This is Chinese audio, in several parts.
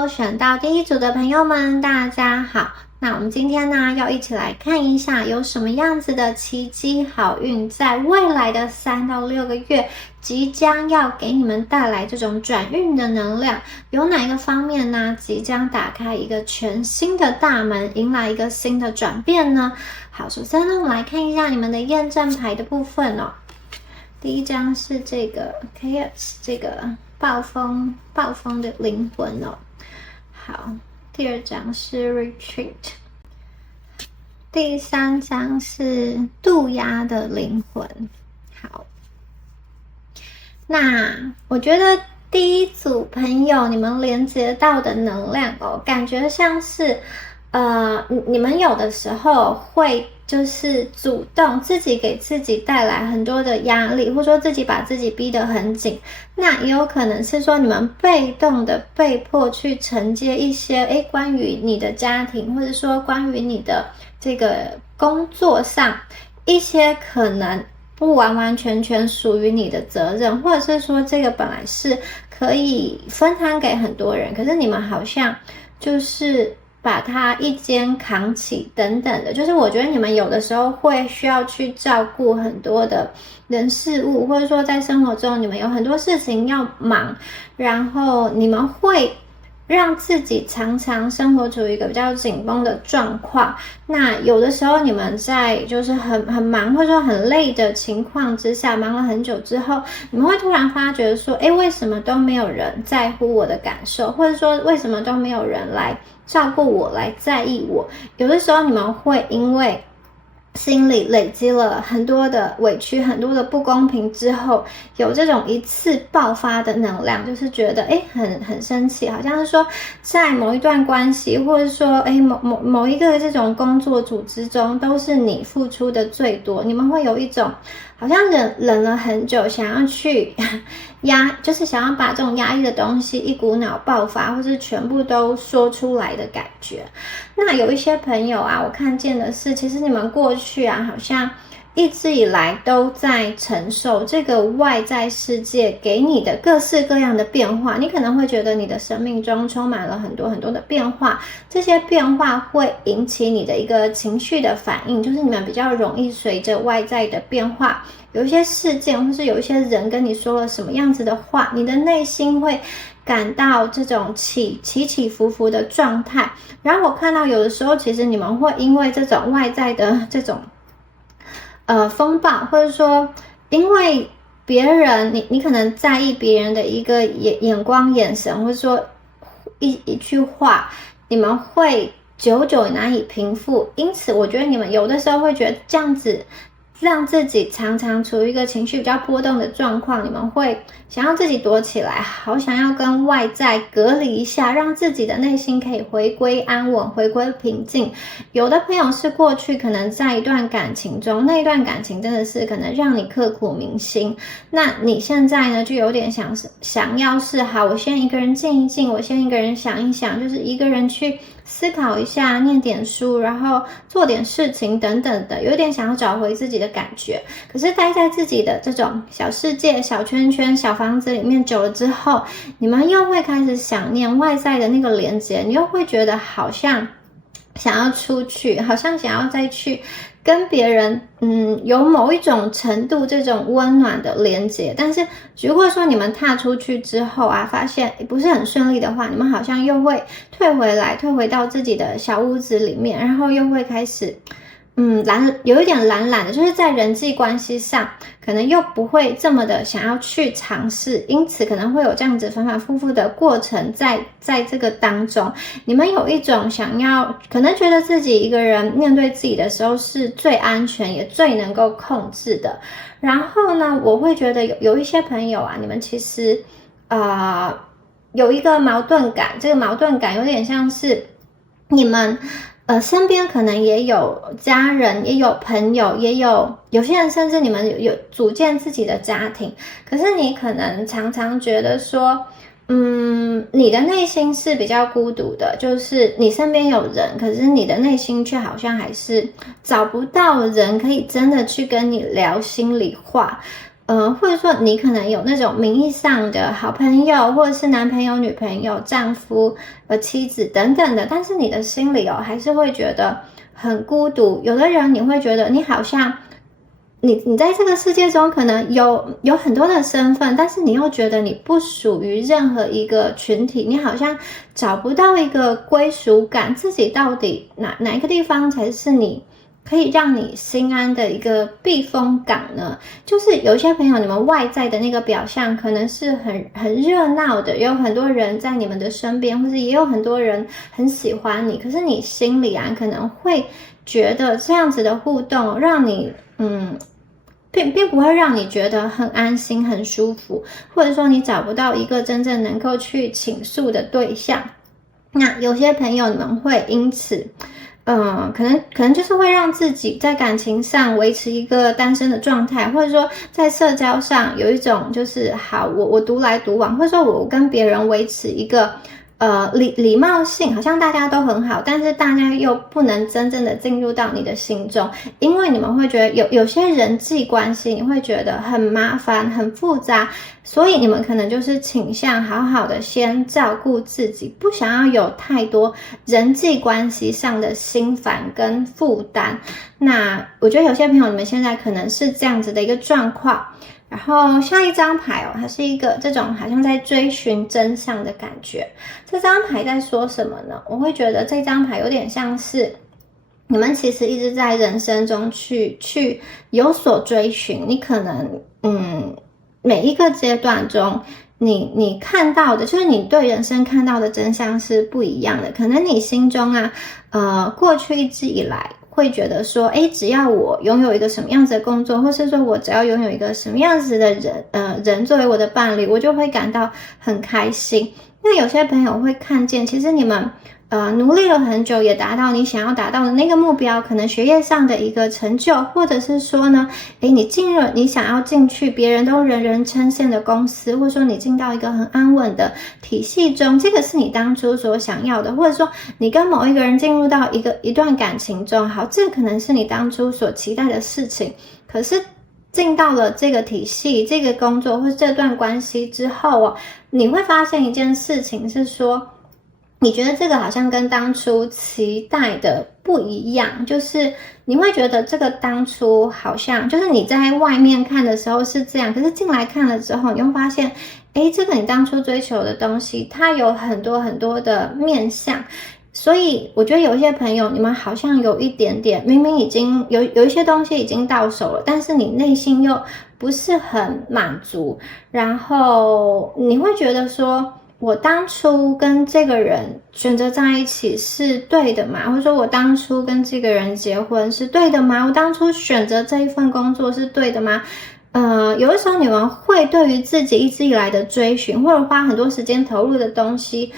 Hello， 选到第一组的朋友们，大家好。那我们今天呢，要一起来看一下有什么样子的奇迹好运，在未来的3到6个月，即将要给你们带来这种转运的能量。有哪一个方面呢，即将打开一个全新的大门，迎来一个新的转变呢？好，首先呢，我们来看一下你们的验证牌的部分哦。第一张是这个 Chaos， 这个暴风的灵魂哦。好，第二张是 Retreat， 第三张是渡鸦的灵魂。好，那我觉得第一组朋友你们连接到的能量哦，感觉像是你们有的时候会就是主动自己给自己带来很多的压力，或者说自己把自己逼得很紧。那也有可能是说你们被动的被迫去承接一些关于你的家庭，或者说关于你的这个工作上一些可能不完完全全属于你的责任，或者是说这个本来是可以分摊给很多人，可是你们好像就是把它一肩扛起等等的，就是我觉得你们有的时候会需要去照顾很多的人事物，或者说在生活中你们有很多事情要忙，然后你们会让自己常常生活处于一个比较紧绷的状况。那有的时候你们在就是很忙或者说很累的情况之下，忙了很久之后，你们会突然发觉说，为什么都没有人在乎我的感受，或者说为什么都没有人来照顾我，来在意我。有的时候你们会因为心里累积了很多的委屈，很多的不公平之后，有这种一次爆发的能量，就是觉得很生气，好像是说在某一段关系，或者说某一个这种工作组织中，都是你付出的最多，你们会有一种好像忍了很久，想要去就是想要把这种压抑的东西一股脑爆发，或是全部都说出来的感觉。那有一些朋友啊，我看见的是，其实你们过去啊，好像一直以来都在承受这个外在世界给你的各式各样的变化。你可能会觉得你的生命中充满了很多很多的变化，这些变化会引起你的一个情绪的反应，就是你们比较容易随着外在的变化，有一些事件或是有一些人跟你说了什么样子的话，你的内心会感到这种起伏伏的状态。然后我看到有的时候其实你们会因为这种外在的这种风暴，或者说因为别人你可能在意别人的一个眼光眼神，或者说一句话，你们会久久难以平复。因此我觉得你们有的时候会觉得这样子让自己常常处于一个情绪比较波动的状况，你们会想要自己躲起来，好想要跟外在隔离一下，让自己的内心可以回归安稳，回归平静。有的朋友是过去可能在一段感情中，那一段感情真的是可能让你刻骨铭心，那你现在呢就有点想要是好，我先一个人静一静，我先一个人想一想，就是一个人去思考一下，念点书，然后做点事情等等的，有点想要找回自己的感觉。可是待在自己的这种小世界、小圈圈、小房子里面久了之后，你们又会开始想念外在的那个连接，你又会觉得好像想要出去，好像想要再去跟别人有某一种程度这种温暖的连接。但是如果说你们踏出去之后啊，发现不是很顺利的话，你们好像又会退回到自己的小屋子里面，然后又会开始有一点懒的，就是在人际关系上可能又不会这么的想要去尝试，因此可能会有这样子反反复复的过程在这个当中，你们有一种想要，可能觉得自己一个人面对自己的时候是最安全也最能够控制的。然后呢，我会觉得有一些朋友啊，你们其实有一个矛盾感，这个矛盾感有点像是你们身边可能也有家人，也有朋友，也有些人甚至你们有组建自己的家庭，可是你可能常常觉得说你的内心是比较孤独的，就是你身边有人，可是你的内心却好像还是找不到人可以真的去跟你聊心里话。或者说你可能有那种名义上的好朋友，或者是男朋友、女朋友、丈夫、妻子等等的，但是你的心里还是会觉得很孤独。有的人你会觉得你好像你在这个世界中可能有很多的身份，但是你又觉得你不属于任何一个群体，你好像找不到一个归属感，自己到底哪一个地方才是你可以让你心安的一个避风港呢？就是有些朋友，你们外在的那个表象可能是很热闹的，有很多人在你们的身边，或是也有很多人很喜欢你，可是你心里可能会觉得这样子的互动让你并不会让你觉得很安心、很舒服，或者说你找不到一个真正能够去倾诉的对象。那有些朋友你们会因此可能就是会让自己在感情上维持一个单身的状态，或者说在社交上有一种就是好，我独来独往，或者说我跟别人维持一个礼貌性，好像大家都很好，但是大家又不能真正的进入到你的心中，因为你们会觉得有些人际关系你会觉得很麻烦、很复杂，所以你们可能就是倾向好好的先照顾自己，不想要有太多人际关系上的心烦跟负担。那我觉得有些朋友你们现在可能是这样子的一个状况。然后下一张牌它是一个这种好像在追寻真相的感觉。这张牌在说什么呢？我会觉得这张牌有点像是你们其实一直在人生中去有所追寻，你可能每一个阶段中你看到的，就是你对人生看到的真相是不一样的。可能你心中过去一直以来会觉得说，只要我拥有一个什么样子的工作，或是说我只要拥有一个什么样子的人作为我的伴侣，我就会感到很开心。那有些朋友会看见，其实你们努力了很久，也达到你想要达到的那个目标，可能学业上的一个成就，或者是说呢，你进入你想要进去别人都人人称羡的公司，或者说你进到一个很安稳的体系中，这个是你当初所想要的，或者说你跟某一个人进入到一段感情中，好，这可能是你当初所期待的事情，可是进到了这个体系、这个工作或是这段关系之后你会发现一件事情是说，你觉得这个好像跟当初期待的不一样，就是你会觉得这个当初好像就是你在外面看的时候是这样，可是进来看了之后，你会发现这个你当初追求的东西它有很多很多的面向。所以我觉得有一些朋友，你们好像有一点点明明已经有一些东西已经到手了，但是你内心又不是很满足，然后你会觉得说，我当初跟这个人选择在一起是对的吗？或者说我当初跟这个人结婚是对的吗？我当初选择这一份工作是对的吗？有的时候你们会对于自己一直以来的追寻，或者花很多时间投入的东西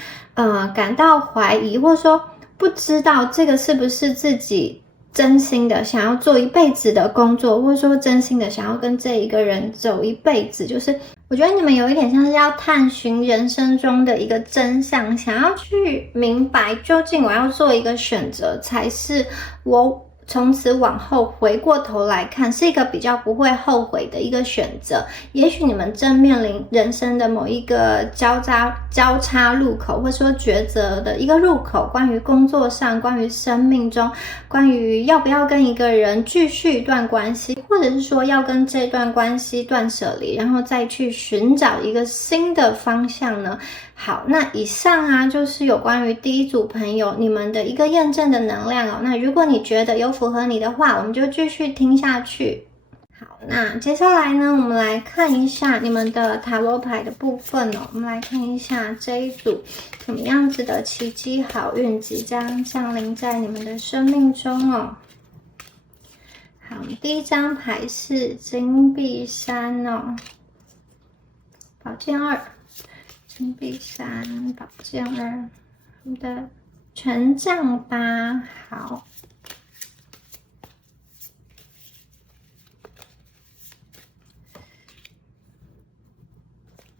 感到怀疑，或者说不知道这个是不是自己真心的想要做一辈子的工作，或者说真心的想要跟这一个人走一辈子。就是我觉得你们有一点像是要探寻人生中的一个真相，想要去明白究竟我要做一个选择才是我从此往后回过头来看是一个比较不会后悔的一个选择。也许你们正面临人生的某一个交叉路口，或者说抉择的一个入口，关于工作上，关于生命中，关于要不要跟一个人继续一段关系，或者是说要跟这段关系断舍离，然后再去寻找一个新的方向呢。好，那以上就是有关于第一组朋友你们的一个验证的能量那如果你觉得有符合你的话，我们就继续听下去。好，那接下来呢，我们来看一下你们的塔罗牌的部分我们来看一下这一组什么样子的奇迹好运即将降临在你们的生命中好，第一张牌是金币三宝剑二。金币三，宝剑二，我们的权杖八，好，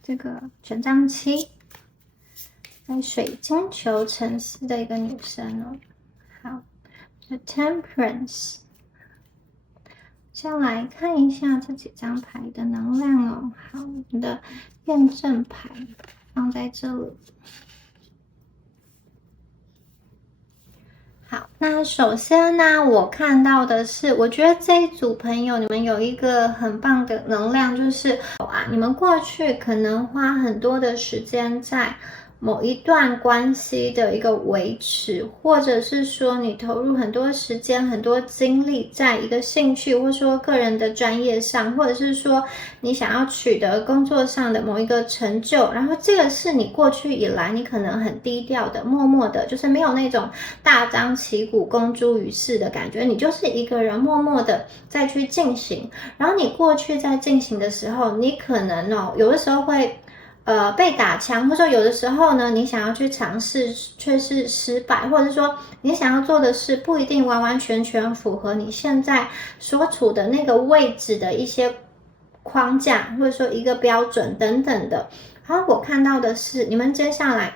这个权杖七，在水晶球沉思的一个女生好 ，The Temperance，先来看一下这几张牌的能量哦。好，你的验证牌放在这里。好，那首先呢，我看到的是，我觉得这一组朋友你们有一个很棒的能量，就是你们过去可能花很多的时间在某一段关系的一个维持，或者是说你投入很多时间、很多精力在一个兴趣，或者说个人的专业上，或者是说你想要取得工作上的某一个成就，然后这个是你过去以来你可能很低调的、默默的，就是没有那种大张旗鼓、公诸于世的感觉，你就是一个人默默的再去进行。然后你过去在进行的时候，你可能有的时候会被打枪，或者说有的时候呢，你想要去尝试却是失败，或者说你想要做的事不一定完完全全符合你现在所处的那个位置的一些框架，或者说一个标准等等的。然后我看到的是，你们接下来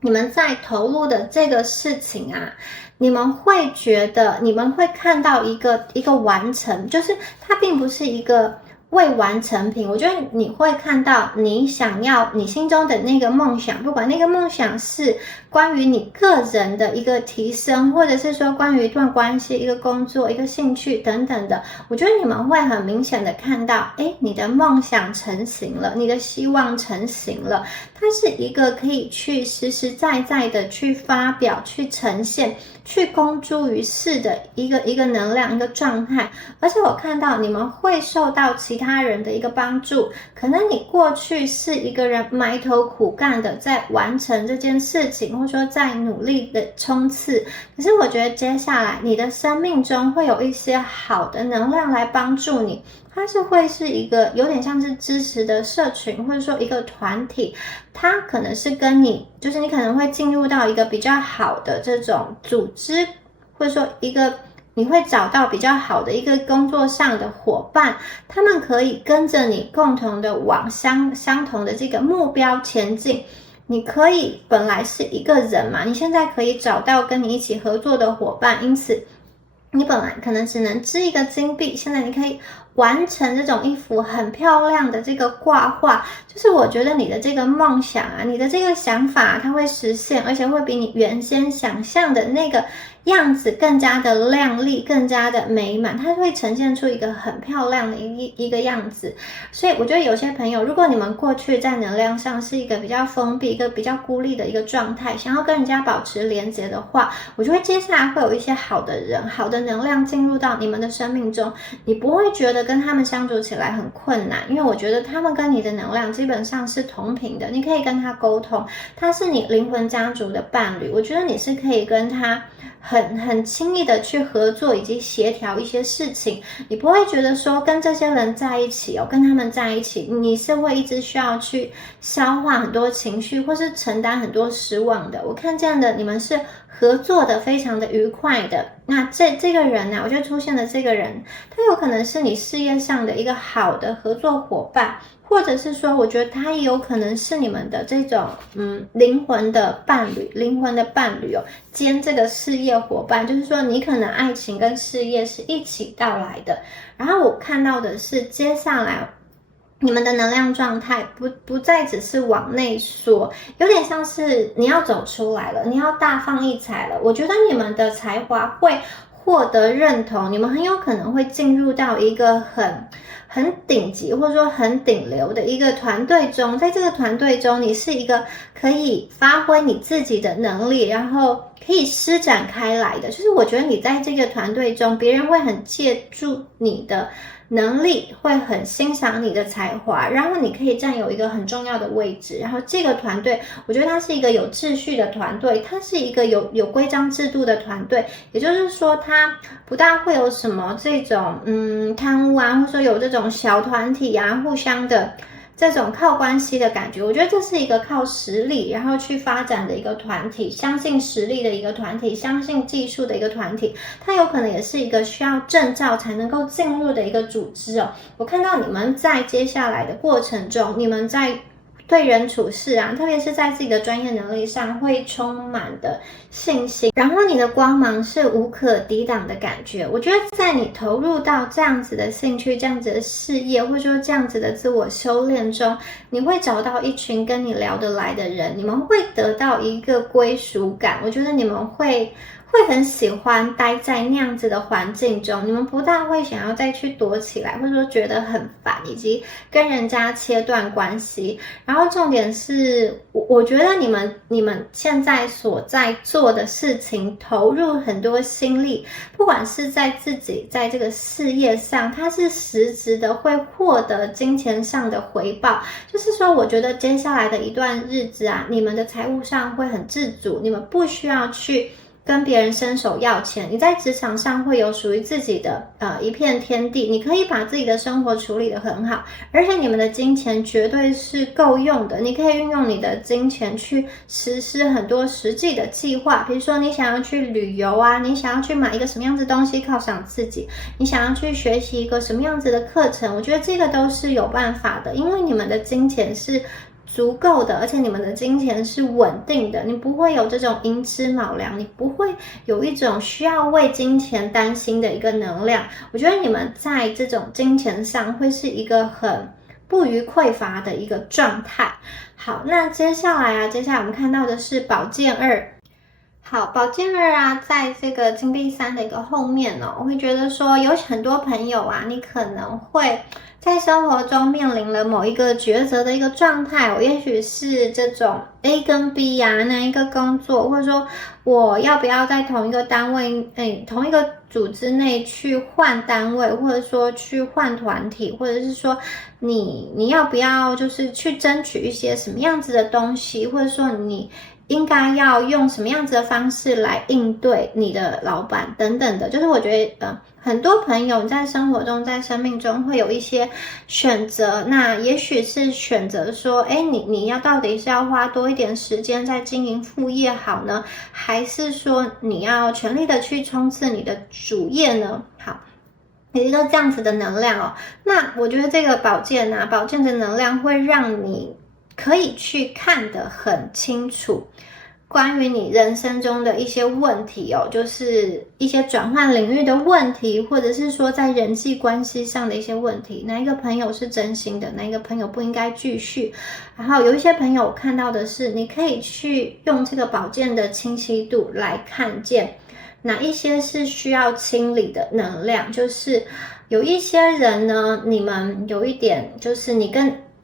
你们在投入的这个事情啊，你们会觉得你们会看到一个完成，就是它并不是一个未完成品。我觉得你会看到你想要你心中的那个梦想，不管那个梦想是关于你个人的一个提升，或者是说关于一段关系、一个工作、一个兴趣等等的，我觉得你们会很明显的看到，你的梦想成型了，你的希望成型了，它是一个可以去实实在在的去发表、去呈现、去公诸于世的一个能量、一个状态。而且我看到你们会受到其他人的一个帮助，可能你过去是一个人埋头苦干的在完成这件事情，或者说在努力的冲刺，可是我觉得接下来你的生命中会有一些好的能量来帮助你，它是会是一个有点像是支持的社群，或者说一个团体，它可能是跟你，就是你可能会进入到一个比较好的这种组织，或者说一个你会找到比较好的一个工作上的伙伴，他们可以跟着你共同的往相同的这个目标前进。你可以本来是一个人嘛，你现在可以找到跟你一起合作的伙伴，因此你本来可能只能织一个金币，现在你可以完成这种一幅很漂亮的这个挂画。就是我觉得你的这个梦想啊，你的这个想法它会实现，而且会比你原先想象的那个样子更加的亮丽，更加的美满，它会呈现出一个很漂亮的一个样子。所以我觉得有些朋友，如果你们过去在能量上是一个比较封闭、一个比较孤立的一个状态，想要跟人家保持连结的话，我觉得接下来会有一些好的人、好的能量进入到你们的生命中，你不会觉得跟他们相处起来很困难，因为我觉得他们跟你的能量基本上是同频的，你可以跟他沟通，他是你灵魂家族的伴侣，我觉得你是可以跟他很轻易的去合作以及协调一些事情，你不会觉得说跟这些人在一起跟他们在一起，你是会一直需要去消化很多情绪，或是承担很多失望的。我看见的你们是合作的非常的愉快的。那这个人呢，我觉得出现的这个人，他有可能是你事业上的一个好的合作伙伴，或者是说我觉得他也有可能是你们的这种灵魂的伴侣兼这个事业伙伴，就是说你可能爱情跟事业是一起到来的。然后我看到的是接下来你们的能量状态不再只是往内缩，有点像是你要走出来了，你要大放异彩了。我觉得你们的才华会获得认同，你们很有可能会进入到一个很顶级或者说很顶流的一个团队中，在这个团队中你是一个可以发挥你自己的能力，然后可以施展开来的。就是我觉得你在这个团队中，别人会很借助你的能力，会很欣赏你的才华，然后你可以占有一个很重要的位置。然后这个团队，我觉得它是一个有秩序的团队，它是一个有规章制度的团队，也就是说它不大会有什么这种贪污啊，或者说有这种小团体啊互相的这种靠关系的感觉。我觉得这是一个靠实力然后去发展的一个团体，相信实力的一个团体，相信技术的一个团体，它有可能也是一个需要证照才能够进入的一个组织哦。我看到你们在接下来的过程中，你们在对人处事啊，特别是在自己的专业能力上会充满的信心，然后你的光芒是无可抵挡的感觉。我觉得在你投入到这样子的兴趣、这样子的事业，或者说这样子的自我修炼中，你会找到一群跟你聊得来的人，你们会得到一个归属感。我觉得你们会很喜欢待在那样子的环境中，你们不大会想要再去躲起来，或者说觉得很烦，以及跟人家切断关系。然后重点是，我觉得你们现在所在做的事情，投入很多心力，不管是在自己在这个事业上，它是实质的会获得金钱上的回报。就是说，我觉得接下来的一段日子啊，你们的财务上会很自主，你们不需要去跟别人伸手要钱，你在职场上会有属于自己的一片天地，你可以把自己的生活处理得很好，而且你们的金钱绝对是够用的，你可以运用你的金钱去实施很多实际的计划，比如说你想要去旅游啊，你想要去买一个什么样子的东西犒赏自己，你想要去学习一个什么样子的课程，我觉得这个都是有办法的，因为你们的金钱是足够的，而且你们的金钱是稳定的，你不会有这种寅吃卯粮，你不会有一种需要为金钱担心的一个能量。我觉得你们在这种金钱上会是一个很不虞匮乏的一个状态。好，那接下来我们看到的是宝剑二。好，宝剑二啊，在这个金币三的一个后面我会觉得说有很多朋友啊，你可能会在生活中面临了某一个抉择的一个状态，也许是这种 A 跟 B 啊，哪一个工作，或者说我要不要在同一个单位同一个组织内去换单位，或者说去换团体，或者是说你要不要就是去争取一些什么样子的东西，或者说你应该要用什么样子的方式来应对你的老板等等的。就是我觉得很多朋友在生活中在生命中会有一些选择，那也许是选择说你要到底是要花多一点时间在经营副业好呢，还是说你要全力的去冲刺你的主业呢？好，有一个这样子的能量那我觉得这个宝剑的能量会让你可以去看得很清楚关于你人生中的一些问题就是一些转换领域的问题，或者是说在人际关系上的一些问题，哪一个朋友是真心的，哪一个朋友不应该继续。然后有一些朋友我看到的是，你可以去用这个宝剑的清晰度来看见哪一些是需要清理的能量，就是有一些人呢，你们有一点就是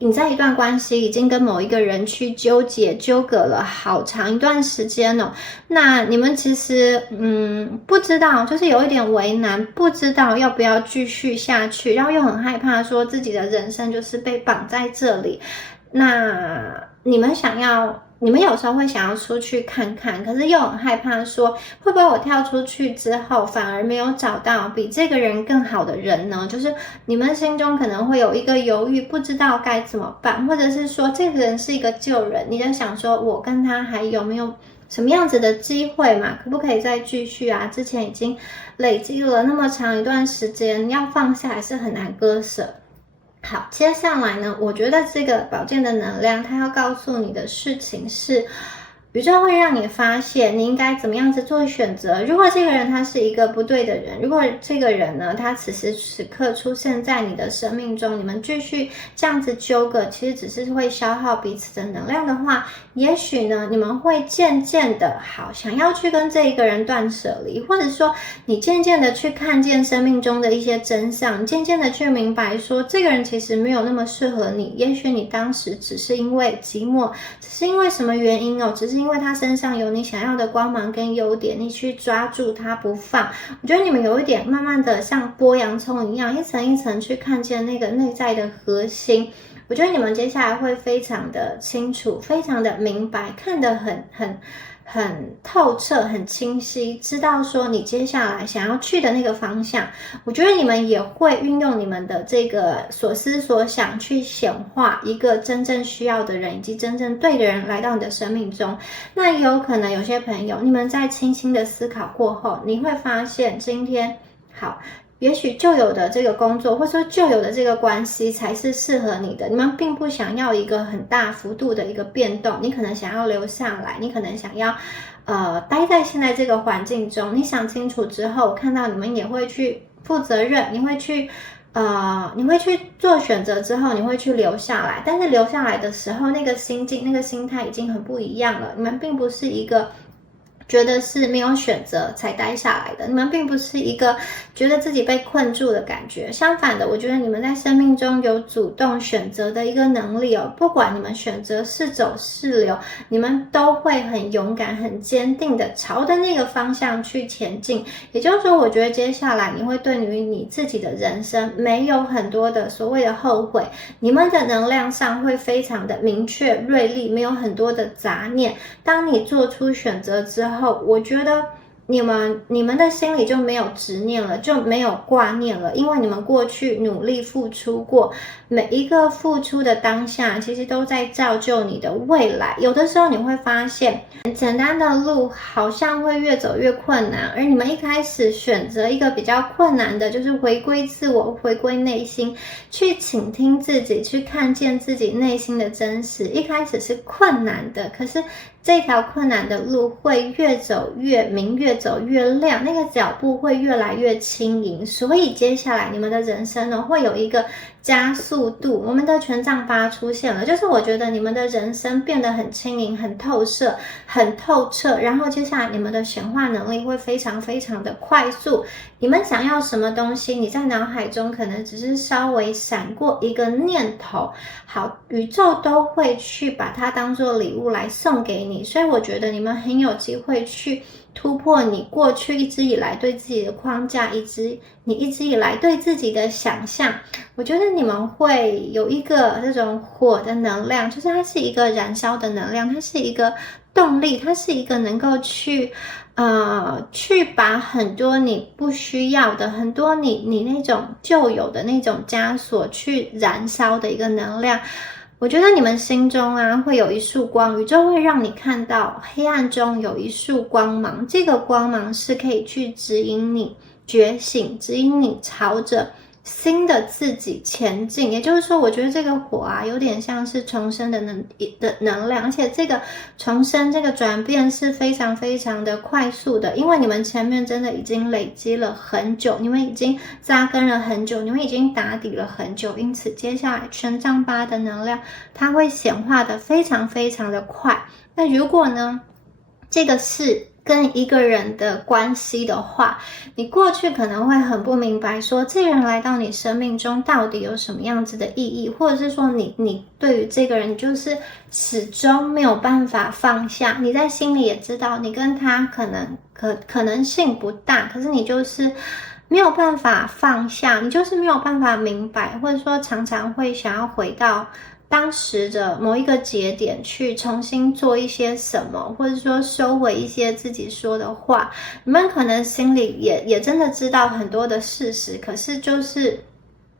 你在一段关系已经跟某一个人去纠葛了好长一段时间那你们其实不知道，就是有一点为难，不知道要不要继续下去，然后又很害怕说自己的人生就是被绑在这里。那你们有时候会想要出去看看，可是又很害怕说会不会我跳出去之后反而没有找到比这个人更好的人呢？就是你们心中可能会有一个犹豫，不知道该怎么办，或者是说这个人是一个旧人，你在想说我跟他还有没有什么样子的机会嘛？可不可以再继续啊？之前已经累积了那么长一段时间，要放下还是很难割舍。好，接下来呢，我觉得这个宝剑的能量，它要告诉你的事情是，宇宙会让你发现你应该怎么样子做选择。如果这个人他是一个不对的人，如果这个人呢，他此时此刻出现在你的生命中，你们继续这样子纠葛，其实只是会消耗彼此的能量的话，也许呢，你们会渐渐的想要去跟这一个人断舍离，或者说你渐渐的去看见生命中的一些真相，渐渐的去明白说这个人其实没有那么适合你，也许你当时只是因为寂寞，只是因为什么原因只是因为他身上有你想要的光芒跟优点，你去抓住他不放。我觉得你们有一点慢慢的像剥洋葱一样，一层一层去看见那个内在的核心。我觉得你们接下来会非常的清楚，非常的明白，看得很透彻，很清晰，知道说你接下来想要去的那个方向。我觉得你们也会运用你们的这个所思所想去显化一个真正需要的人，以及真正对的人来到你的生命中。那也有可能有些朋友，你们在轻轻的思考过后，你会发现今天也许旧有的这个工作，或者说旧有的这个关系才是适合你的。你们并不想要一个很大幅度的一个变动，你可能想要留下来，你可能想要待在现在这个环境中。你想清楚之后，我看到你们也会去负责任，你会去做选择之后，你会去留下来。但是留下来的时候，那个心境、那个心态已经很不一样了。你们并不是一个觉得是没有选择才待下来的，你们并不是一个觉得自己被困住的感觉。相反的，我觉得你们在生命中有主动选择的一个能力哦。不管你们选择是走是留，你们都会很勇敢、很坚定的朝着那个方向去前进。也就是说，我觉得接下来你会对于你自己的人生没有很多的所谓的后悔，你们的能量上会非常的明确、锐利，没有很多的杂念。当你做出选择之后，我觉得你们的心里就没有执念了，就没有挂念了，因为你们过去努力付出过，每一个付出的当下其实都在造就你的未来。有的时候你会发现简单的路好像会越走越困难，而你们一开始选择一个比较困难的，就是回归自我，回归内心，去倾听自己，去看见自己内心的真实。一开始是困难的，可是这条困难的路会越走越明，越走越亮，那个脚步会越来越轻盈。所以接下来你们的人生呢，会有一个加速度。我们的权杖八出现了，就是我觉得你们的人生变得很轻盈、很透彻、很透彻，然后接下来你们的显化能力会非常非常的快速。你们想要什么东西，你在脑海中可能只是稍微闪过一个念头，好，宇宙都会去把它当作礼物来送给你。所以我觉得你们很有机会去突破你过去一直以来对自己的框架，你一直以来对自己的想象。我觉得你们会有一个这种火的能量，就是它是一个燃烧的能量，它是一个动力，它是一个能够去把很多你不需要的，很多你那种旧有的那种枷锁去燃烧的一个能量。我觉得你们心中会有一束光，宇宙会让你看到黑暗中有一束光芒，这个光芒是可以去指引你觉醒，指引你朝着新的自己前进。也就是说，我觉得这个火有点像是重生的能量，而且这个重生这个转变是非常非常的快速的，因为你们前面真的已经累积了很久，你们已经扎根了很久，你们已经打底了很久，因此接下来权杖八的能量它会显化的非常非常的快。那如果呢，这个是跟一个人的关系的话，你过去可能会很不明白说这个人来到你生命中到底有什么样子的意义，或者是说你对于这个人就是始终没有办法放下，你在心里也知道你跟他可能性不大，可是你就是没有办法放下，你就是没有办法明白，或者说常常会想要回到当时的某一个节点去重新做一些什么，或者说收回一些自己说的话。你们可能心里也真的知道很多的事实，可是就是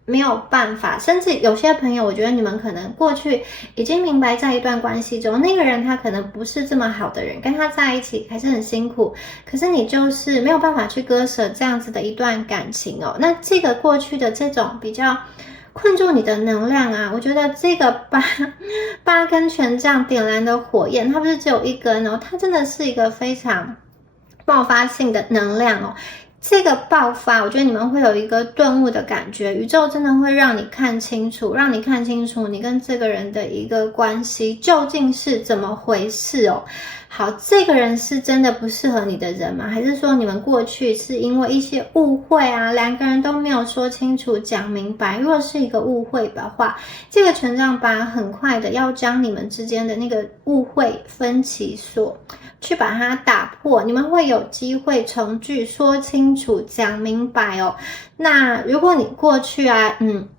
没有办法。甚至有些朋友，我觉得你们可能过去已经明白，在一段关系中那个人他可能不是这么好的人，跟他在一起还是很辛苦，可是你就是没有办法去割舍这样子的一段感情哦。那这个过去的这种比较困住你的能量我觉得这个八根权杖点燃的火焰，它不是只有一根哦，它真的是一个非常爆发性的能量哦。这个爆发，我觉得你们会有一个顿悟的感觉，宇宙真的会让你看清楚你跟这个人的一个关系究竟是怎么回事哦。好，这个人是真的不适合你的人吗？还是说你们过去是因为一些误会两个人都没有说清楚讲明白？如果是一个误会的话，这个权杖八很快的要将你们之间的那个误会分歧所去把它打破，你们会有机会重聚，说清楚讲明白哦。那如果你过去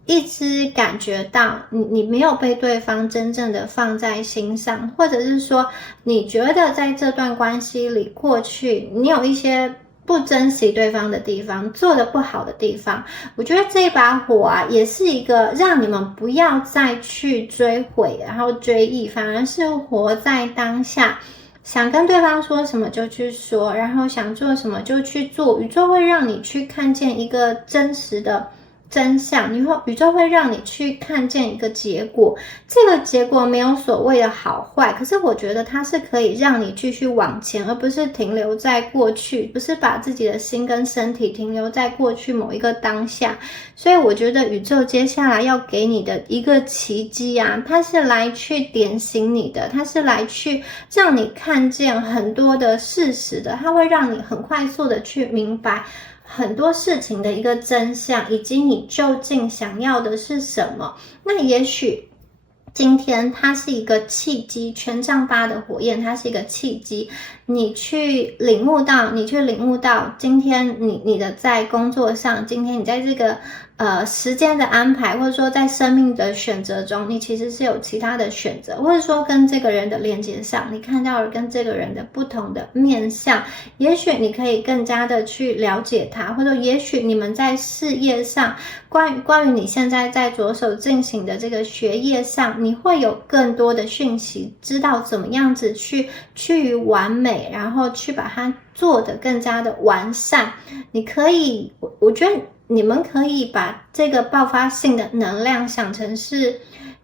一直感觉到你没有被对方真正的放在心上，或者是说你觉得在这段关系里过去你有一些不珍惜对方的地方，做得不好的地方，我觉得这一把火也是一个让你们不要再去追悔然后追忆，反而是活在当下，想跟对方说什么就去说，然后想做什么就去做。宇宙会让你去看见一个真实的真相，宇宙会让你去看见一个结果。这个结果没有所谓的好坏，可是我觉得它是可以让你继续往前，而不是停留在过去，不是把自己的心跟身体停留在过去某一个当下。所以我觉得宇宙接下来要给你的一个奇迹啊，它是来去点醒你的，它是来去让你看见很多的事实的，它会让你很快速的去明白很多事情的一个真相，以及你究竟想要的是什么。那也许今天它是一个契机，权杖8的火焰，它是一个契机，你去领悟到今天你的在工作上，今天你在这个时间的安排，或者说在生命的选择中，你其实是有其他的选择，或者说跟这个人的连接上，你看到了跟这个人的不同的面向，也许你可以更加的去了解他，或者也许你们在事业上，关于你现在在着手进行的这个学业上，你会有更多的讯息，知道怎么样子趋于完美，然后去把它做得更加的完善。你可以，我觉得你们可以把这个爆发性的能量想成是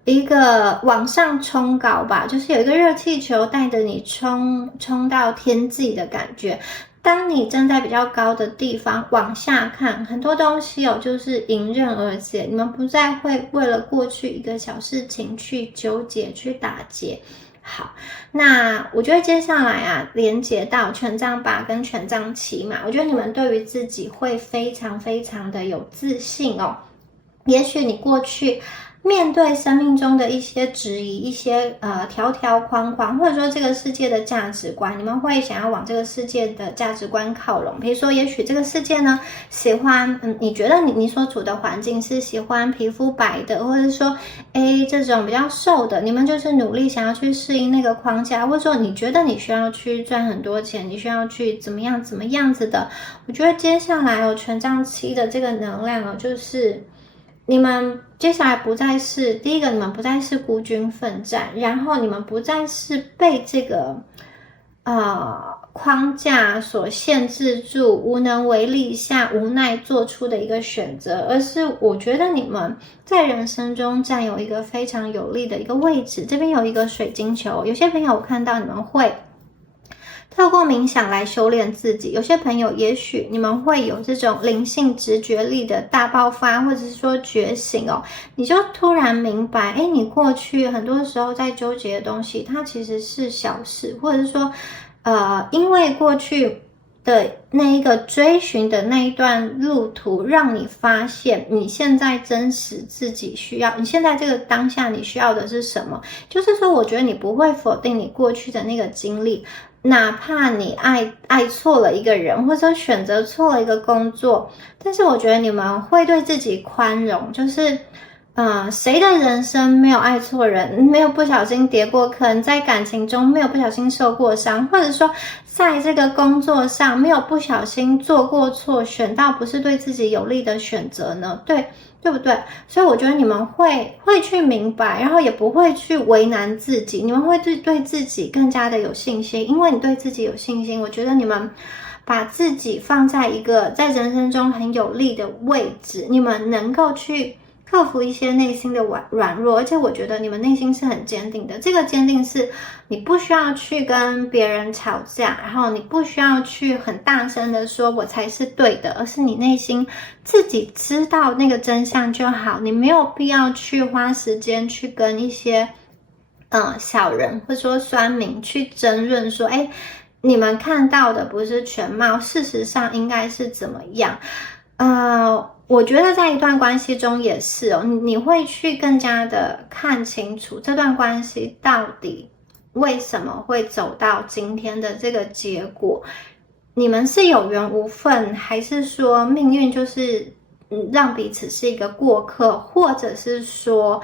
一个往上冲高吧，就是有一个热气球带着你冲到天际的感觉。当你站在比较高的地方往下看，很多东西就是迎刃而解，你们不再会为了过去一个小事情去纠结去打结。好，那我觉得接下来啊，连接到权杖8跟权杖7嘛，我觉得你们对于自己会非常非常的有自信哦。也许你过去面对生命中的一些质疑，一些条条框框，或者说这个世界的价值观，你们会想要往这个世界的价值观靠拢。比如说，也许这个世界呢喜欢，你觉得你所处的环境是喜欢皮肤白的，或者说这种比较瘦的，你们就是努力想要去适应那个框架，或者说你觉得你需要去赚很多钱，你需要去怎么样子的。我觉得接下来权杖7的这个能量就是你们接下来不再是第一个，你们不再是孤军奋战，然后你们不再是被这个框架所限制住，无能为力下无奈做出的一个选择，而是我觉得你们在人生中占有一个非常有利的一个位置。这边有一个水晶球，有些朋友我看到你们会透过冥想来修炼自己，有些朋友也许你们会有这种灵性直觉力的大爆发，或者是说觉醒你就突然明白你过去很多时候在纠结的东西它其实是小事，或者是说因为过去的那一个追寻的那一段路途，让你发现你现在真实自己需要，你现在这个当下你需要的是什么。就是说我觉得你不会否定你过去的那个经历，哪怕你爱错了一个人，或者说选择错了一个工作，但是我觉得你们会对自己宽容，就是谁的人生没有爱错人，没有不小心跌过坑，在感情中没有不小心受过伤，或者说在这个工作上没有不小心做过错，选到不是对自己有利的选择呢？对不对？所以我觉得你们会去明白，然后也不会去为难自己，你们会对自己更加的有信心。因为你对自己有信心，我觉得你们把自己放在一个在人生中很有利的位置，你们能够去克服一些内心的软弱，而且我觉得你们内心是很坚定的。这个坚定是你不需要去跟别人吵架，然后你不需要去很大声的说我才是对的，而是你内心自己知道那个真相就好。你没有必要去花时间去跟一些小人或者说酸民去争论说你们看到的不是全貌，事实上应该是怎么样。我觉得在一段关系中也是你会去更加的看清楚这段关系到底为什么会走到今天的这个结果。你们是有缘无分，还是说命运就是让彼此是一个过客，或者是说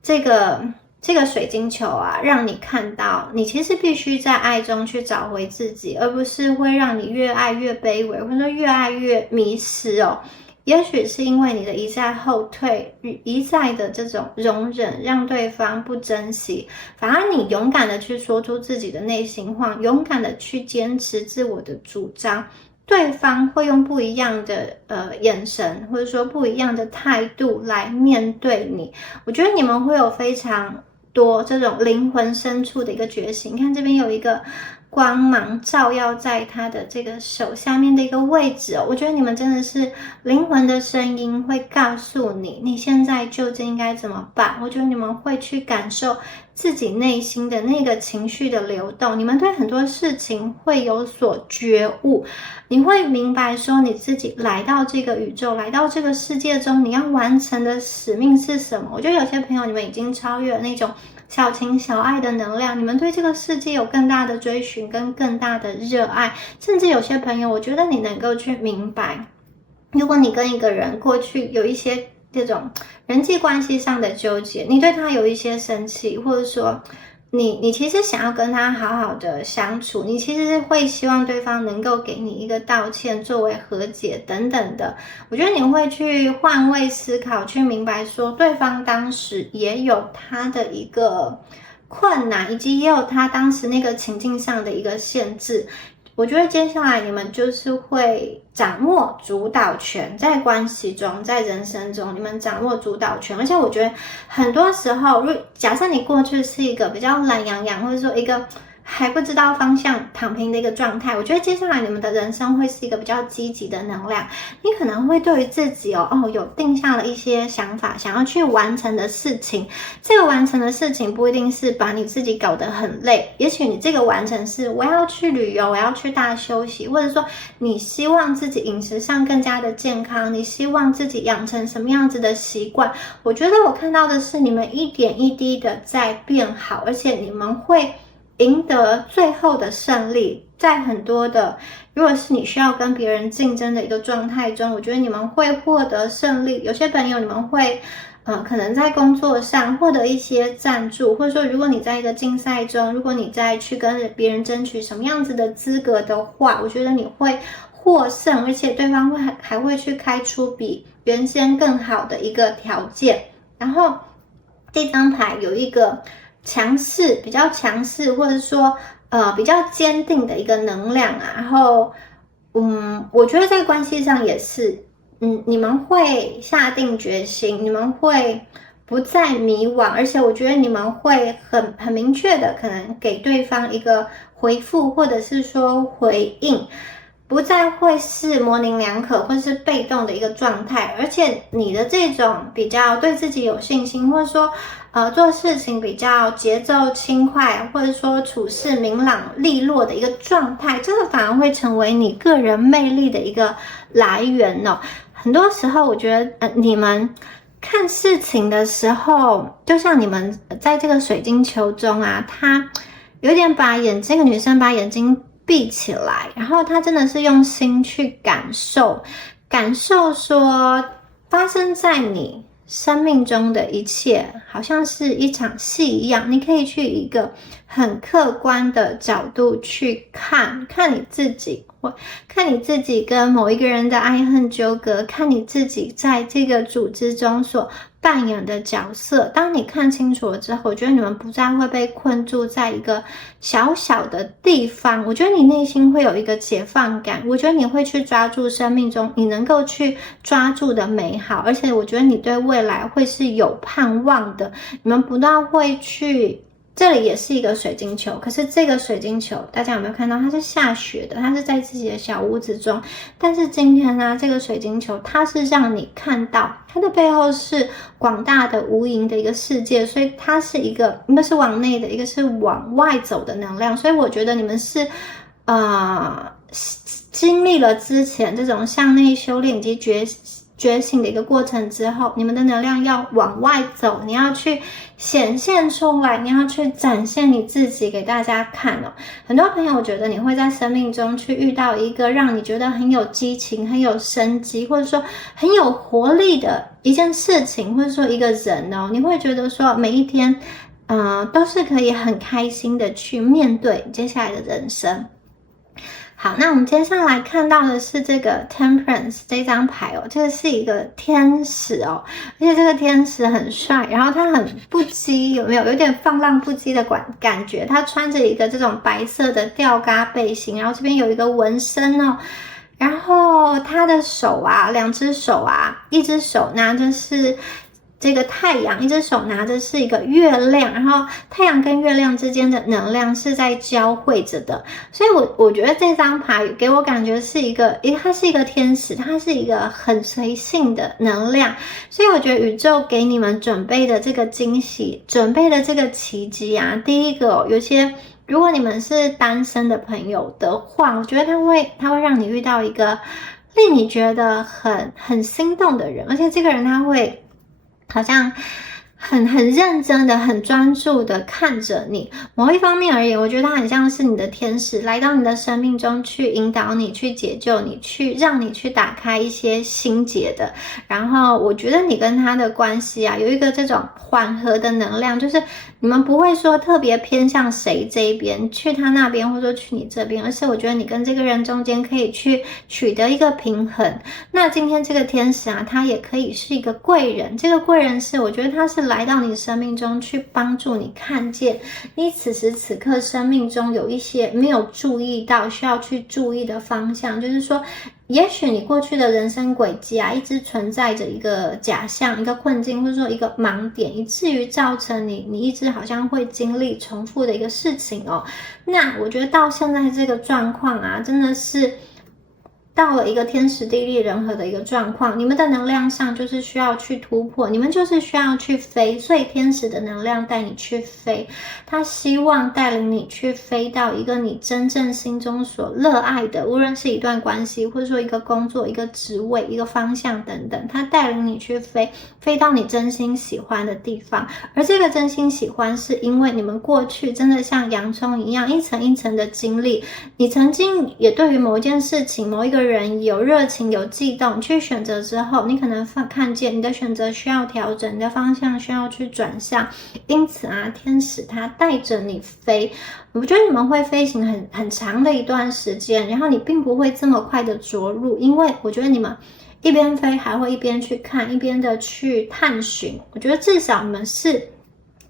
这个水晶球让你看到你其实必须在爱中去找回自己，而不是会让你越爱越卑微，或者说越爱越迷失也许是因为你的一再后退，一再的这种容忍，让对方不珍惜，反而你勇敢的去说出自己的内心话，勇敢的去坚持自我的主张，对方会用不一样的眼神，或者说不一样的态度来面对你。我觉得你们会有非常多这种灵魂深处的一个觉醒。你看这边有一个光芒照耀在他的这个手下面的一个位置哦，我觉得你们真的是灵魂的声音会告诉你，你现在究竟应该怎么办。我觉得你们会去感受自己内心的那个情绪的流动，你们对很多事情会有所觉悟，你会明白说你自己来到这个宇宙，来到这个世界中，你要完成的使命是什么。我觉得有些朋友你们已经超越了那种小情小爱的能量，你们对这个世界有更大的追寻跟更大的热爱，甚至有些朋友我觉得你能够去明白，如果你跟一个人过去有一些这种人际关系上的纠结，你对他有一些生气，或者说你其实想要跟他好好的相处，你其实会希望对方能够给你一个道歉作为和解等等的。我觉得你会去换位思考，去明白说对方当时也有他的一个困难，以及也有他当时那个情境上的一个限制。我觉得接下来你们就是会掌握主导权，在关系中，在人生中，你们掌握主导权。而且我觉得很多时候，假设你过去是一个比较懒洋洋，或者说一个还不知道方向躺平的一个状态，我觉得接下来你们的人生会是一个比较积极的能量。你可能会对于自己有定下了一些想法，想要去完成的事情。这个完成的事情不一定是把你自己搞得很累，也许你这个完成是我要去旅游，我要去大休息，或者说你希望自己饮食上更加的健康，你希望自己养成什么样子的习惯。我觉得我看到的是你们一点一滴的在变好，而且你们会赢得最后的胜利。在很多的如果是你需要跟别人竞争的一个状态中，我觉得你们会获得胜利。有些朋友你们会可能在工作上获得一些赞助，或者说如果你在一个竞赛中，如果你在去跟别人争取什么样子的资格的话，我觉得你会获胜，而且对方还会去开出比原先更好的一个条件。然后这张牌有一个比较强势，或者说比较坚定的一个能量啊。然后我觉得在关系上也是你们会下定决心，你们会不再迷惘，而且我觉得你们会很明确的可能给对方一个回复，或者是说回应，不再会是模棱两可或是被动的一个状态。而且你的这种比较对自己有信心，或者说做事情比较节奏轻快，或者说处事明朗利落的一个状态，这个反而会成为你个人魅力的一个来源哦。很多时候我觉得你们看事情的时候，就像你们在这个水晶球中啊，他有点这个女生把眼睛闭起来，然后她真的是用心去感受说发生在你生命中的一切好像是一场戏一样，你可以去一个很客观的角度去看你自己，或看你自己跟某一个人的爱恨纠葛，看你自己在这个组织中所扮演的角色。当你看清楚了之后，我觉得你们不再会被困住在一个小小的地方，我觉得你内心会有一个解放感，我觉得你会去抓住生命中你能够去抓住的美好，而且我觉得你对未来会是有盼望的。你们不但会去，这里也是一个水晶球，可是这个水晶球大家有没有看到它是下雪的，它是在自己的小屋子中，但是今天呢，这个水晶球它是让你看到它的背后是广大的无垠的一个世界，所以它是一个是往内的，一个是往外走的能量。所以我觉得你们是经历了之前这种向内修炼以及觉醒的一个过程之后，你们的能量要往外走，你要去显现出来，你要去展现你自己给大家看哦。很多朋友我觉得你会在生命中去遇到一个让你觉得很有激情、很有生机，或者说很有活力的一件事情，或者说一个人哦，你会觉得说每一天都是可以很开心的去面对接下来的人生。好，那我们接下来看到的是这个 Temperance 这张牌哦，这个是一个天使哦，而且这个天使很帅，然后他很不羁，有没有？有点放浪不羁的感觉。他穿着一个这种白色的吊嘎背心，然后这边有一个纹身哦，然后他的手啊，两只手啊，一只手拿着是这个太阳，一只手拿着是一个月亮，然后太阳跟月亮之间的能量是在交汇着的，所以我觉得这张牌给我感觉是一个，它是一个天使，它是一个很随性的能量，所以我觉得宇宙给你们准备的这个惊喜，准备的这个奇迹啊，第一个有些。如果你们是单身的朋友的话，我觉得他会让你遇到一个令你觉得很心动的人，而且这个人他会好像很认真的、很专注的看着你。某一方面而言，我觉得他很像是你的天使，来到你的生命中去引导你、去解救你、去让你去打开一些心结的。然后，我觉得你跟他的关系啊，有一个这种缓和的能量，就是你们不会说特别偏向谁这一边，去他那边，或者说去你这边，而是我觉得你跟这个人中间可以去取得一个平衡。那今天这个天使啊，他也可以是一个贵人，这个贵人是我觉得他是来到你生命中去帮助你看见你此时此刻生命中有一些没有注意到需要去注意的方向，就是说也许你过去的人生轨迹啊，一直存在着一个假象、一个困境，或者说一个盲点，以至于造成你一直好像会经历重复的一个事情哦。那我觉得到现在这个状况啊，真的是到了一个天时地利人和的一个状况，你们的能量上就是需要去突破，你们就是需要去飞，所以天使的能量带你去飞，他希望带领你去飞到一个你真正心中所热爱的，无论是一段关系，或者说一个工作、一个职位、一个方向等等，他带领你去飞，飞到你真心喜欢的地方。而这个真心喜欢是因为你们过去真的像洋葱一样一层一层的经历，你曾经也对于某一件事情、某一个人有热情、有悸动，去选择之后，你可能看见你的选择需要调整，你的方向需要去转向。因此啊，天使他带着你飞，我觉得你们会飞行很长的一段时间，然后你并不会这么快的着陆，因为我觉得你们一边飞还会一边去看，一边的去探寻。我觉得至少你们是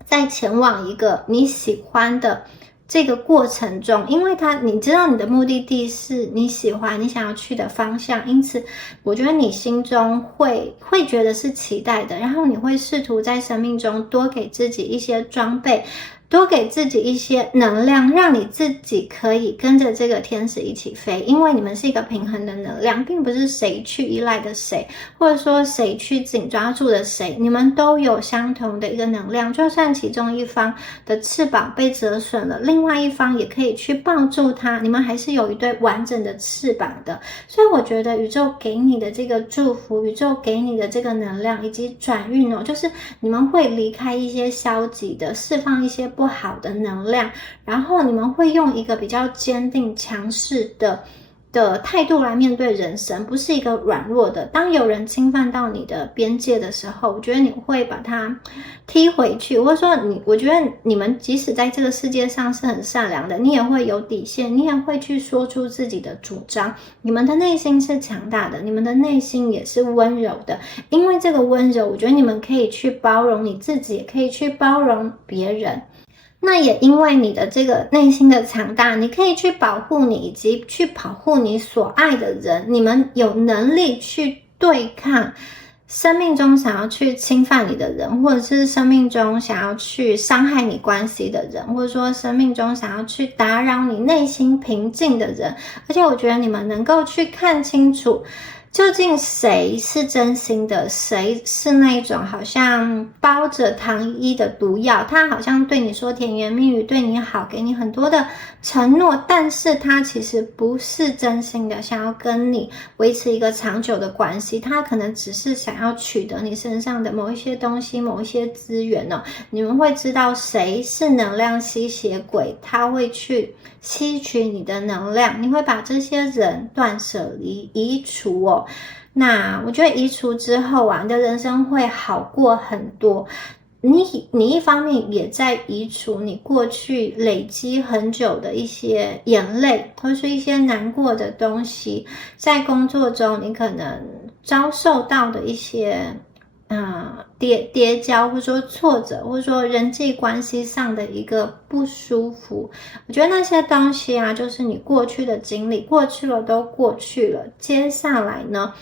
在前往一个你喜欢的这个过程中，因为你知道你的目的地是你喜欢、你想要去的方向，因此我觉得你心中会觉得是期待的，然后你会试图在生命中多给自己一些装备，多给自己一些能量，让你自己可以跟着这个天使一起飞，因为你们是一个平衡的能量，并不是谁去依赖的谁，或者说谁去紧抓住的谁，你们都有相同的一个能量，就算其中一方的翅膀被折损了，另外一方也可以去抱住它，你们还是有一对完整的翅膀的。所以我觉得宇宙给你的这个祝福，宇宙给你的这个能量以及转运哦，就是你们会离开一些消极的，释放一些不好的能量，然后你们会用一个比较坚定强势的态度来面对人生，不是一个软弱的。当有人侵犯到你的边界的时候，我觉得你会把它踢回去，或者说我觉得你们即使在这个世界上是很善良的，你也会有底线，你也会去说出自己的主张，你们的内心是强大的，你们的内心也是温柔的，因为这个温柔，我觉得你们可以去包容你自己，也可以去包容别人。那也因为你的这个内心的强大，你可以去保护你，以及去保护你所爱的人，你们有能力去对抗生命中想要去侵犯你的人，或者是生命中想要去伤害你关系的人，或者说生命中想要去打扰你内心平静的人。而且我觉得你们能够去看清楚究竟谁是真心的，谁是那种好像包着糖衣的毒药，他好像对你说甜言蜜语，对你好，给你很多的承诺，但是他其实不是真心的想要跟你维持一个长久的关系，他可能只是想要取得你身上的某一些东西，某一些资源哦。你们会知道谁是能量吸血鬼，他会去吸取你的能量，你会把这些人断舍离移除哦。那我觉得移除之后啊，你的人生会好过很多。你一方面也在移除你过去累积很久的一些眼泪，或是一些难过的东西，在工作中你可能遭受到的一些跌跤，或者说挫折，或者说人际关系上的一个不舒服。我觉得那些东西啊，就是你过去的经历，过去了都过去了，接下来呢，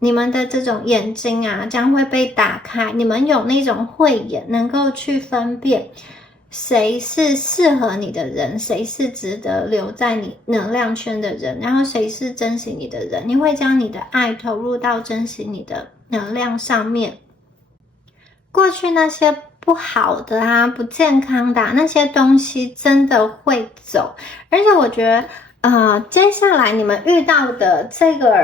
你们的这种眼睛啊将会被打开，你们有那种慧眼，能够去分辨谁是适合你的人，谁是值得留在你能量圈的人，然后谁是珍惜你的人，你会将你的爱投入到珍惜你的能量上面。过去那些不好的啊，不健康的那些东西真的会走，而且我觉得接下来你们遇到的这个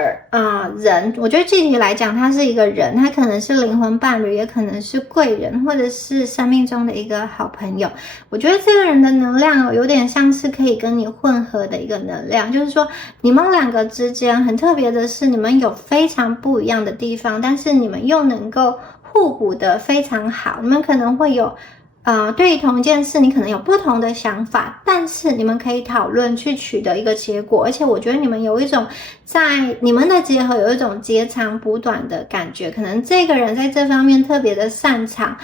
人，我觉得具体来讲，他是一个人，他可能是灵魂伴侣，也可能是贵人，或者是生命中的一个好朋友。我觉得这个人的能量有点像是可以跟你混合的一个能量，就是说你们两个之间很特别的是，你们有非常不一样的地方，但是你们又能够互补的非常好。你们可能会有对于同一件事，你可能有不同的想法，但是你们可以讨论去取得一个结果，而且我觉得你们有一种在你们的结合有一种截长补短的感觉，可能这个人在这方面特别的擅长，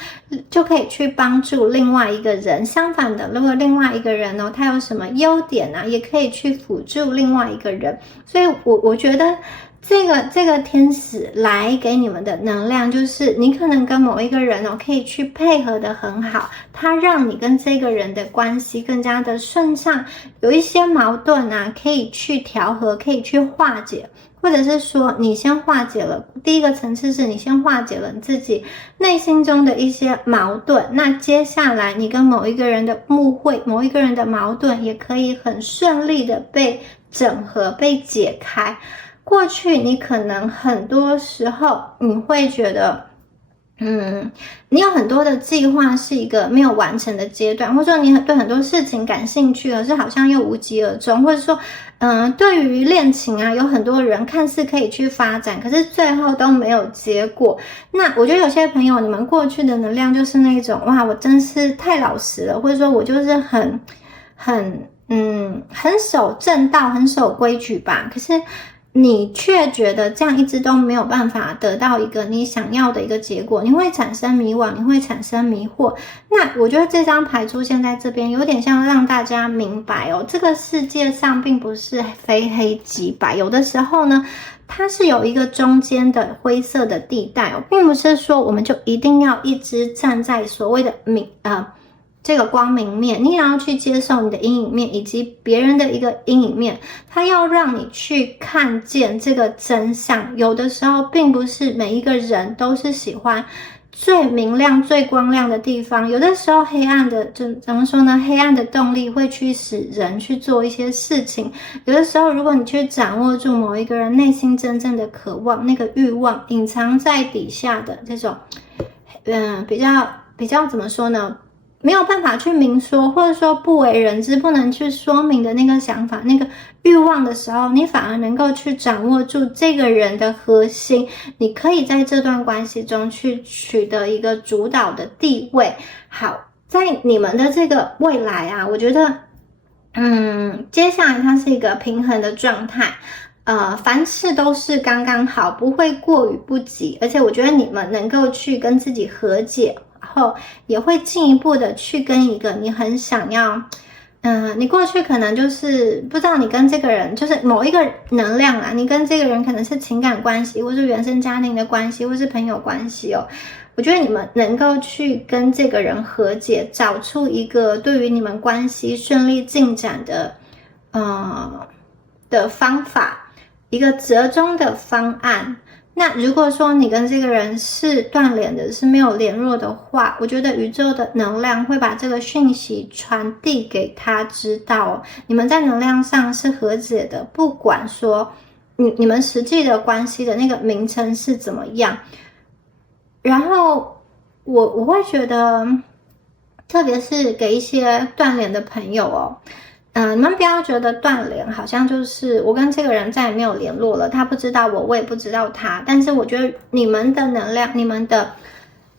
就可以去帮助另外一个人。相反的，如果另外一个人呢，他有什么优点啊，也可以去辅助另外一个人。所以我觉得这个天使来给你们的能量，就是你可能跟某一个人可以去配合的很好，他让你跟这个人的关系更加的顺畅，有一些矛盾啊可以去调和，可以去化解，或者是说你先化解了，第一个层次是你先化解了你自己内心中的一些矛盾，那接下来你跟某一个人的误会，某一个人的矛盾也可以很顺利的被整合，被解开。过去你可能很多时候你会觉得你有很多的计划是一个没有完成的阶段，或者说你对很多事情感兴趣，可是好像又无疾而终，或者说对于恋情啊，有很多人看似可以去发展，可是最后都没有结果。那我觉得有些朋友，你们过去的能量就是那种哇，我真是太老实了，或者说我就是很守正道，很守规矩吧，可是你却觉得这样一直都没有办法得到一个你想要的一个结果，你会产生迷惘，你会产生迷惑。那我觉得这张牌出现在这边，有点像让大家明白这个世界上并不是非黑即白，有的时候呢，它是有一个中间的灰色的地带并不是说我们就一定要一直站在所谓的这个光明面，你也要去接受你的阴影面以及别人的一个阴影面，它要让你去看见这个真相。有的时候并不是每一个人都是喜欢最明亮最光亮的地方，有的时候黑暗的怎么说呢，黑暗的动力会驱使人去做一些事情。有的时候如果你去掌握住某一个人内心真正的渴望，那个欲望隐藏在底下的这种比较怎么说呢，没有办法去明说，或者说不为人知，不能去说明的那个想法，那个欲望的时候，你反而能够去掌握住这个人的核心，你可以在这段关系中去取得一个主导的地位。好，在你们的这个未来啊，我觉得接下来它是一个平衡的状态，凡事都是刚刚好，不会过于不及，而且我觉得你们能够去跟自己和解，然后也会进一步的去跟一个你很想要你过去可能就是不知道你跟这个人就是某一个能量啊，你跟这个人可能是情感关系，或是原生家庭的关系，或是朋友关系我觉得你们能够去跟这个人和解，找出一个对于你们关系顺利进展的方法，一个折中的方案。那如果说你跟这个人是断联的，是没有联络的话，我觉得宇宙的能量会把这个讯息传递给他知道你们在能量上是和解的，不管说你们实际的关系的那个名称是怎么样。然后我会觉得，特别是给一些断联的朋友你们不要觉得断联好像就是我跟这个人再也没有联络了，他不知道我，我也不知道他。但是我觉得你们的能量，你们的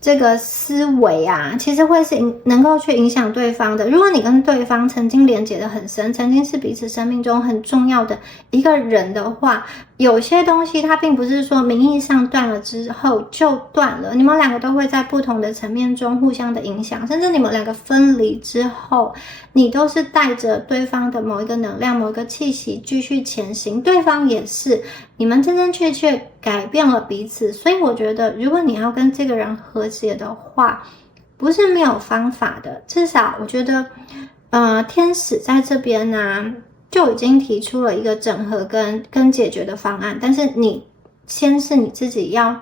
这个思维啊，其实会是能够去影响对方的。如果你跟对方曾经连结得很深，曾经是彼此生命中很重要的一个人的话，有些东西它并不是说名义上断了之后就断了，你们两个都会在不同的层面中互相的影响，甚至你们两个分离之后，你都是带着对方的某一个能量、某一个气息继续前行，对方也是，你们真真切切改变了彼此。所以我觉得，如果你要跟这个人和解的话，不是没有方法的。至少我觉得，天使在这边呢，就已经提出了一个整合跟解决的方案。但是你先是你自己要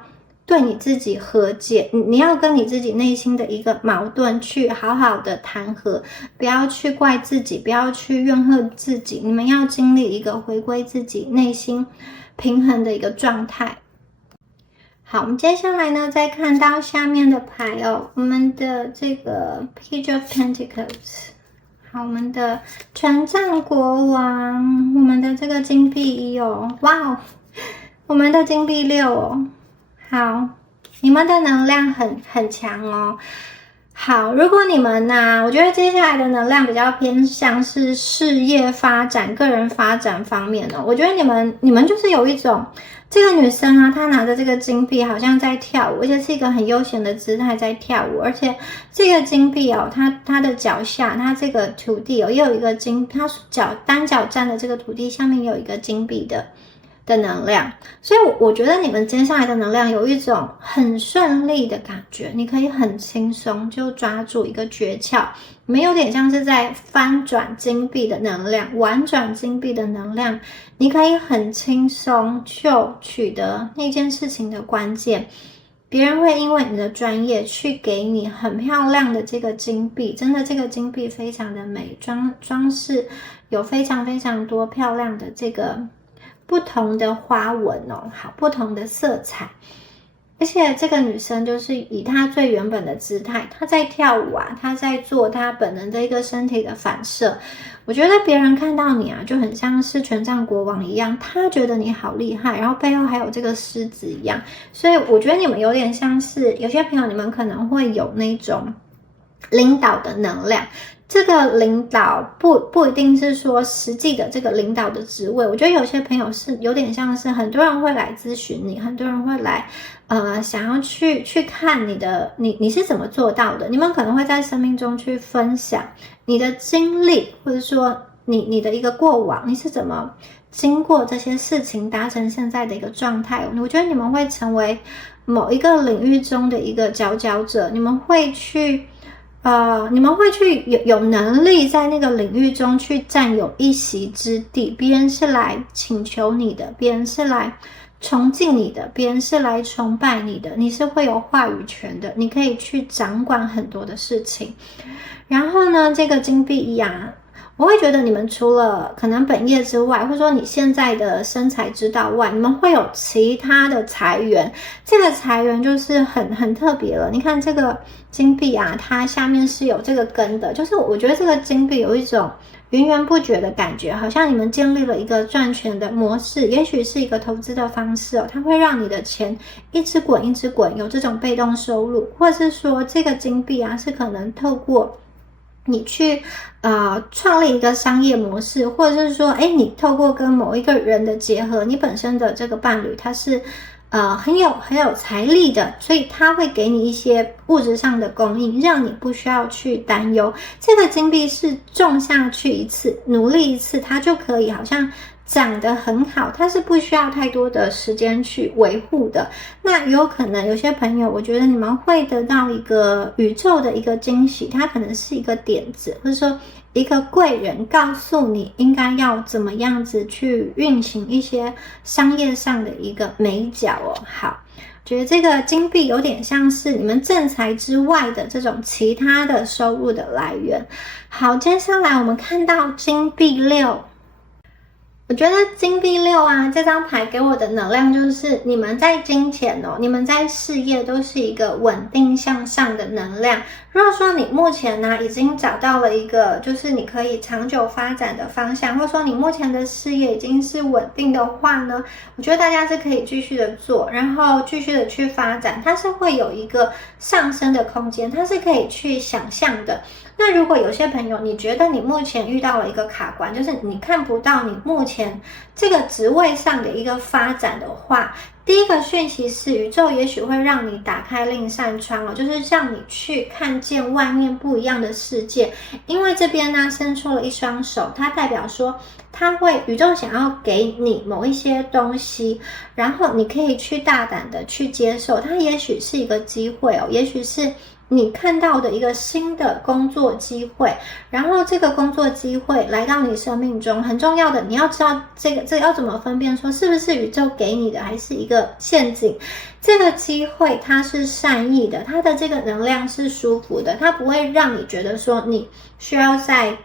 对你自己和解，你要跟你自己内心的一个矛盾去好好的谈和，不要去怪自己，不要去怨恨自己。你们要经历一个回归自己内心平衡的一个状态。好，我们接下来呢，再看到下面的牌哦，我们的这个 Page of Pentacles， 好，我们的权杖国王，我们的这个金币1哦，哇哦，我们的金币6哦，好，你们的能量很强哦。好，如果你们我觉得接下来的能量比较偏向是事业发展、个人发展方面哦。我觉得你们就是有一种，这个女生啊，她拿着这个金币好像在跳舞，而且是一个很悠闲的姿态在跳舞，而且这个金币哦，她的脚下，她这个土地哦，也有一个她单脚站的这个土地下面也有一个金币的能量，所以我觉得你们接下来的能量有一种很顺利的感觉，你可以很轻松就抓住一个诀窍，你们有点像是在翻转金币的能量，玩转金币的能量，你可以很轻松就取得那件事情的关键，别人会因为你的专业去给你很漂亮的这个金币，真的这个金币非常的美，装饰有非常非常多漂亮的这个不同的花纹哦，好，不同的色彩，而且这个女生就是以她最原本的姿态，她在跳舞啊，她在做她本人的一个身体的反射。我觉得别人看到你啊，就很像是权杖国王一样，他觉得你好厉害，然后背后还有这个狮子一样，所以我觉得你们有点像是有些朋友，你们可能会有那种领导的能量。这个领导不一定是说实际的这个领导的职位，我觉得有些朋友是有点像是很多人会来咨询你，很多人会来想要去看你是怎么做到的，你们可能会在生命中去分享你的经历，或者说你的一个过往，你是怎么经过这些事情达成现在的一个状态。我觉得你们会成为某一个领域中的一个佼佼者，你们会去有能力在那个领域中去占有一席之地，别人是来请求你的，别人是来崇敬你的，别人是来崇拜你的，你是会有话语权的，你可以去掌管很多的事情。然后呢，这个金币1啊，我会觉得你们除了可能本业之外，或者说你现在的生财之道外，你们会有其他的财源。这个财源就是很特别了。你看这个金币啊，它下面是有这个根的，就是我觉得这个金币有一种源源不绝的感觉，好像你们建立了一个赚钱的模式，也许是一个投资的方式哦，它会让你的钱一直滚一直滚，有这种被动收入，或者是说这个金币啊是可能透过你去创立一个商业模式，或者是说你透过跟某一个人的结合，你本身的这个伴侣他是很有财力的，所以他会给你一些物质上的供应，让你不需要去担忧。这个金币是种下去一次，努力一次，它就可以好像长得很好，它是不需要太多的时间去维护的。那有可能有些朋友，我觉得你们会得到一个宇宙的一个惊喜，它可能是一个点子，或者说一个贵人告诉你应该要怎么样子去运行一些商业上的一个美角哦。好，觉得这个金币有点像是你们正财之外的这种其他的收入的来源。好，接下来我们看到金币6。我觉得金币6啊，这张牌给我的能量就是你们在金钱哦，你们在事业都是一个稳定向上的能量。如果说你目前呢已经找到了一个就是你可以长久发展的方向，或者说你目前的事业已经是稳定的话呢，我觉得大家是可以继续的做，然后继续的去发展，它是会有一个上升的空间，它是可以去想象的。那如果有些朋友你觉得你目前遇到了一个卡关，就是你看不到你目前这个职位上的一个发展的话，第一个讯息是宇宙也许会让你打开另一扇窗就是让你去看见外面不一样的世界。因为这边呢伸出了一双手，它代表说宇宙想要给你某一些东西，然后你可以去大胆的去接受它，也许是一个机会也许是你看到的一个新的工作机会，然后这个工作机会来到你生命中，很重要的你要知道这个要怎么分辨说是不是宇宙给你的还是一个陷阱。这个机会它是善意的，它的这个能量是舒服的，它不会让你觉得说你需要在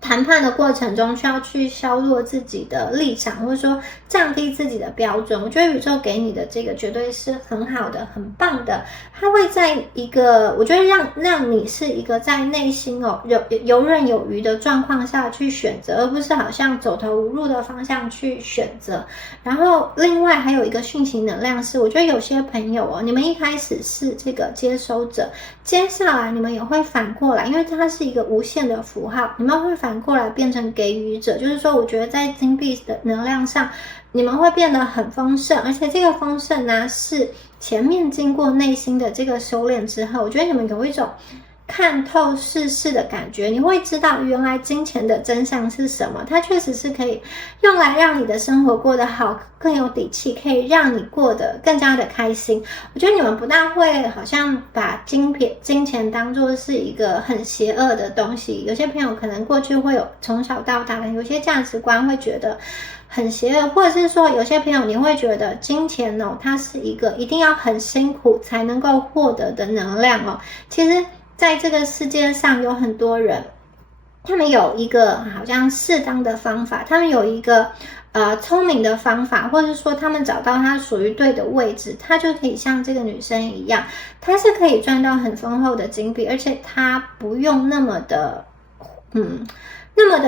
谈判的过程中需要去削弱自己的立场，或者说降低自己的标准。我觉得宇宙给你的这个绝对是很好的很棒的，它会在一个我觉得让你是一个在内心游刃有余的状况下去选择，而不是好像走投无路的方向去选择。然后另外还有一个讯息能量是，我觉得有些朋友你们一开始是这个接收者，接下来你们也会反过来，因为它是一个无限的符号，你们会反过来变成给予者。就是说我觉得在金币的能量上你们会变得很丰盛，而且这个丰盛呢是前面经过内心的这个修炼之后，我觉得你们有一种看透世事的感觉，你会知道原来金钱的真相是什么，它确实是可以用来让你的生活过得好，更有底气，可以让你过得更加的开心。我觉得你们不大会好像把金钱当作是一个很邪恶的东西，有些朋友可能过去会有从小到大有些价值观会觉得很邪恶，或者是说有些朋友你会觉得金钱它是一个一定要很辛苦才能够获得的能量其实在这个世界上有很多人，他们有一个好像适当的方法，他们有一个聪明的方法，或者说他们找到他属于对的位置，他就可以像这个女生一样，他是可以赚到很丰厚的金币，而且他不用那么的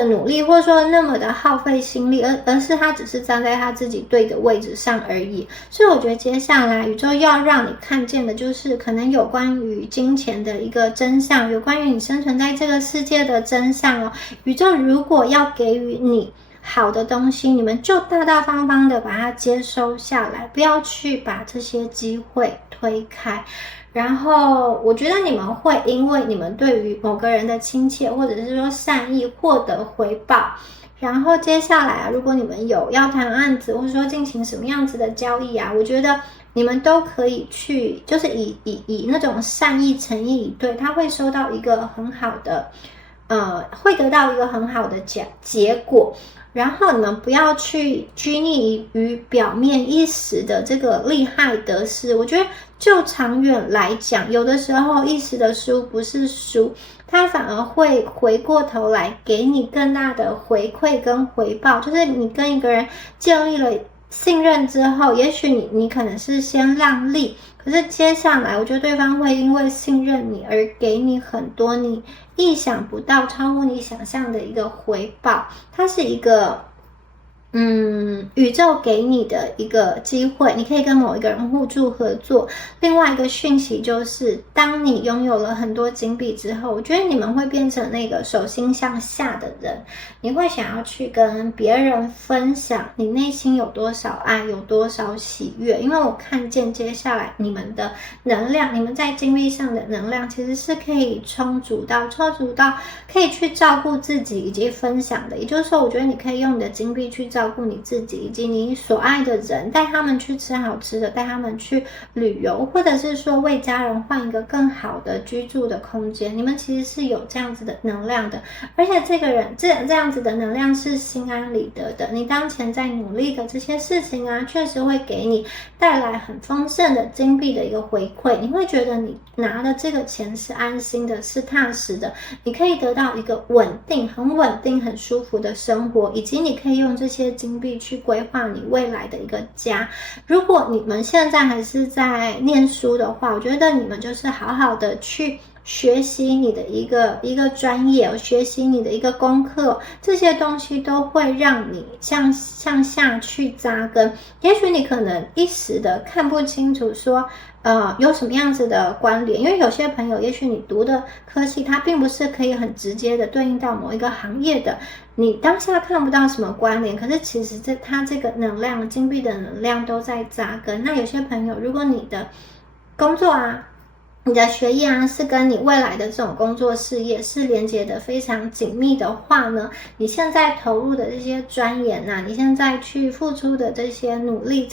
努力，或者说那么的耗费心力，而是他只是站在他自己对的位置上而已。所以我觉得接下来宇宙要让你看见的就是可能有关于金钱的一个真相，有关于你生存在这个世界的真相宇宙如果要给予你好的东西，你们就大大方方的把它接收下来，不要去把这些机会推开。然后我觉得你们会因为你们对于某个人的亲切或者是说善意获得回报，然后接下来如果你们有要谈案子或者说进行什么样子的交易我觉得你们都可以去就是以那种善意诚意以对，他会收到一个很好的会得到一个很好的结果。然后你们不要去拘泥于表面一时的这个利害得失，我觉得就长远来讲，有的时候一时的输不是输，它反而会回过头来给你更大的回馈跟回报。就是你跟一个人建立了信任之后，也许你可能是先让利，可是接下来我觉得对方会因为信任你而给你很多你意想不到超乎你想象的一个回报。它是一个宇宙给你的一个机会，你可以跟某一个人互助合作。另外一个讯息就是，当你拥有了很多金币之后，我觉得你们会变成那个手心向下的人，你会想要去跟别人分享你内心有多少爱，有多少喜悦。因为我看见接下来你们的能量，你们在金币上的能量其实是可以充足到可以去照顾自己以及分享的。也就是说，我觉得你可以用你的金币去照顾你自己以及你所爱的人，带他们去吃好吃的，带他们去旅游，或者是说为家人换一个更好的居住的空间。你们其实是有这样子的能量的，而且这个人这样子的能量是心安理得的。你当前在努力的这些事情确实会给你带来很丰盛的金币的一个回馈。你会觉得你拿的这个钱是安心的，是踏实的，你可以得到一个很稳定很舒服的生活，以及你可以用这些金币去规划你未来的一个家。如果你们现在还是在念书的话，我觉得你们就是好好的去学习你的一个专业，学习你的一个功课，这些东西都会让你向下去扎根。也许你可能一时的看不清楚说有什么样子的关联，因为有些朋友也许你读的科系它并不是可以很直接的对应到某一个行业的，你当下看不到什么关联，可是其实它这个能量，金币的能量都在扎根。那有些朋友，如果你的工作啊，你的学业啊，是跟你未来的这种工作事业是连接的非常紧密的话呢，你现在投入的这些钻研啊，你现在去付出的这些努力，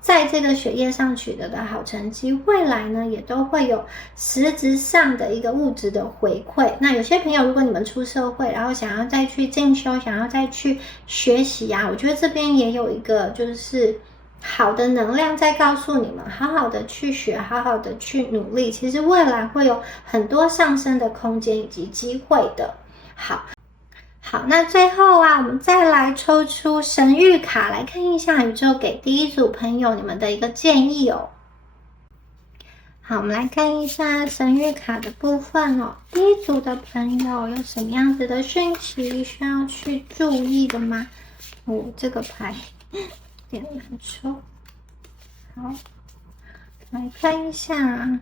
在这个学业上取得的好成绩，未来呢也都会有实质上的一个物质的回馈。那有些朋友，如果你们出社会，然后想要再去进修，想要再去学习啊，我觉得这边也有一个就是好的能量在告诉你们，好好的去学，好好的去努力，其实未来会有很多上升的空间以及机会的。好，那最后啊，我们再来抽出神谕卡来看一下宇宙给第一组朋友你们的一个建议哦。好，我们来看一下神谕卡的部分哦。第一组的朋友有什么样子的讯息需要去注意的吗？这个牌有点难抽。好，来看一下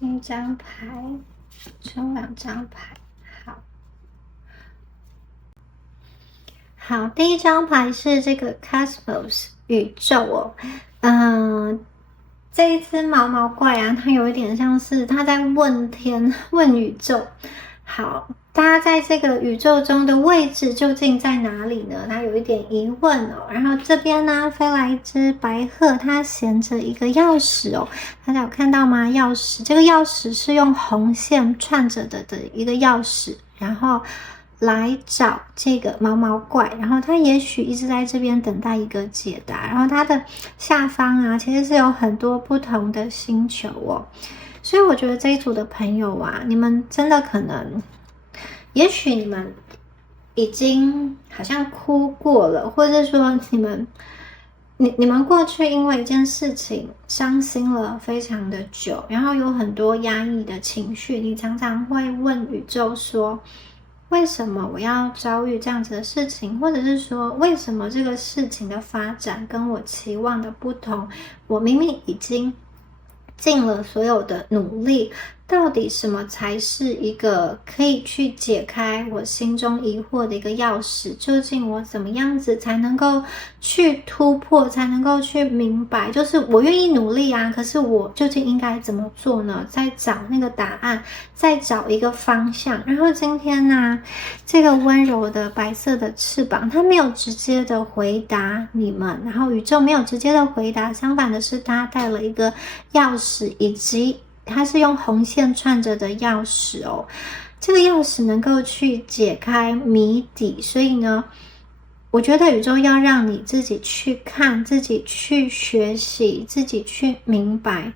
一张牌，抽2张牌。好，第一张牌是这个 Cosmos 宇宙哦。这一只毛毛怪啊，它有一点像是它在问天问宇宙。好，大家在这个宇宙中的位置究竟在哪里呢？它有一点疑问哦。然后这边呢飞来一只白鹤，它衔着一个钥匙哦，大家有看到吗？钥匙，这个钥匙是用红线串着的一个钥匙，然后来找这个毛毛怪，然后他也许一直在这边等待一个解答，然后他的下方啊其实是有很多不同的星球哦，所以我觉得这一组的朋友啊，你们真的可能也许你们已经好像哭过了，或者说你们过去因为一件事情伤心了非常的久，然后有很多压抑的情绪，你常常会问宇宙说，为什么我要遭遇这样子的事情，或者是说为什么这个事情的发展跟我期望的不同，我明明已经尽了所有的努力，到底什么才是一个可以去解开我心中疑惑的一个钥匙？究竟我怎么样子才能够去突破，才能够去明白，就是我愿意努力啊，可是我究竟应该怎么做呢？再找那个答案，再找一个方向。然后今天呢，这个温柔的白色的翅膀，它没有直接的回答你们，然后宇宙没有直接的回答，相反的是它带了一个钥匙，以及它是用红线串着的钥匙哦，这个钥匙能够去解开谜底，所以呢，我觉得宇宙要让你自己去看，自己去学习，自己去明白。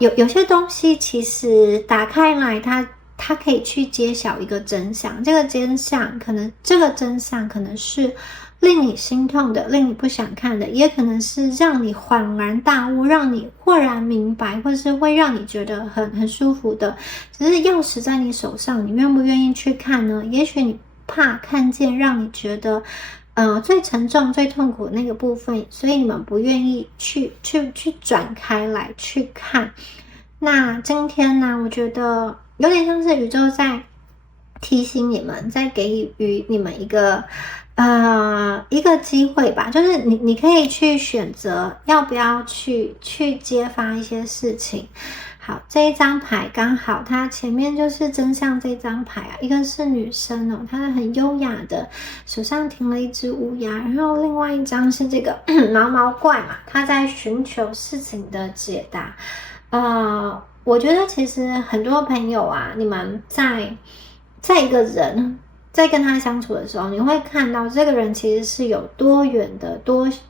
有些东西其实打开来，它可以去揭晓一个真相，这个真相可能是令你心痛的，令你不想看的，也可能是让你恍然大悟，让你豁然明白，或是会让你觉得很舒服的。只是钥匙在你手上，你愿不愿意去看呢？也许你怕看见让你觉得最沉重最痛苦的那个部分，所以你们不愿意去转开来去看。那今天呢，我觉得有点像是宇宙在提醒你们，在给予你们一个机会吧，就是你可以去选择要不要去揭发一些事情。好，这一张牌刚好它前面就是真相这张牌啊，一个是女生哦，她很优雅的手上停了一只乌鸦，然后另外一张是这个毛毛怪嘛，她在寻求事情的解答。我觉得其实很多朋友啊，你们在一个人在跟他相处的时候，你会看到这个人其实是有多元的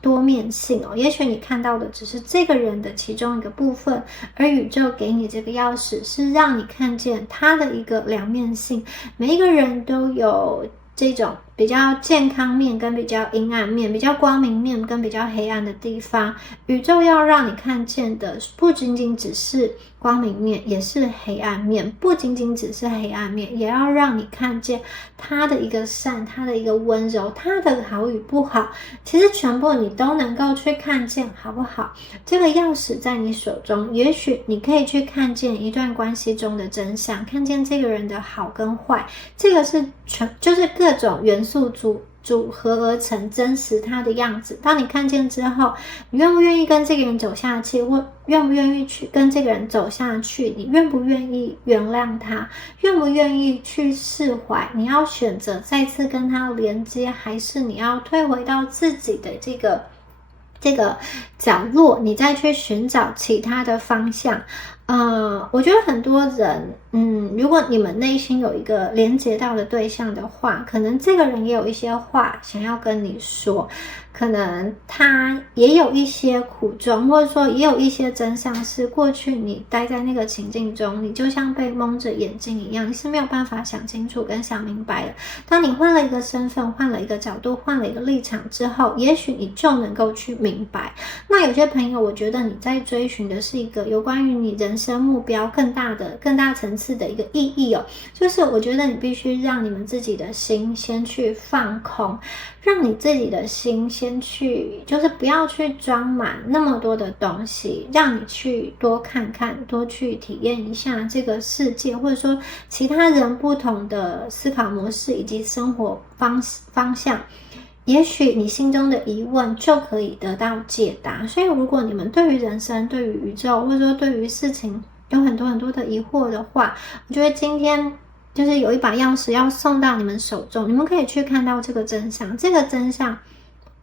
多面性哦。也许你看到的只是这个人的其中一个部分，而宇宙给你这个钥匙是让你看见他的一个两面性。每一个人都有这种比较健康面跟比较阴暗面，比较光明面跟比较黑暗的地方。宇宙要让你看见的不仅仅只是光明面，也是黑暗面，不仅仅只是黑暗面，也要让你看见它的一个善，它的一个温柔，它的好与不好，其实全部你都能够去看见，好不好？这个钥匙在你手中，也许你可以去看见一段关系中的真相，看见这个人的好跟坏，这个是就是各种元素组合而成真实它的样子。当你看见之后，你愿不愿意跟这个人走下去，或愿不愿意去跟这个人走下去？你愿不愿意原谅他？愿不愿意去释怀？你要选择再次跟他连接，还是你要退回到自己的这个角落，你再去寻找其他的方向？我觉得很多人，如果你们内心有一个连接到的对象的话，可能这个人也有一些话想要跟你说，可能他也有一些苦衷，或者说也有一些真相是过去你待在那个情境中，你就像被蒙着眼睛一样，你是没有办法想清楚跟想明白的。当你换了一个身份，换了一个角度，换了一个立场之后，也许你就能够去明白。那有些朋友，我觉得你在追寻的是一个有关于你人生目标更大层次的一个意义哦，就是我觉得你必须让你们自己的心先去放空，让你自己的心先去，就是不要去装满那么多的东西，让你去多看看，多去体验一下这个世界，或者说其他人不同的思考模式以及生活方向。也许你心中的疑问就可以得到解答。所以如果你们对于人生、对于宇宙，或者说对于事情有很多的疑惑的话，我觉得今天就是有一把钥匙要送到你们手中，你们可以去看到这个真相。这个真相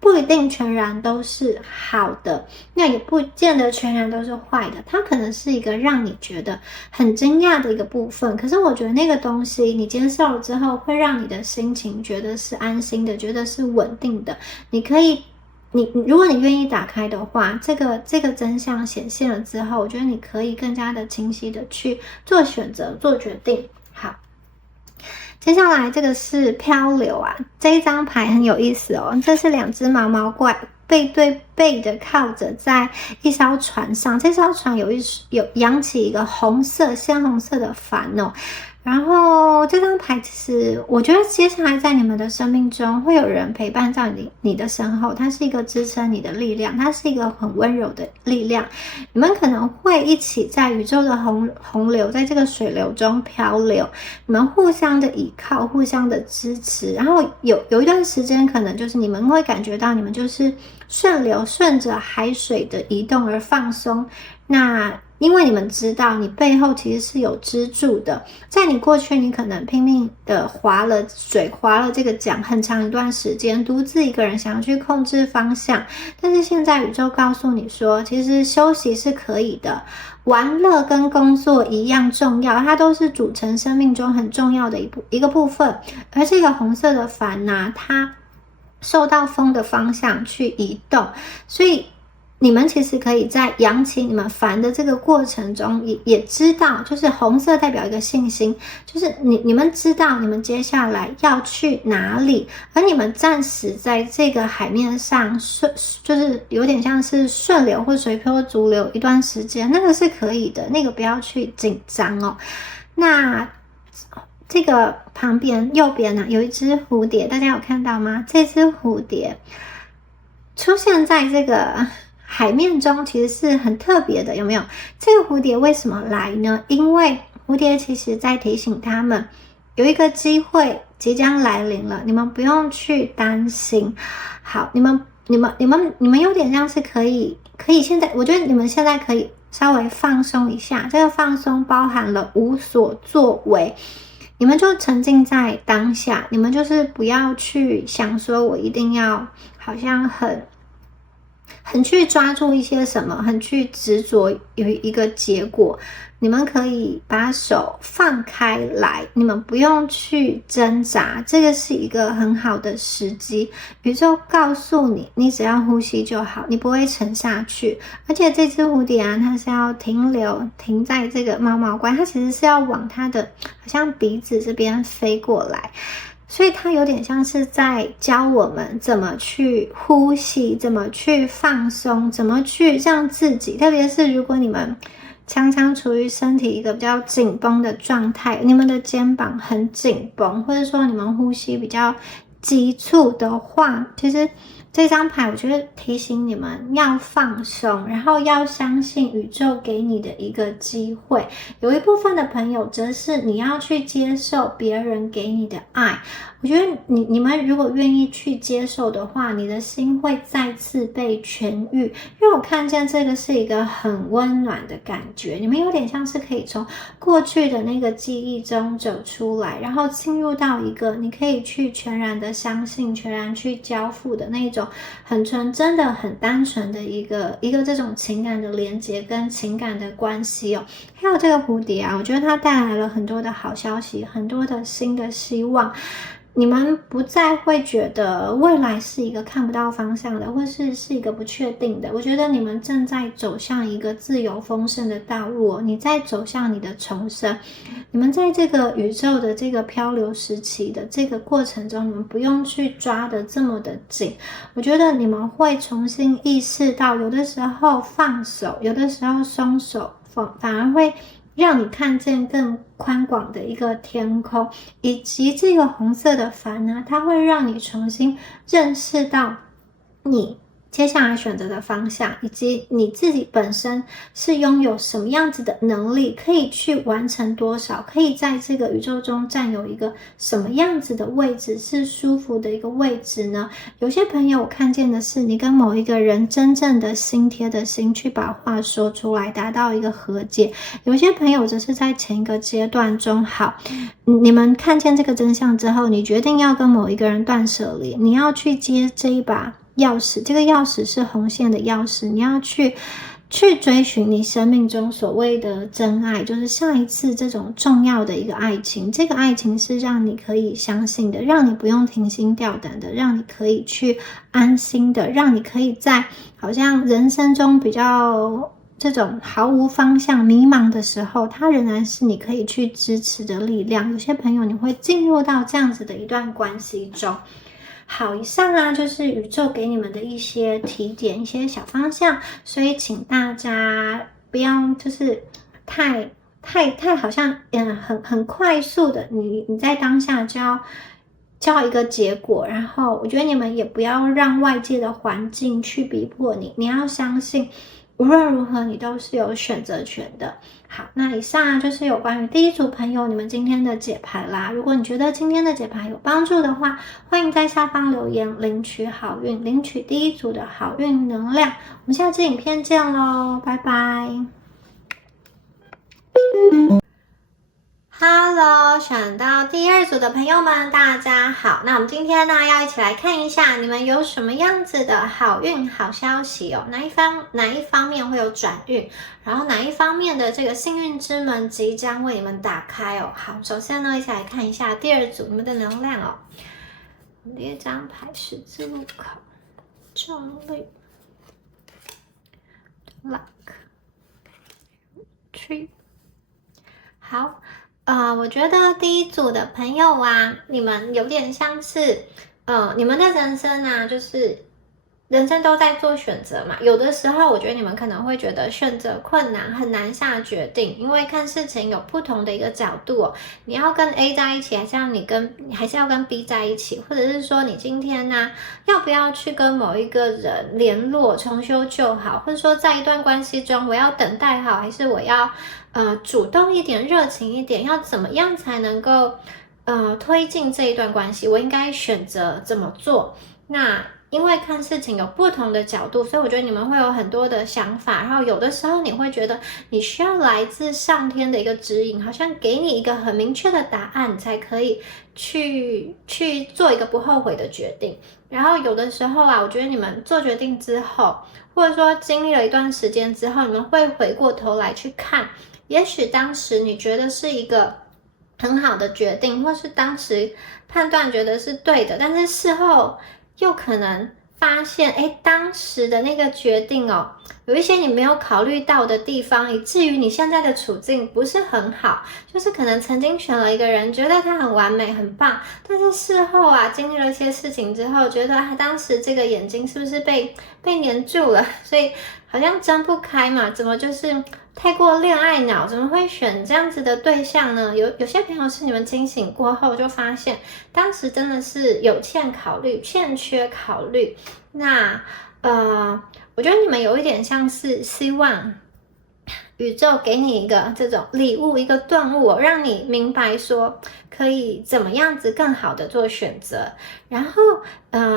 不一定全然都是好的，那也不见得全然都是坏的，它可能是一个让你觉得很惊讶的一个部分。可是我觉得那个东西你接受了之后，会让你的心情觉得是安心的，觉得是稳定的。如果你愿意打开的话，这个真相显现了之后，我觉得你可以更加的清晰的去做选择、做决定。好。接下来这个是漂流啊，这一张牌很有意思哦。这是两只毛毛怪背对背的靠着在一艘船上，这艘船有扬起一个鲜红色的帆哦。然后这张牌其实我觉得接下来在你们的生命中会有人陪伴在你的身后，它是一个支撑你的力量，它是一个很温柔的力量。你们可能会一起在宇宙的洪流，在这个水流中漂流，你们互相的依靠，互相的支持。然后有一段时间可能就是你们会感觉到你们就是顺着海水的移动而放松。那因为你们知道你背后其实是有支柱的，在你过去你可能拼命的划了这个桨很长一段时间，独自一个人想要去控制方向，但是现在宇宙告诉你说，其实休息是可以的，玩乐跟工作一样重要，它都是组成生命中很重要的一个部分。而这个红色的帆啊，它受到风的方向去移动，所以你们其实可以在扬起你们帆的这个过程中也知道，就是红色代表一个信心，就是你们知道你们接下来要去哪里，而你们暂时在这个海面上就是有点像是顺流或随波逐流一段时间，那个是可以的，那个不要去紧张哦。那这个旁边右边呢，有一只蝴蝶，大家有看到吗？这只蝴蝶出现在这个海面中其实是很特别的，有没有？这个蝴蝶为什么来呢？因为蝴蝶其实在提醒他们，有一个机会即将来临了，你们不用去担心。好，你们有点像是可以现在，我觉得你们现在可以稍微放松一下。这个放松包含了无所作为，你们就沉浸在当下，你们就是不要去想说我一定要好像很去抓住一些什么，很去执着有一个结果。你们可以把手放开来，你们不用去挣扎，这个是一个很好的时机。宇宙告诉你，你只要呼吸就好，你不会沉下去。而且这只蝴蝶啊，它是要停在这个毛毛怪，它其实是要往它的好像鼻子这边飞过来。所以它有点像是在教我们怎么去呼吸，怎么去放松，怎么去让自己，特别是如果你们常常处于身体一个比较紧绷的状态，你们的肩膀很紧绷，或者说你们呼吸比较急促的话，其实这张牌我觉得提醒你们要放松，然后要相信宇宙给你的一个机会。有一部分的朋友则是你要去接受别人给你的爱。我觉得你们如果愿意去接受的话，你的心会再次被痊愈。因为我看见这个是一个很温暖的感觉，你们有点像是可以从过去的那个记忆中走出来，然后进入到一个你可以去全然的相信、全然去交付的那种很纯真的、很单纯的一个这种情感的连接跟情感的关系哦。还有这个蝴蝶啊，我觉得它带来了很多的好消息，很多的新的希望。你们不再会觉得未来是一个看不到方向的，或是一个不确定的。我觉得你们正在走向一个自由丰盛的道路，你在走向你的重生。你们在这个宇宙的这个漂流时期的这个过程中，你们不用去抓得这么的紧。我觉得你们会重新意识到，有的时候放手，有的时候松手，反而会让你看见更宽广的一个天空，以及这个红色的帆呢，它会让你重新认识到你接下来选择的方向，以及你自己本身是拥有什么样子的能力，可以去完成多少，可以在这个宇宙中占有一个什么样子的位置，是舒服的一个位置呢？有些朋友我看见的是你跟某一个人真正的心贴的心去把话说出来，达到一个和解。有些朋友则是在前一个阶段中，好，你们看见这个真相之后，你决定要跟某一个人断舍离，你要去接这一把钥匙，这个钥匙是红线的钥匙，你要去追寻你生命中所谓的真爱，就是下一次这种重要的一个爱情。这个爱情是让你可以相信的，让你不用提心吊胆的，让你可以去安心的，让你可以在好像人生中比较这种毫无方向迷茫的时候，它仍然是你可以去支持的力量。有些朋友你会进入到这样子的一段关系中。好，以上啊就是宇宙给你们的一些提点，一些小方向，所以请大家不要就是太好像很快速的，你在当下就要一个结果，然后我觉得你们也不要让外界的环境去逼迫你，你要相信无论如何你都是有选择权的。好，那以上就是有关于第一组朋友你们今天的解牌啦。如果你觉得今天的解牌有帮助的话，欢迎在下方留言领取好运，领取第一组的好运能量。我们下支影片见咯，拜拜。Hello， 选到第二组的朋友们，大家好。那我们今天呢，要一起来看一下你们有什么样子的好运、好消息哦。哪一方面会有转运，然后哪一方面的这个幸运之门即将为你们打开哦。好，首先呢，一起来看一下第二组你们的能量哦。第一张牌十字路口，正律 ，luck tree。好。我觉得第一组的朋友啊，你们有点像是，你们的人生啊，就是人生都在做选择嘛。有的时候，我觉得你们可能会觉得选择困难，很难下决定，因为看事情有不同的一个角度哦。你要跟 A 在一起，还是要跟 B 在一起，或者是说你今天呢，要不要去跟某一个人联络，重修旧好，或者说在一段关系中，我要等待好，还是我要主动一点、热情一点，要怎么样才能够推进这一段关系？我应该选择怎么做？那因为看事情有不同的角度，所以我觉得你们会有很多的想法，然后有的时候你会觉得你需要来自上天的一个指引，好像给你一个很明确的答案，才可以去做一个不后悔的决定。然后有的时候啊，我觉得你们做决定之后，或者说经历了一段时间之后，你们会回过头来去看，也许当时你觉得是一个很好的决定，或是当时判断觉得是对的，但是事后又可能发现，当时的那个决定哦，有一些你没有考虑到的地方，以至于你现在的处境不是很好。就是可能曾经选了一个人，觉得他很完美、很棒，但是事后啊，经历了一些事情之后，觉得他当时这个眼睛是不是被黏住了，所以好像睁不开嘛？怎么就是太过恋爱脑，怎么会选这样子的对象呢？有些朋友是你们清醒过后就发现，当时真的是有欠缺考虑。那我觉得你们有一点像是希望宇宙给你一个这种礼物，一个顿悟，让你明白说可以怎么样子更好的做选择。然后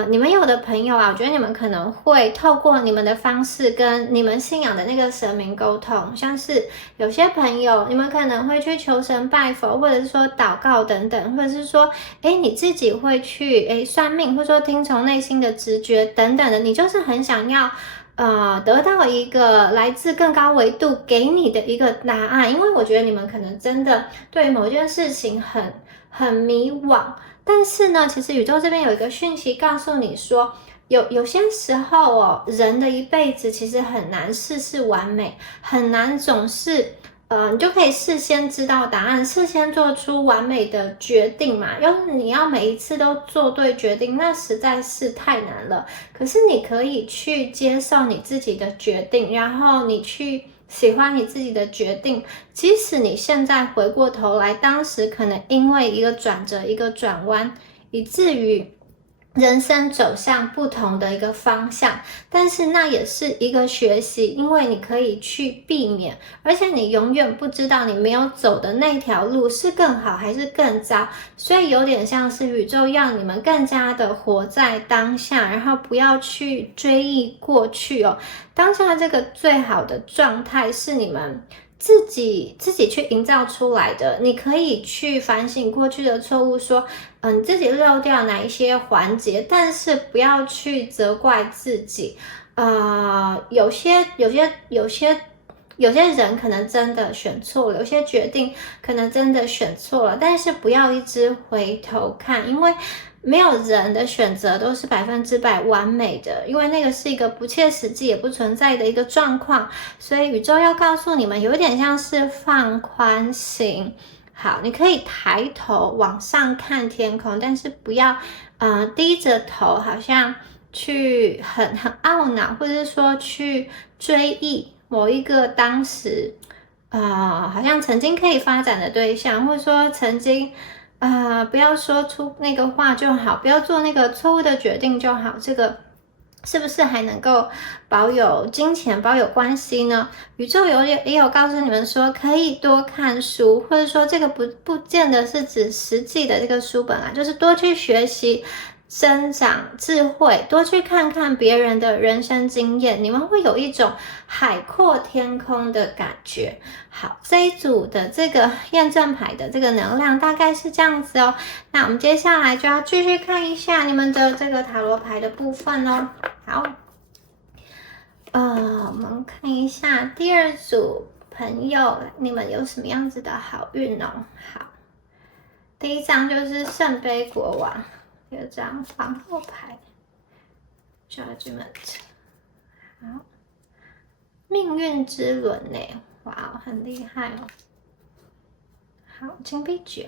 你们有的朋友啊，我觉得你们可能会透过你们的方式跟你们信仰的那个神明沟通，像是有些朋友你们可能会去求神拜佛，或者是说祷告等等，或者是说你自己会去算命，或者说听从内心的直觉等等的，你就是很想要得到一个来自更高维度给你的一个答案。因为我觉得你们可能真的对某件事情很迷惘，但是呢，其实宇宙这边有一个讯息告诉你说，有些时候哦，人的一辈子其实很难事事完美，很难总是你就可以事先知道答案，事先做出完美的决定嘛。要是你要每一次都做对决定，那实在是太难了。可是你可以去接受你自己的决定，然后你去喜欢你自己的决定，即使你现在回过头来，当时可能因为一个转折、一个转弯，以至于人生走向不同的一个方向，但是那也是一个学习，因为你可以去避免，而且你永远不知道你没有走的那条路是更好还是更糟，所以有点像是宇宙让你们更加的活在当下，然后不要去追忆过去哦。当下这个最好的状态是你们自己去营造出来的。你可以去反省过去的错误，说你自己漏掉哪一些环节，但是不要去责怪自己。有些人可能真的选错了，有些决定可能真的选错了，但是不要一直回头看，因为没有人的选择都是100%完美的，因为那个是一个不切实际也不存在的一个状况。所以宇宙要告诉你们，有一点像是放宽心。好，你可以抬头往上看天空，但是不要低着头，好像去很懊恼，或者是说去追忆某一个当时好像曾经可以发展的对象，或者说曾经不要说出那个话就好，不要做那个错误的决定就好。这个是不是还能够保有金钱、保有关系呢？宇宙也有告诉你们说，可以多看书，或者说这个不见得是指实际的这个书本啊，就是多去学习。增长智慧，多去看看别人的人生经验，你们会有一种海阔天空的感觉。好，这一组的这个验证牌的这个能量大概是这样子哦。那我们接下来就要继续看一下你们的这个塔罗牌的部分哦。好，我们看一下第二组朋友，你们有什么样子的好运哦？好，第一张就是圣杯国王。第二张皇后牌 Judgment， 好，命运之轮呢，哇，很厉害哦。好，金币9，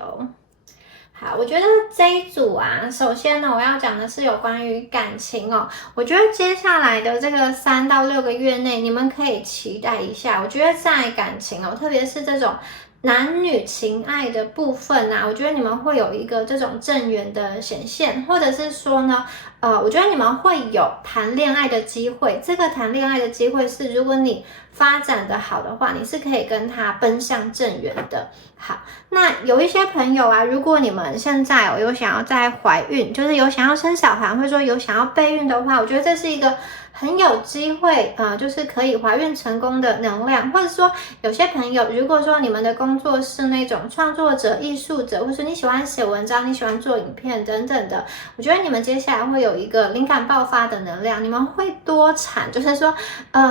好，我觉得这一组啊，首先呢，我要讲的是有关于感情哦。我觉得接下来的这个3到6个月内，你们可以期待一下。我觉得在感情哦，特别是这种男女情爱的部分啊，我觉得你们会有一个这种正缘的显现，或者是说呢，我觉得你们会有谈恋爱的机会。这个谈恋爱的机会是，如果你发展的好的话，你是可以跟他奔向正缘的。好，那有一些朋友啊，如果你们现在有想要再怀孕，就是有想要生小孩，或者说有想要备孕的话，我觉得这是一个很有机会就是可以怀孕成功的能量，或者说有些朋友，如果说你们的工作是那种创作者、艺术者，或者你喜欢写文章，你喜欢做影片等等的，我觉得你们接下来会有一个灵感爆发的能量，你们会多产，就是说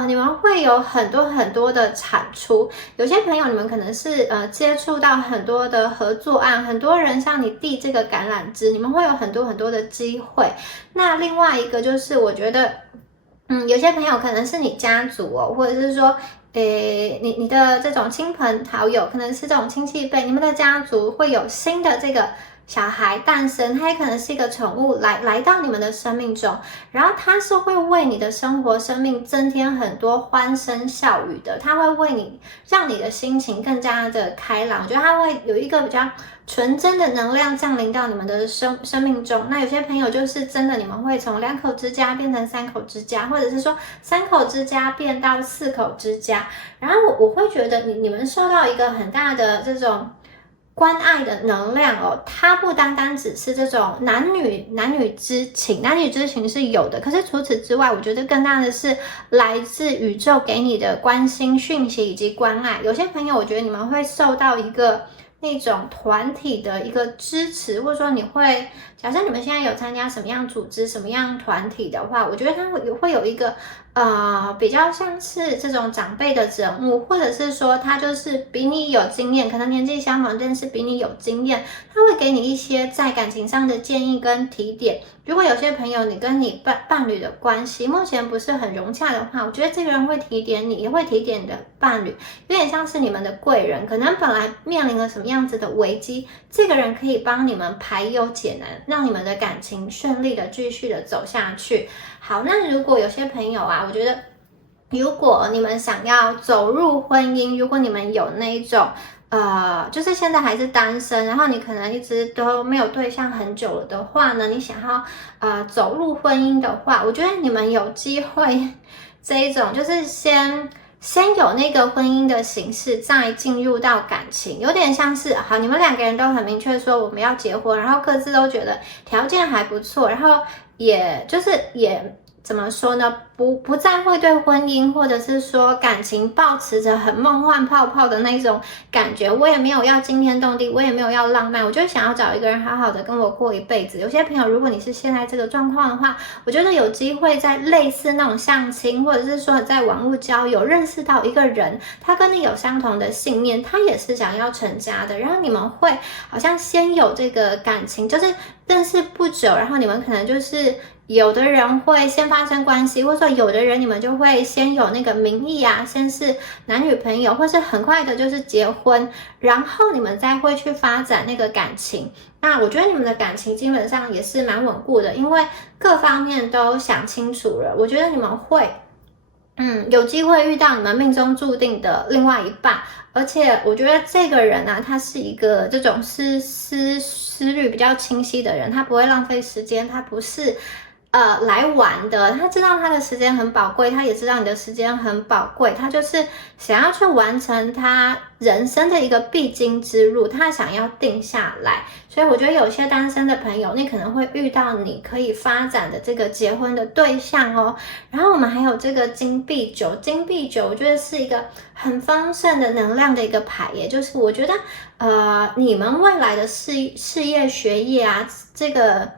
你们会有很多很多的产出。有些朋友你们可能是接触到很多的合作案，很多人向你递这个橄榄枝，你们会有很多很多的机会。那另外一个就是我觉得有些朋友可能是你家族哦，或者是说你的这种亲朋好友，可能是这种亲戚辈，你们的家族会有新的这个小孩诞生，他也可能是一个宠物来到你们的生命中，然后他是会为你的生活生命增添很多欢声笑语的，他会为你让你的心情更加的开朗，我觉得他会有一个比较纯真的能量降临到你们的生命中。那有些朋友就是真的，你们会从2口之家变成3口之家，或者是说3口之家变到4口之家。然后我会觉得你们受到一个很大的这种关爱的能量哦，它不单单只是这种男女之情，男女之情是有的，可是除此之外，我觉得更大的是来自宇宙给你的关心、讯息以及关爱。有些朋友，我觉得你们会受到一个那种团体的一个支持，或者说你会假设你们现在有参加什么样组织、什么样团体的话，我觉得它会有一个比较像是这种长辈的人物，或者是说他就是比你有经验，可能年纪相仿，但是比你有经验，他会给你一些在感情上的建议跟提点。如果有些朋友你跟你伴侣的关系目前不是很融洽的话，我觉得这个人会提点你，也会提点你的伴侣，有点像是你们的贵人，可能本来面临了什么样子的危机，这个人可以帮你们排忧解难，让你们的感情顺利的继续的走下去。好，那如果有些朋友我觉得如果你们想要走入婚姻，如果你们有那一种就是现在还是单身，然后你可能一直都没有对象很久了的话呢，你想要走入婚姻的话，我觉得你们有机会这一种就是先有那个婚姻的形式，再进入到感情，有点像是好，你们2个人都很明确说我们要结婚，然后各自都觉得条件还不错，然后也怎么说呢？不再会对婚姻或者是说感情抱持着很梦幻泡泡的那种感觉。我也没有要惊天动地，我也没有要浪漫，我就想要找一个人好好的跟我过一辈子。有些朋友，如果你是现在这个状况的话，我觉得有机会在类似那种相亲，或者是说在网络交友认识到一个人，他跟你有相同的信念，他也是想要成家的，然后你们会好像先有这个感情，就是认识不久，然后你们可能就是有的人会先发生关系，或者说有的人你们就会先有那个名义先是男女朋友，或是很快的就是结婚，然后你们再会去发展那个感情。那我觉得你们的感情基本上也是蛮稳固的，因为各方面都想清楚了。我觉得你们会有机会遇到你们命中注定的另外一半，而且我觉得这个人他是一个这种思虑比较清晰的人，他不会浪费时间，他不是来玩的，他知道他的时间很宝贵，他也知道你的时间很宝贵，他就是想要去完成他人生的一个必经之路，他想要定下来。所以我觉得有些单身的朋友，你可能会遇到你可以发展的这个结婚的对象哦。然后我们还有这个金币九，金币九我觉得是一个很丰盛的能量的一个牌耶，就是我觉得你们未来的事业学业这个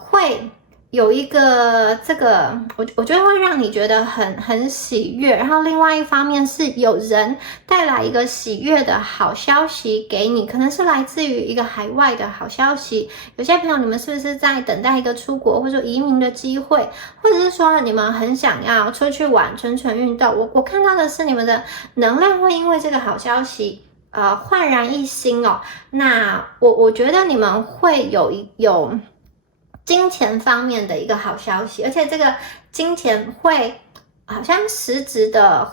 会有一个这个我觉得会让你觉得很喜悦，然后另外一方面是有人带来一个喜悦的好消息给你，可能是来自于一个海外的好消息。有些朋友你们是不是在等待一个出国或者移民的机会，或者是说你们很想要出去玩纯运动，我看到的是你们的能量会因为这个好消息焕然一新哦。那我觉得你们会有金钱方面的一个好消息，而且这个金钱会好像实质的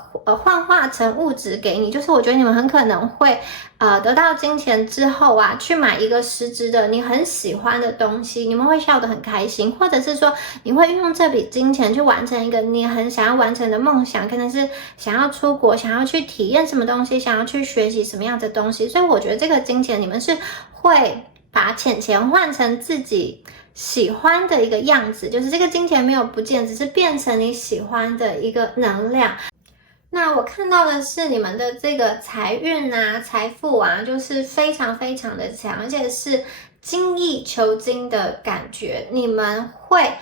幻化成物质给你，就是我觉得你们很可能会得到金钱之后去买一个实质的你很喜欢的东西，你们会笑得很开心，或者是说你会用这笔金钱去完成一个你很想要完成的梦想，可能是想要出国，想要去体验什么东西，想要去学习什么样的东西。所以我觉得这个金钱你们是会把钱换成自己喜欢的一个样子，就是这个金钱没有不见，只是变成你喜欢的一个能量。那我看到的是你们的这个财运啊、财富啊，就是非常非常的强，而且是精益求精的感觉。你们会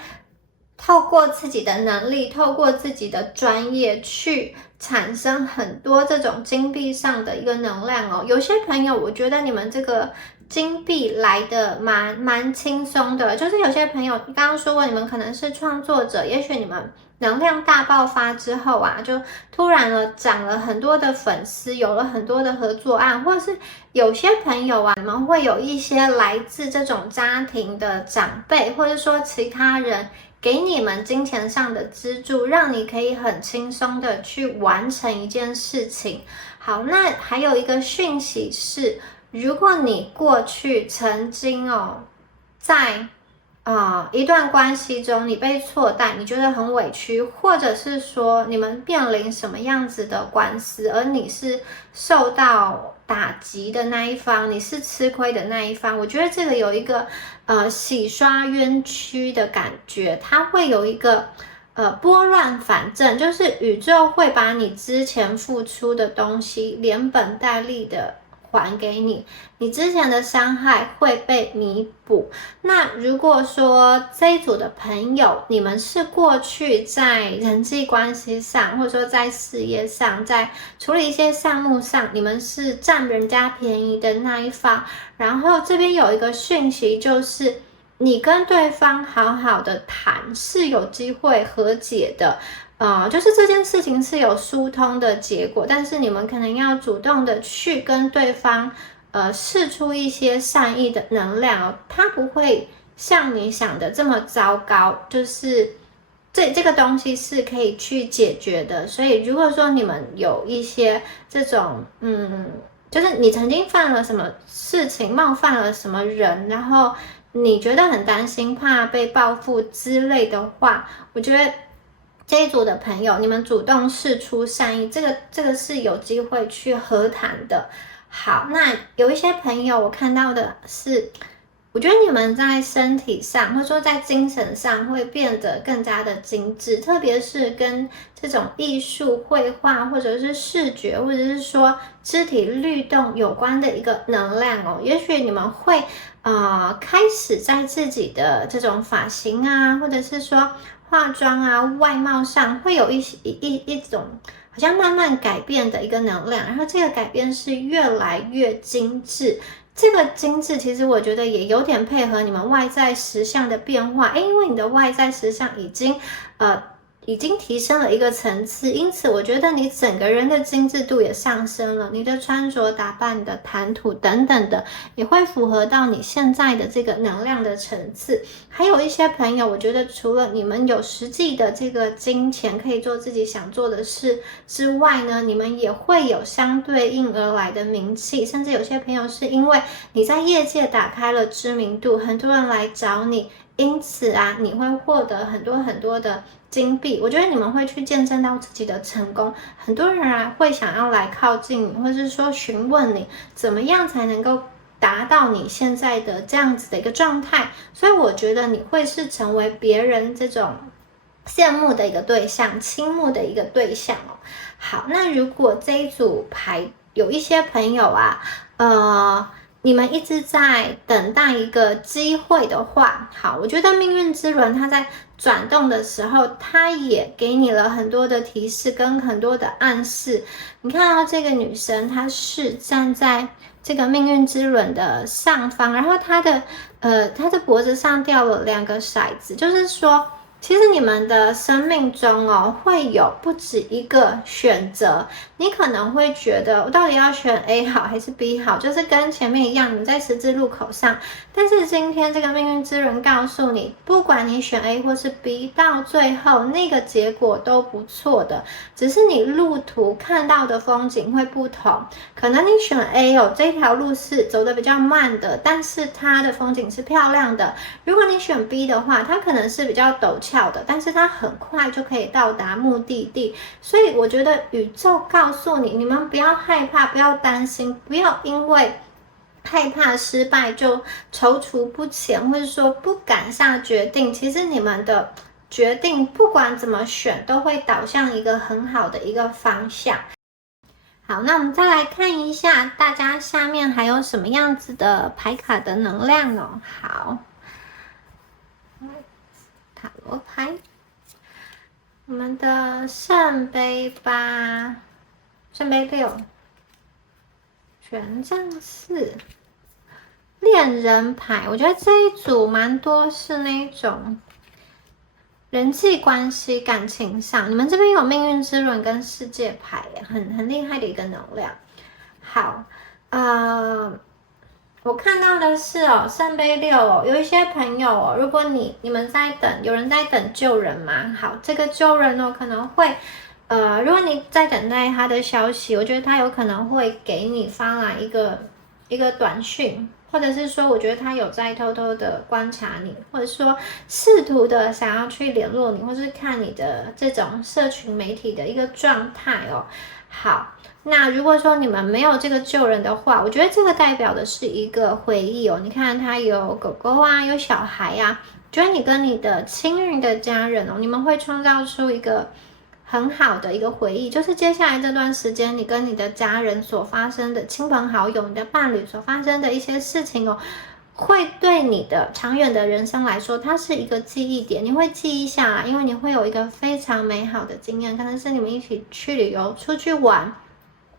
透过自己的能力，透过自己的专业去产生很多这种金币上的一个能量哦。有些朋友，我觉得你们这个金币来的蛮轻松的，就是有些朋友刚刚说过，你们可能是创作者，也许你们能量大爆发之后啊，就突然了涨了很多的粉丝，有了很多的合作案，或者是有些朋友啊，你们会有一些来自这种家庭的长辈，或者说其他人给你们金钱上的资助，让你可以很轻松的去完成一件事情。好，那还有一个讯息是，如果你过去曾经在一段关系中你被错待，你觉得很委屈，或者是说你们面临什么样子的官司，而你是受到打击的那一方，你是吃亏的那一方，我觉得这个有一个洗刷冤屈的感觉，它会有一个拨乱反正，就是宇宙会把你之前付出的东西连本带利的还给你，你之前的伤害会被弥补。那如果说这一组的朋友，你们是过去在人际关系上，或者说在事业上，在处理一些项目上，你们是占人家便宜的那一方，然后这边有一个讯息，就是你跟对方好好的谈，是有机会和解的。就是这件事情是有疏通的结果，但是你们可能要主动的去跟对方释出一些善意的能量哦，它不会像你想的这么糟糕，就是这个东西是可以去解决的。所以如果说你们有一些这种就是你曾经犯了什么事情，冒犯了什么人，然后你觉得很担心，怕被报复之类的话，我觉得这一组的朋友，你们主动释出善意，这个是有机会去和谈的。好，那有一些朋友我看到的是，我觉得你们在身体上或者说在精神上会变得更加的精致，特别是跟这种艺术、绘画或者是视觉或者是说肢体律动有关的一个能量哦。也许你们会开始在自己的这种发型啊，或者是说化妆啊、外貌上会有一种好像慢慢改变的一个能量，然后这个改变是越来越精致。这个精致其实我觉得也有点配合你们外在实相的变化，因为你的外在实相已经提升了一个层次，因此我觉得你整个人的精致度也上升了，你的穿着打扮、你的谈吐等等的也会符合到你现在的这个能量的层次。还有一些朋友，我觉得除了你们有实际的这个金钱可以做自己想做的事之外呢，你们也会有相对应而来的名气，甚至有些朋友是因为你在业界打开了知名度，很多人来找你，因此你会获得很多很多的金币。我觉得你们会去见证到自己的成功，很多人会想要来靠近你，或者是说询问你怎么样才能够达到你现在的这样子的一个状态。所以我觉得你会是成为别人这种羡慕的一个对象，倾慕的一个对象哦。好，那如果这一组牌有一些朋友你们一直在等待一个机会的话，好，我觉得命运之轮它在转动的时候，它也给你了很多的提示跟很多的暗示。你看到这个女生，她是站在这个命运之轮的上方，然后她的脖子上掉了2个骰子，就是说其实你们的生命中会有不止一个选择，你可能会觉得我到底要选 A 好还是 B 好，就是跟前面一样，你在十字路口上。但是今天这个命运之轮告诉你，不管你选 A 或是 B， 到最后那个结果都不错的，只是你路途看到的风景会不同。可能你选 A 这条路是走得比较慢的，但是它的风景是漂亮的。如果你选 B 的话，它可能是比较陡峭的，但是它很快就可以到达目的地。所以我觉得宇宙告诉你，你们不要害怕，不要担心，不要因为害怕失败就踌躇不前，或者说不敢下决定，其实你们的决定不管怎么选，都会导向一个很好的一个方向。好，那我们再来看一下大家下面还有什么样子的牌卡的能量哦。好，塔罗牌，我们的圣杯8、圣杯6、权杖4、恋人牌。我觉得这一组蛮多是那种人际关系、感情上，你们这边有命运之轮跟世界牌，很厉害的一个能量。好，我看到的是圣杯6有一些朋友如果你们在等，有人在等救人嘛？好，这个救人可能会，如果你在等待他的消息，我觉得他有可能会给你发来一个短讯。或者是说，我觉得他有在偷偷的观察你，或者说试图的想要去联络你，或是看你的这种社群媒体的一个状态哦。好，那如果说你们没有这个救人的话，我觉得这个代表的是一个回忆哦。你看他有狗狗啊，有小孩啊，觉得你跟你的亲人的家人你们会创造出一个很好的一个回忆，就是接下来这段时间你跟你的家人所发生的亲朋好友、你的伴侣所发生的一些事情会对你的长远的人生来说，它是一个记忆点，你会记忆下来，因为你会有一个非常美好的经验，可能是你们一起去旅游、出去玩，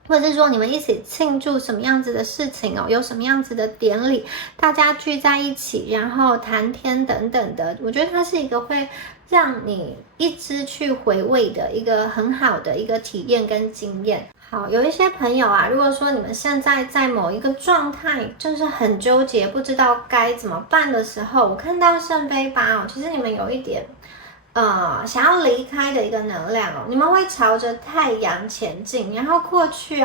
或者是说你们一起庆祝什么样子的事情有什么样子的典礼，大家聚在一起，然后谈天等等的，我觉得它是一个会让你一直去回味的一个很好的一个体验跟经验。好，有一些朋友如果说你们现在在某一个状态，就是很纠结，不知道该怎么办的时候，我看到圣杯8其实你们有一点想要离开的一个能量你们会朝着太阳前进，然后过去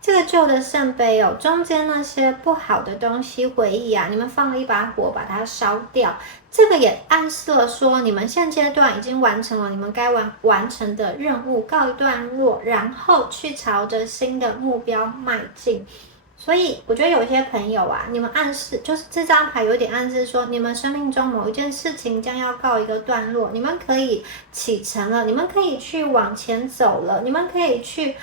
这个旧的圣杯中间那些不好的东西回忆你们放了一把火把它烧掉，这个也暗示了说你们现阶段已经完成了你们该完成的任务，告一段落，然后去朝着新的目标迈进。所以我觉得有一些朋友你们暗示，就是这张牌有点暗示说你们生命中某一件事情将要告一个段落，你们可以启程了，你们可以去往前走了，你们可以去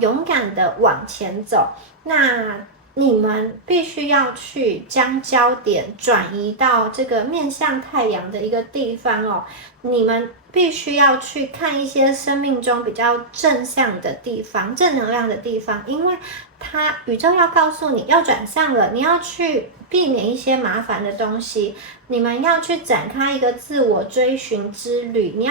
勇敢的往前走。那你们必须要去将焦点转移到这个面向太阳的一个地方你们必须要去看一些生命中比较正向的地方、正能量的地方，因为宇宙要告诉你要转向了，你要去避免一些麻烦的东西，你们要去展开一个自我追寻之旅，你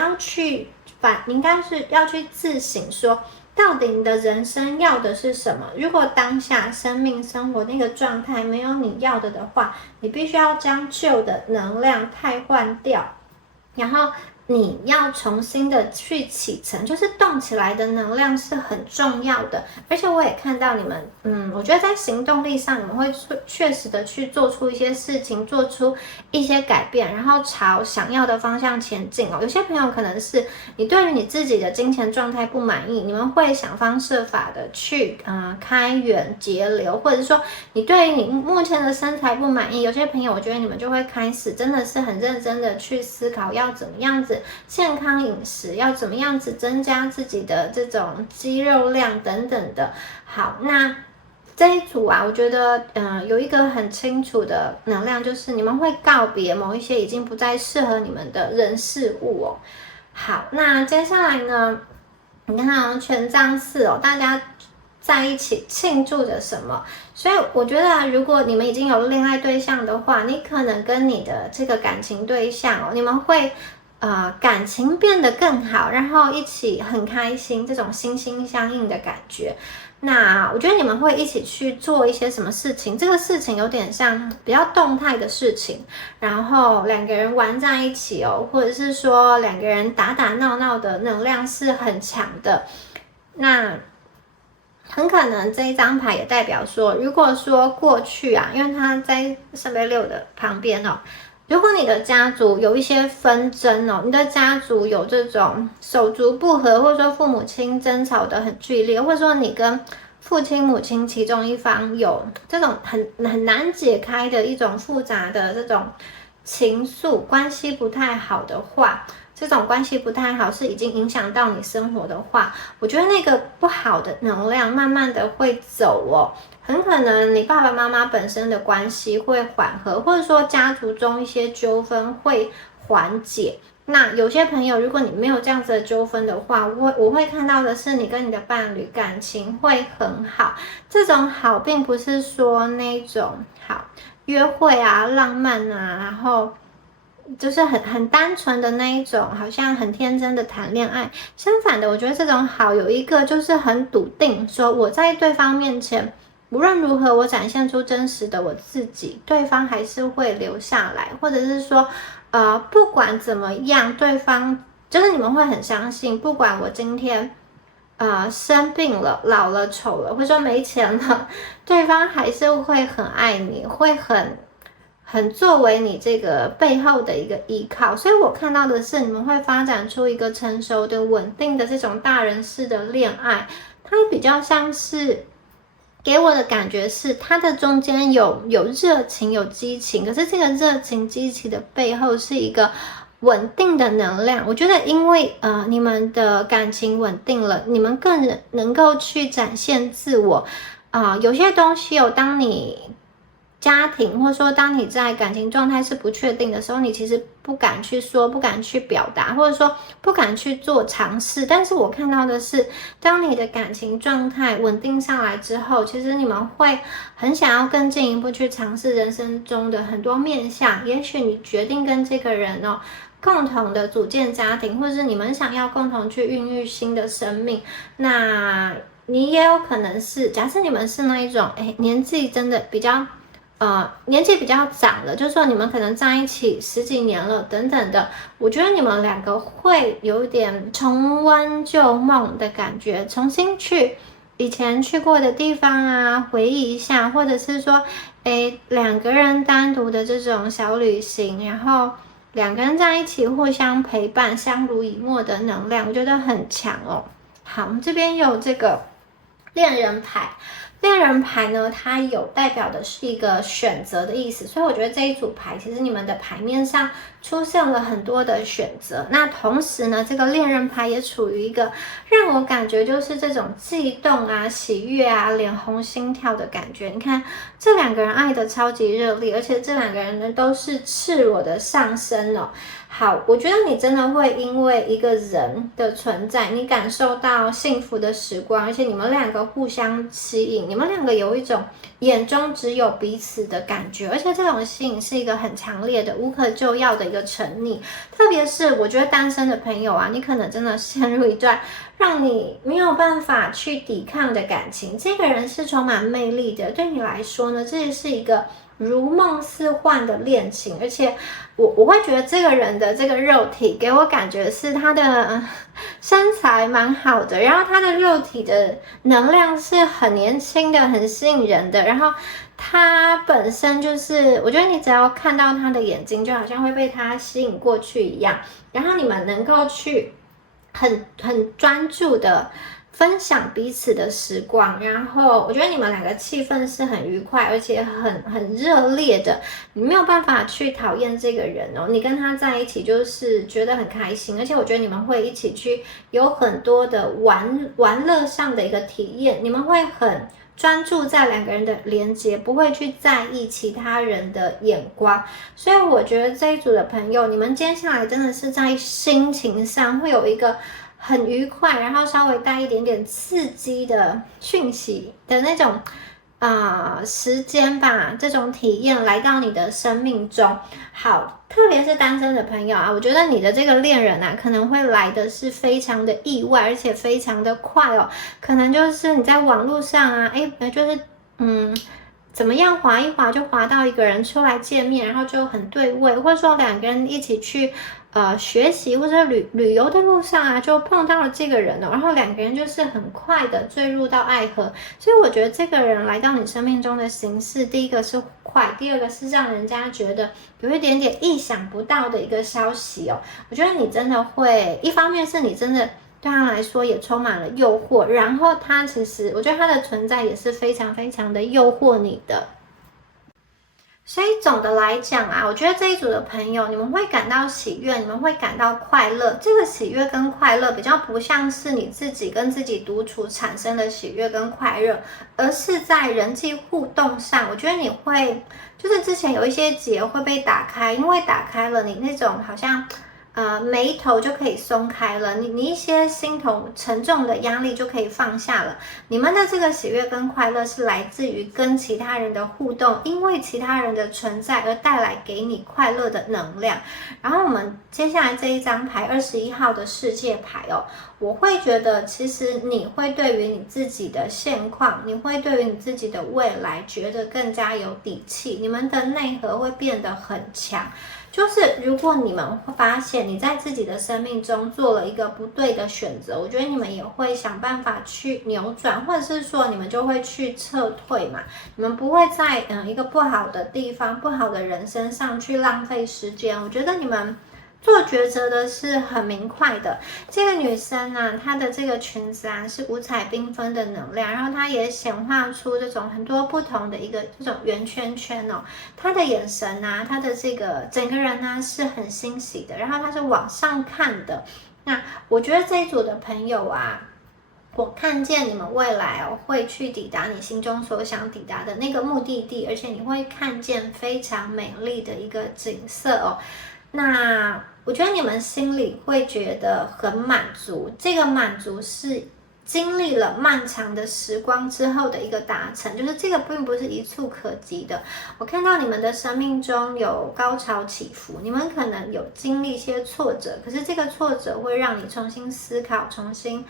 应该是要去自省说，到底你的人生要的是什么？如果当下生命生活那个状态没有你要的话，你必须要将旧的能量汰换掉，然后你要重新的去启程，就是动起来的能量是很重要的。而且我也看到你们我觉得在行动力上你们会确实的去做出一些事情，做出一些改变，然后朝想要的方向前进有些朋友可能是你对于你自己的金钱状态不满意，你们会想方设法的去开源节流，或者说你对于你目前的身材不满意，有些朋友我觉得你们就会开始真的是很认真的去思考要怎么样子健康饮食，要怎么样子增加自己的这种肌肉量等等的。好，那这一组我觉得有一个很清楚的能量，就是你们会告别某一些已经不再适合你们的人事物好，那接下来呢，你看权杖4大家在一起庆祝着什么？所以我觉得如果你们已经有恋爱对象的话，你可能跟你的这个感情对象你们会感情变得更好，然后一起很开心，这种心心相印的感觉。那我觉得你们会一起去做一些什么事情，这个事情有点像比较动态的事情，然后两个人玩在一起或者是说两个人打打闹闹的能量是很强的。那很可能这一张牌也代表说，如果说过去因为它在圣杯6的旁边如果你的家族有一些纷争你的家族有这种手足不和，或者说父母亲争吵的很剧烈，或者说你跟父亲母亲其中一方有这种很难解开的一种复杂的这种情愫，关系不太好的话，这种关系不太好是已经影响到你生活的话，我觉得那个不好的能量慢慢的会走哦，很可能你爸爸妈妈本身的关系会缓和，或者说家族中一些纠纷会缓解。那有些朋友，如果你没有这样子的纠纷的话，我会看到的是你跟你的伴侣感情会很好。这种好并不是说那种好约会啊、浪漫啊，然后就是很单纯的那一种，好像很天真的谈恋爱。相反的，我觉得这种好有一个就是很笃定，说我在对方面前无论如何我展现出真实的我自己，对方还是会留下来，或者是说不管怎么样，对方就是你们会很相信，不管我今天生病了、老了、丑了，或者说没钱了，对方还是会很爱你，会很作为你这个背后的一个依靠。所以我看到的是，你们会发展出一个成熟的、稳定的这种大人式的恋爱，它比较像是。给我的感觉是，它的中间有热情、有激情，可是这个热情、激情的背后是一个稳定的能量。我觉得，因为你们的感情稳定了，你们更能够去展现自我。有些东西当你家庭或者说当你在感情状态是不确定的时候，你其实不敢去说，不敢去表达，或者说不敢去做尝试。但是我看到的是，当你的感情状态稳定下来之后，其实你们会很想要更进一步去尝试人生中的很多面向。也许你决定跟这个人共同的组建家庭，或者是你们想要共同去孕育新的生命，那你也有可能是，假设你们是那一种年纪真的比较年纪比较长了，就是说你们可能在一起10几年了等等的，我觉得你们两个会有一点重温旧梦的感觉，重新去以前去过的地方啊，回忆一下，或者是说两个人单独的这种小旅行，然后两个人在一起互相陪伴，相濡以沫的能量，我觉得很强哦。好，我们这边有这个恋人牌。恋人牌呢，它有代表的是一个选择的意思，所以我觉得这一组牌其实你们的牌面上出现了很多的选择。那同时呢，这个恋人牌也处于一个让我感觉就是这种悸动啊、喜悦啊、脸红心跳的感觉。你看这两个人爱的超级热烈，而且这两个人呢都是赤裸的上身哦。好，我觉得你真的会因为一个人的存在，你感受到幸福的时光，而且你们两个互相吸引，你们两个有一种眼中只有彼此的感觉，而且这种吸引是一个很强烈的、无可救药的一个沉溺。特别是我觉得单身的朋友啊，你可能真的陷入一段让你没有办法去抵抗的感情，这个人是充满魅力的，对你来说呢，这是一个如梦似幻的恋情，而且我会觉得这个人的这个肉体给我感觉是他的身材蛮好的，然后他的肉体的能量是很年轻的，很吸引人的，然后他本身就是我觉得你只要看到他的眼睛就好像会被他吸引过去一样，然后你们能够去很专注的分享彼此的时光，然后我觉得你们两个气氛是很愉快，而且很热烈的，你没有办法去讨厌这个人哦，你跟他在一起就是觉得很开心，而且我觉得你们会一起去有很多的玩乐上的一个体验，你们会很专注在两个人的连接，不会去在意其他人的眼光，所以我觉得这一组的朋友，你们接下来真的是在心情上会有一个很愉快，然后稍微带一点点刺激的讯息的那种时间吧，这种体验来到你的生命中。好，特别是单身的朋友啊，我觉得你的这个恋人啊，可能会来的是非常的意外，而且非常的快哦。可能就是你在网络上啊，就是怎么样滑一滑就滑到一个人出来见面，然后就很对味，或者说两个人一起去学习或者旅游的路上啊，就碰到了这个人哦，然后两个人就是很快的坠入到爱河，所以我觉得这个人来到你生命中的形式，第一个是快，第二个是让人家觉得有一点点意想不到的一个消息哦。我觉得你真的会，一方面是你真的对他来说也充满了诱惑，然后他其实我觉得他的存在也是非常非常的诱惑你的。所以总的来讲啊，我觉得这一组的朋友，你们会感到喜悦，你们会感到快乐。这个喜悦跟快乐比较不像是你自己跟自己独处产生的喜悦跟快乐，而是在人际互动上，我觉得你会就是之前有一些结会被打开，因为打开了你那种好像眉头就可以松开了，你一些心头沉重的压力就可以放下了。你们的这个喜悦跟快乐是来自于跟其他人的互动，因为其他人的存在而带来给你快乐的能量。然后我们接下来这一张牌21号的世界牌哦，我会觉得其实你会对于你自己的现况，你会对于你自己的未来觉得更加有底气，你们的内核会变得很强。就是如果你们会发现你在自己的生命中做了一个不对的选择，我觉得你们也会想办法去扭转，或者是说你们就会去撤退嘛，你们不会在一个不好的地方、不好的人身上去浪费时间。我觉得你们做抉择的是很明快的。这个女生啊，她的这个裙子啊是五彩缤纷的能量，然后她也显化出这种很多不同的一个这种圆圈圈哦。她的眼神啊，她的这个整个人呢是很欣喜的，然后她是往上看的。那我觉得这一组的朋友啊，我看见你们未来哦会去抵达你心中所想抵达的那个目的地，而且你会看见非常美丽的一个景色哦。那我觉得你们心里会觉得很满足，这个满足是经历了漫长的时光之后的一个达成，就是这个并不是一触可及的。我看到你们的生命中有高潮起伏，你们可能有经历一些挫折，可是这个挫折会让你重新思考，重新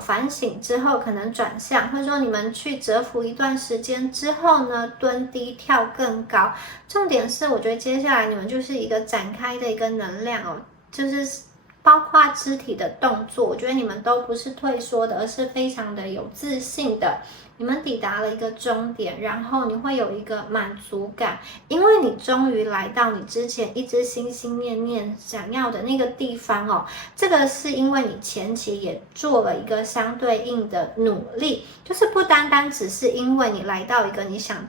反省之后可能转向，或者说你们去蛰伏一段时间之后呢，蹲低跳更高。重点是我觉得接下来你们就是一个展开的一个能量哦，就是包括肢体的动作，我觉得你们都不是退缩的，而是非常的有自信的。你们抵达了一个终点，然后你会有一个满足感，因为你终于来到你之前一直心心念念想要的那个地方哦。这个是因为你前期也做了一个相对应的努力，就是不单单只是因为你来到一个你想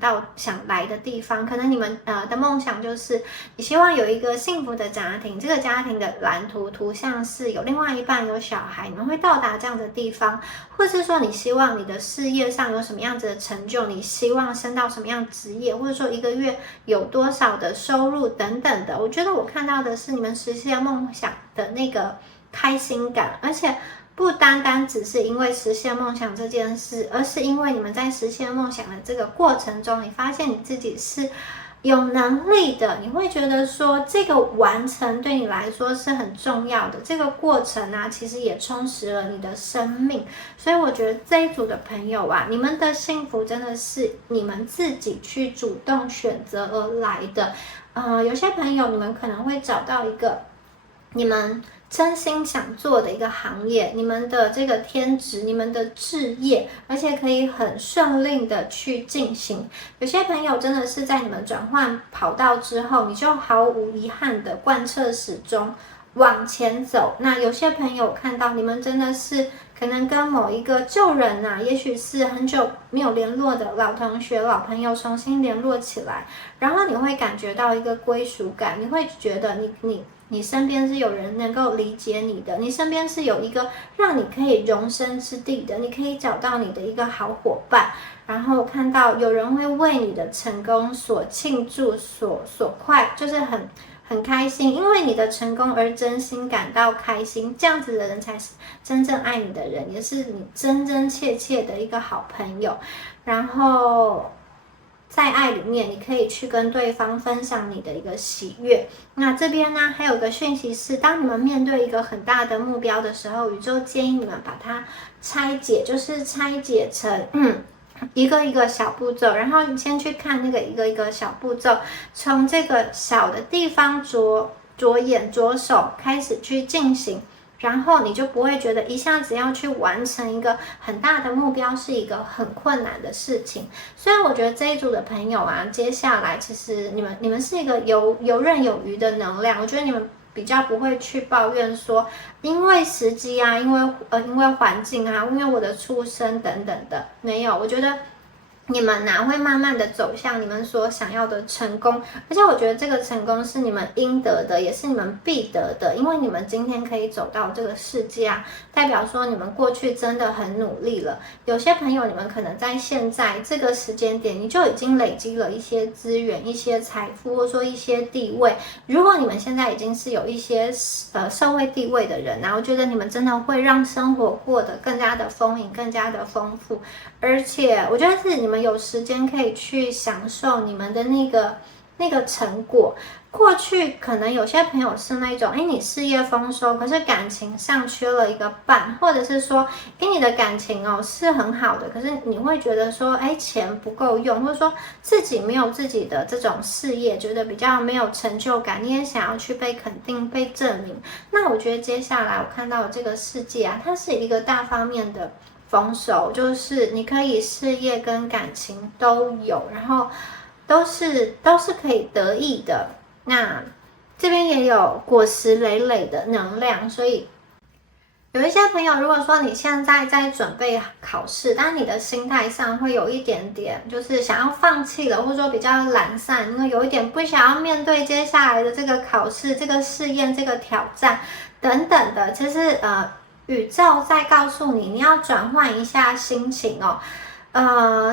来的地方，可能你们的梦想就是你希望有一个幸福的家庭，这个家庭的蓝图图像是有另外一半有小孩，你们会到达这样的地方，或是说你希望你的事业上有什么样子的成就，你希望升到什么样职业，或者说一个月有多少的收入等等的。我觉得我看到的是你们实现梦想的那个开心感，而且不单单只是因为实现梦想这件事，而是因为你们在实现梦想的这个过程中，你发现你自己是有能力的，你会觉得说这个完成对你来说是很重要的，这个过程啊其实也充实了你的生命。所以我觉得这一组的朋友啊，你们的幸福真的是你们自己去主动选择而来的。有些朋友你们可能会找到一个你们真心想做的一个行业，你们的这个天职，你们的志业，而且可以很顺利的去进行。有些朋友真的是在你们转换跑道之后，你就毫无遗憾的贯彻始终往前走。那有些朋友看到你们真的是可能跟某一个旧人啊，也许是很久没有联络的老同学、老朋友重新联络起来，然后你会感觉到一个归属感，你会觉得你身边是有人能够理解你的，你身边是有一个让你可以容身之地的，你可以找到你的一个好伙伴，然后看到有人会为你的成功所庆祝、所快，就是很开心，因为你的成功而真心感到开心，这样子的人才是真正爱你的人，也是你真真切切的一个好朋友。然后在爱里面，你可以去跟对方分享你的一个喜悦。那这边呢，还有个讯息是，当你们面对一个很大的目标的时候，宇宙建议你们把它拆解，就是拆解成一个一个小步骤，然后你先去看那个一个一个小步骤，从这个小的地方着眼着手开始去进行，然后你就不会觉得一下子要去完成一个很大的目标是一个很困难的事情。所以我觉得这一组的朋友啊，接下来其实你们是一个游刃有余的能量，我觉得你们比较不会去抱怨说，因为时机啊，因为环境啊，因为我的出身等等的，没有，我觉得。你们会慢慢的走向你们所想要的成功，而且我觉得这个成功是你们应得的，也是你们必得的，因为你们今天可以走到这个世界啊，代表说你们过去真的很努力了。有些朋友，你们可能在现在这个时间点，你就已经累积了一些资源、一些财富，或者说一些地位。如果你们现在已经是有一些社会地位的人，我觉得你们真的会让生活过得更加的丰盈、更加的丰富，而且我觉得是你们有时间可以去享受你们的那个成果。过去可能有些朋友是那种，你事业丰收，可是感情上缺了一个伴，或者是说，你的感情是很好的，可是你会觉得说，钱不够用，或者说自己没有自己的这种事业，觉得比较没有成就感，你也想要去被肯定、被证明。那我觉得接下来我看到这个世界啊，它是一个大方面的丰收，就是你可以事业跟感情都有，然后都是可以得意的。那这边也有果实累累的能量，所以有一些朋友，如果说你现在在准备考试，但你的心态上会有一点点就是想要放弃了，或者说比较懒散，因为有一点不想要面对接下来的这个考试、这个试验、这个挑战等等的，其实宇宙在告诉你，你要转换一下心情哦。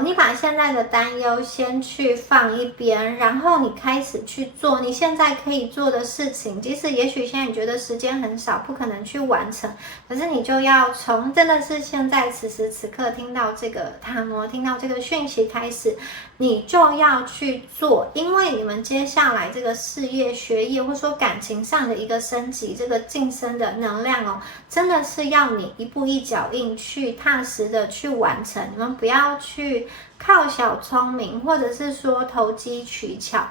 你把现在的担忧先去放一边，然后你开始去做你现在可以做的事情。即使也许现在你觉得时间很少，不可能去完成，可是你就要从真的是现在此时此刻听到这个塔罗，听到这个讯息开始，你就要去做，因为你们接下来这个事业、学业或者说感情上的一个升级，这个晋升的能量哦，真的是要你一步一脚印去踏实的去完成。你们不要去靠小聪明，或者是说投机取巧。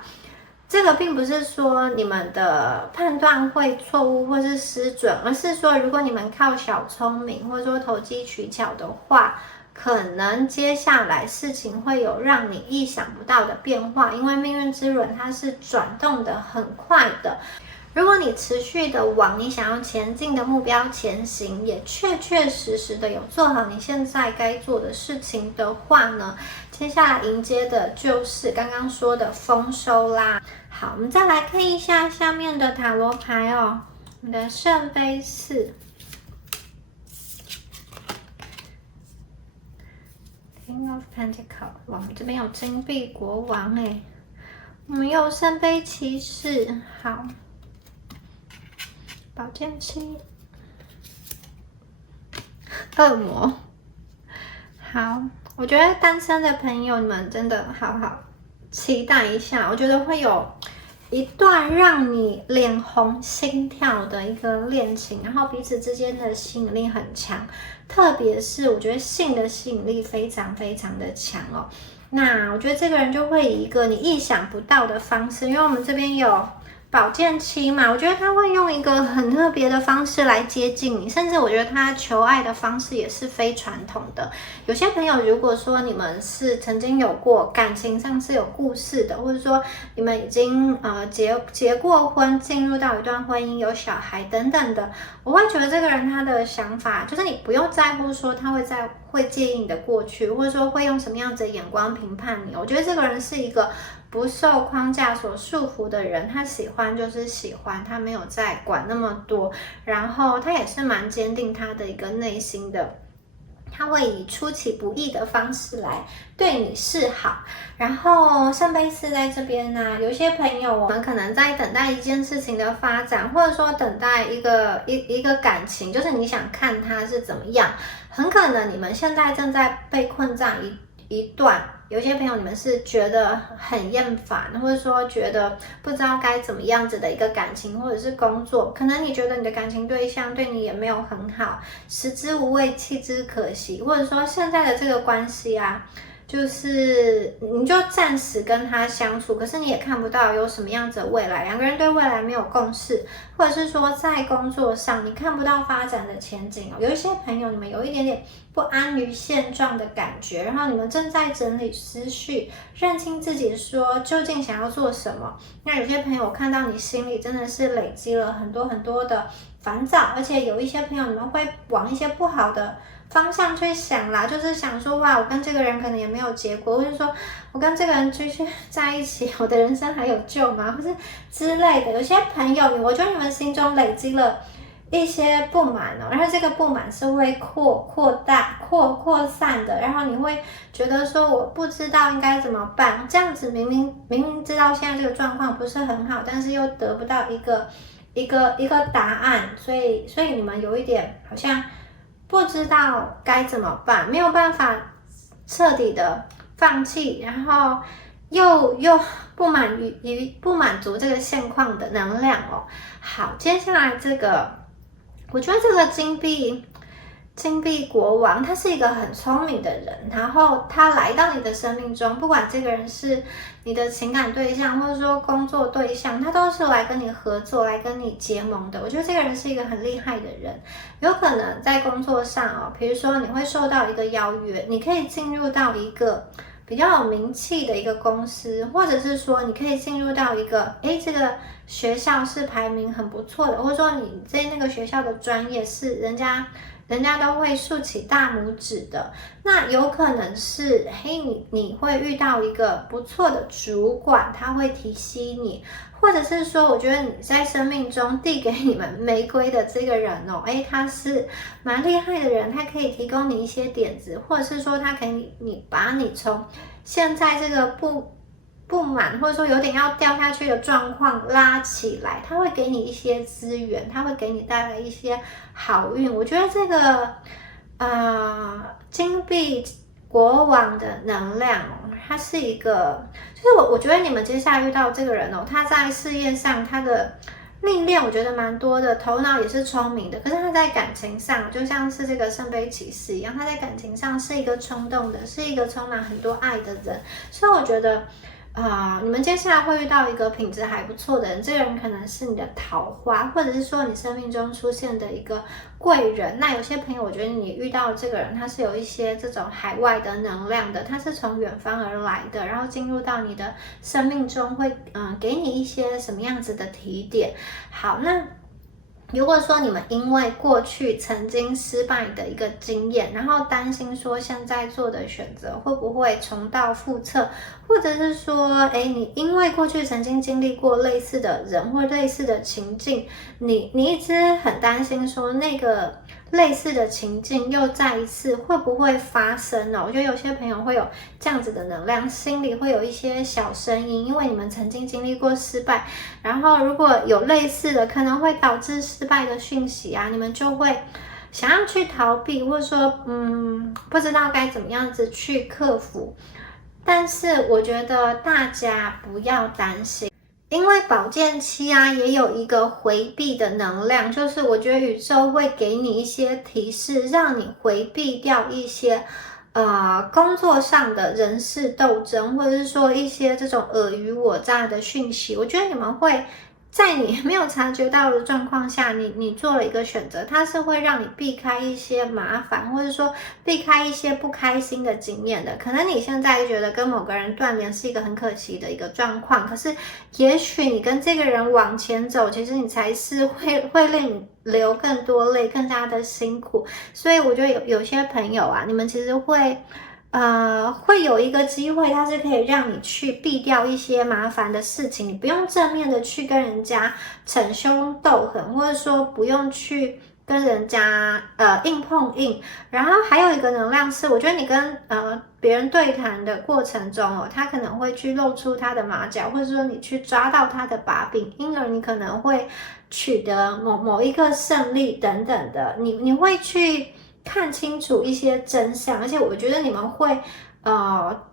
这个并不是说你们的判断会错误或是失准，而是说如果你们靠小聪明或者说投机取巧的话，可能接下来事情会有让你意想不到的变化，因为命运之轮它是转动的很快的。如果你持续的往你想要前进的目标前行，也确确实实的有做好你现在该做的事情的话呢，接下来迎接的就是刚刚说的丰收啦。好，我们再来看一下下面的塔罗牌哦，我们的圣杯四，King of Pentacles， 哇，我们这边有金币国王诶，我们有圣杯骑士，好。宝剑七，恶魔。好，我觉得单身的朋友们真的好好期待一下，我觉得会有一段让你脸红心跳的一个恋情，然后彼此之间的吸引力很强，特别是我觉得性的吸引力非常非常的强哦。那我觉得这个人就会以一个你意想不到的方式，因为我们这边有宝剑七嘛，我觉得他会用一个很特别的方式来接近你，甚至我觉得他求爱的方式也是非传统的。有些朋友如果说你们是曾经有过感情上是有故事的，或者说你们已经结过婚，进入到一段婚姻，有小孩等等的，我会觉得这个人他的想法就是你不用在乎说他会介意你的过去，或者说会用什么样子的眼光评判你。我觉得这个人是一个不受框架所束缚的人，他喜欢就是喜欢，他没有在管那么多，然后他也是蛮坚定他的一个内心的，他会以出其不意的方式来对你示好。然后圣杯四在这边呢，有些朋友我们可能在等待一件事情的发展，或者说等待一个感情，就是你想看它是怎么样，很可能你们现在正在被困在一段，有些朋友你们是觉得很厌烦，或者说觉得不知道该怎么样子的一个感情或者是工作，可能你觉得你的感情对象对你也没有很好，食之无味弃之可惜，或者说现在的这个关系啊，就是你就暂时跟他相处，可是你也看不到有什么样子的未来，两个人对未来没有共识，或者是说在工作上你看不到发展的前景哦。有一些朋友你们有一点点不安于现状的感觉，然后你们正在整理思绪，认清自己说究竟想要做什么。那有些朋友看到你心里真的是累积了很多很多的烦躁，而且有一些朋友你们会往一些不好的方向去想啦，就是想说哇，我跟这个人可能也没有结果，或者说我跟这个人继续在一起，我的人生还有救吗？或是之类的。有些朋友，我觉得你们心中累积了一些不满然后这个不满是会扩散的，然后你会觉得说我不知道应该怎么办，这样子明明知道现在这个状况不是很好，但是又得不到一个答案，所以你们有一点好像不知道该怎么办，没有办法彻底的放弃，然后又不满足这个现况的能量好，接下来这个，我觉得这个金币国王，他是一个很聪明的人，然后他来到你的生命中，不管这个人是你的情感对象，或者说工作对象，他都是来跟你合作，来跟你结盟的。我觉得这个人是一个很厉害的人，有可能在工作上比如说你会受到一个邀约，你可以进入到一个比较有名气的一个公司，或者是说你可以进入到一个这个学校是排名很不错的，或者说你在那个学校的专业是人家都会竖起大拇指的，那有可能是你会遇到一个不错的主管，他会提携你，或者是说我觉得你在生命中递给你们玫瑰的这个人他是蛮厉害的人，他可以提供你一些点子，或者是说他可以把你从现在这个不满，或者说有点要掉下去的状况拉起来，他会给你一些资源，他会给你带来一些好运。我觉得这个金币国王的能量它是一个，就是我觉得你们接下来遇到这个人他在事业上他的历练我觉得蛮多的，头脑也是聪明的，可是他在感情上就像是这个圣杯骑士一样，他在感情上是一个冲动的，是一个充满很多爱的人，所以我觉得你们接下来会遇到一个品质还不错的人，这个人可能是你的桃花，或者是说你生命中出现的一个贵人。那有些朋友我觉得你遇到这个人他是有一些这种海外的能量的，他是从远方而来的，然后进入到你的生命中会给你一些什么样子的提点。好，那如果说你们因为过去曾经失败的一个经验，然后担心说现在做的选择会不会重蹈覆辙，或者是说你因为过去曾经经历过类似的人或类似的情境，你一直很担心说那个类似的情境又再一次会不会发生我觉得有些朋友会有这样子的能量，心里会有一些小声音，因为你们曾经经历过失败，然后如果有类似的可能会导致失败的讯息你们就会想要去逃避，或者说不知道该怎么样子去克服。但是我觉得大家不要担心，因为宝剑七也有一个回避的能量，就是我觉得宇宙会给你一些提示，让你回避掉一些工作上的人事斗争，或者是说一些这种尔虞我诈的讯息。我觉得你们会在你没有察觉到的状况下，你做了一个选择，它是会让你避开一些麻烦，或者说避开一些不开心的经验的。可能你现在觉得跟某个人断联是一个很可惜的一个状况，可是也许你跟这个人往前走，其实你才是会令你流更多泪，更加的辛苦。所以我觉得有些朋友你们其实会有一个机会，它是可以让你去避掉一些麻烦的事情，你不用正面的去跟人家逞凶斗狠，或者说不用去跟人家硬碰硬。然后还有一个能量是，我觉得你跟别人对谈的过程中他可能会去露出他的马脚，或者说你去抓到他的把柄，因而你可能会取得某一个胜利等等的，你会去看清楚一些真相，而且我觉得你们会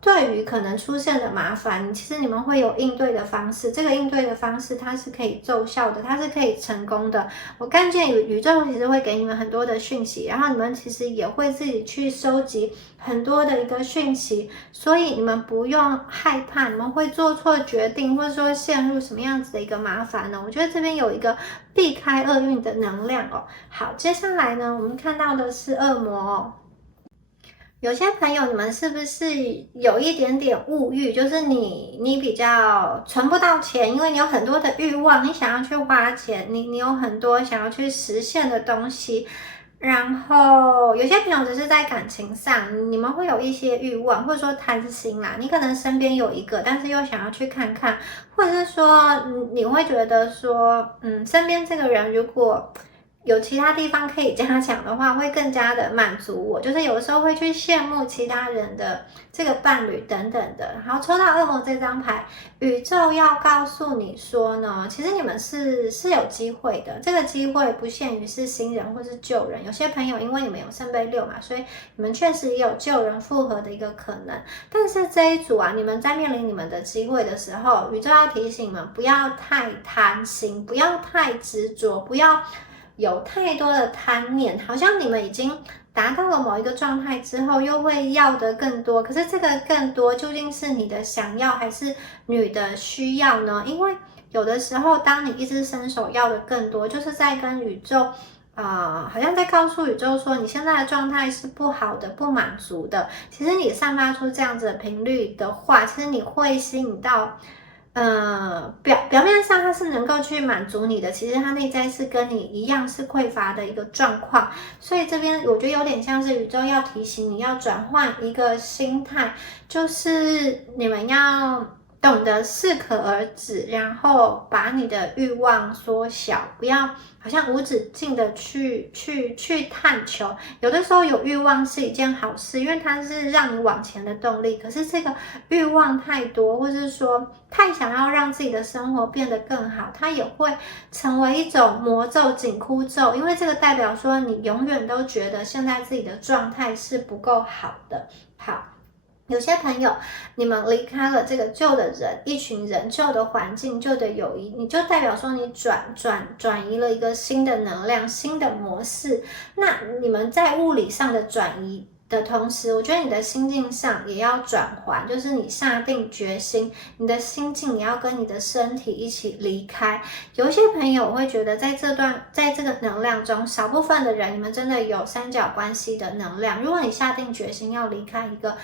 对于可能出现的麻烦，其实你们会有应对的方式，这个应对的方式它是可以奏效的，它是可以成功的。我看见宇宙其实会给你们很多的讯息，然后你们其实也会自己去收集很多的一个讯息，所以你们不用害怕你们会做错决定，或者说陷入什么样子的一个麻烦呢？我觉得这边有一个避开厄运的能量好，接下来呢，我们看到的是恶魔有些朋友，你们是不是有一点点物欲？就是你比较存不到钱，因为你有很多的欲望，你想要去花钱，你有很多想要去实现的东西。然后有些朋友只是在感情上，你们会有一些欲望，或者说贪心啦。你可能身边有一个，但是又想要去看看，或者是说你会觉得说，身边这个人如果有其他地方可以加强的话，会更加的满足我。就是有时候会去羡慕其他人的这个伴侣等等的。然后抽到恶魔这张牌，宇宙要告诉你说呢，其实你们是有机会的。这个机会不限于是新人或是旧人，有些朋友因为你们有圣杯6嘛，所以你们确实也有旧人复合的一个可能。但是这一组啊，你们在面临你们的机会的时候，宇宙要提醒你们不要太贪心，不要太执着，不要有太多的贪念，好像你们已经达到了某一个状态之后，又会要的更多。可是这个更多究竟是你的想要，还是你的需要呢？因为有的时候，当你一直伸手要的更多，就是在跟宇宙，好像在告诉宇宙说，你现在的状态是不好的、不满足的。其实你散发出这样子的频率的话，其实你会吸引到。表面上它是能够去满足你的，其实它内在是跟你一样是匮乏的一个状况，所以这边我觉得有点像是宇宙要提醒你要转换一个心态，就是你们要懂得适可而止，然后把你的欲望缩小，不要好像无止境的去探求。有的时候有欲望是一件好事，因为它是让你往前的动力。可是这个欲望太多，或是说太想要让自己的生活变得更好，它也会成为一种魔咒、紧箍咒，因为这个代表说你永远都觉得现在自己的状态是不够好的。好。有些朋友，你们离开了这个旧的人、一群人、旧的环境、旧的友谊，你就代表说你转移了一个新的能量、新的模式。那你们在物理上的转移的同时，我觉得你的心境上也要转换，就是你下定决心，你的心境也要跟你的身体一起离开。有一些朋友会觉得，在这个能量中，少部分的人，你们真的有三角关系的能量。如果你下定决心要离开一个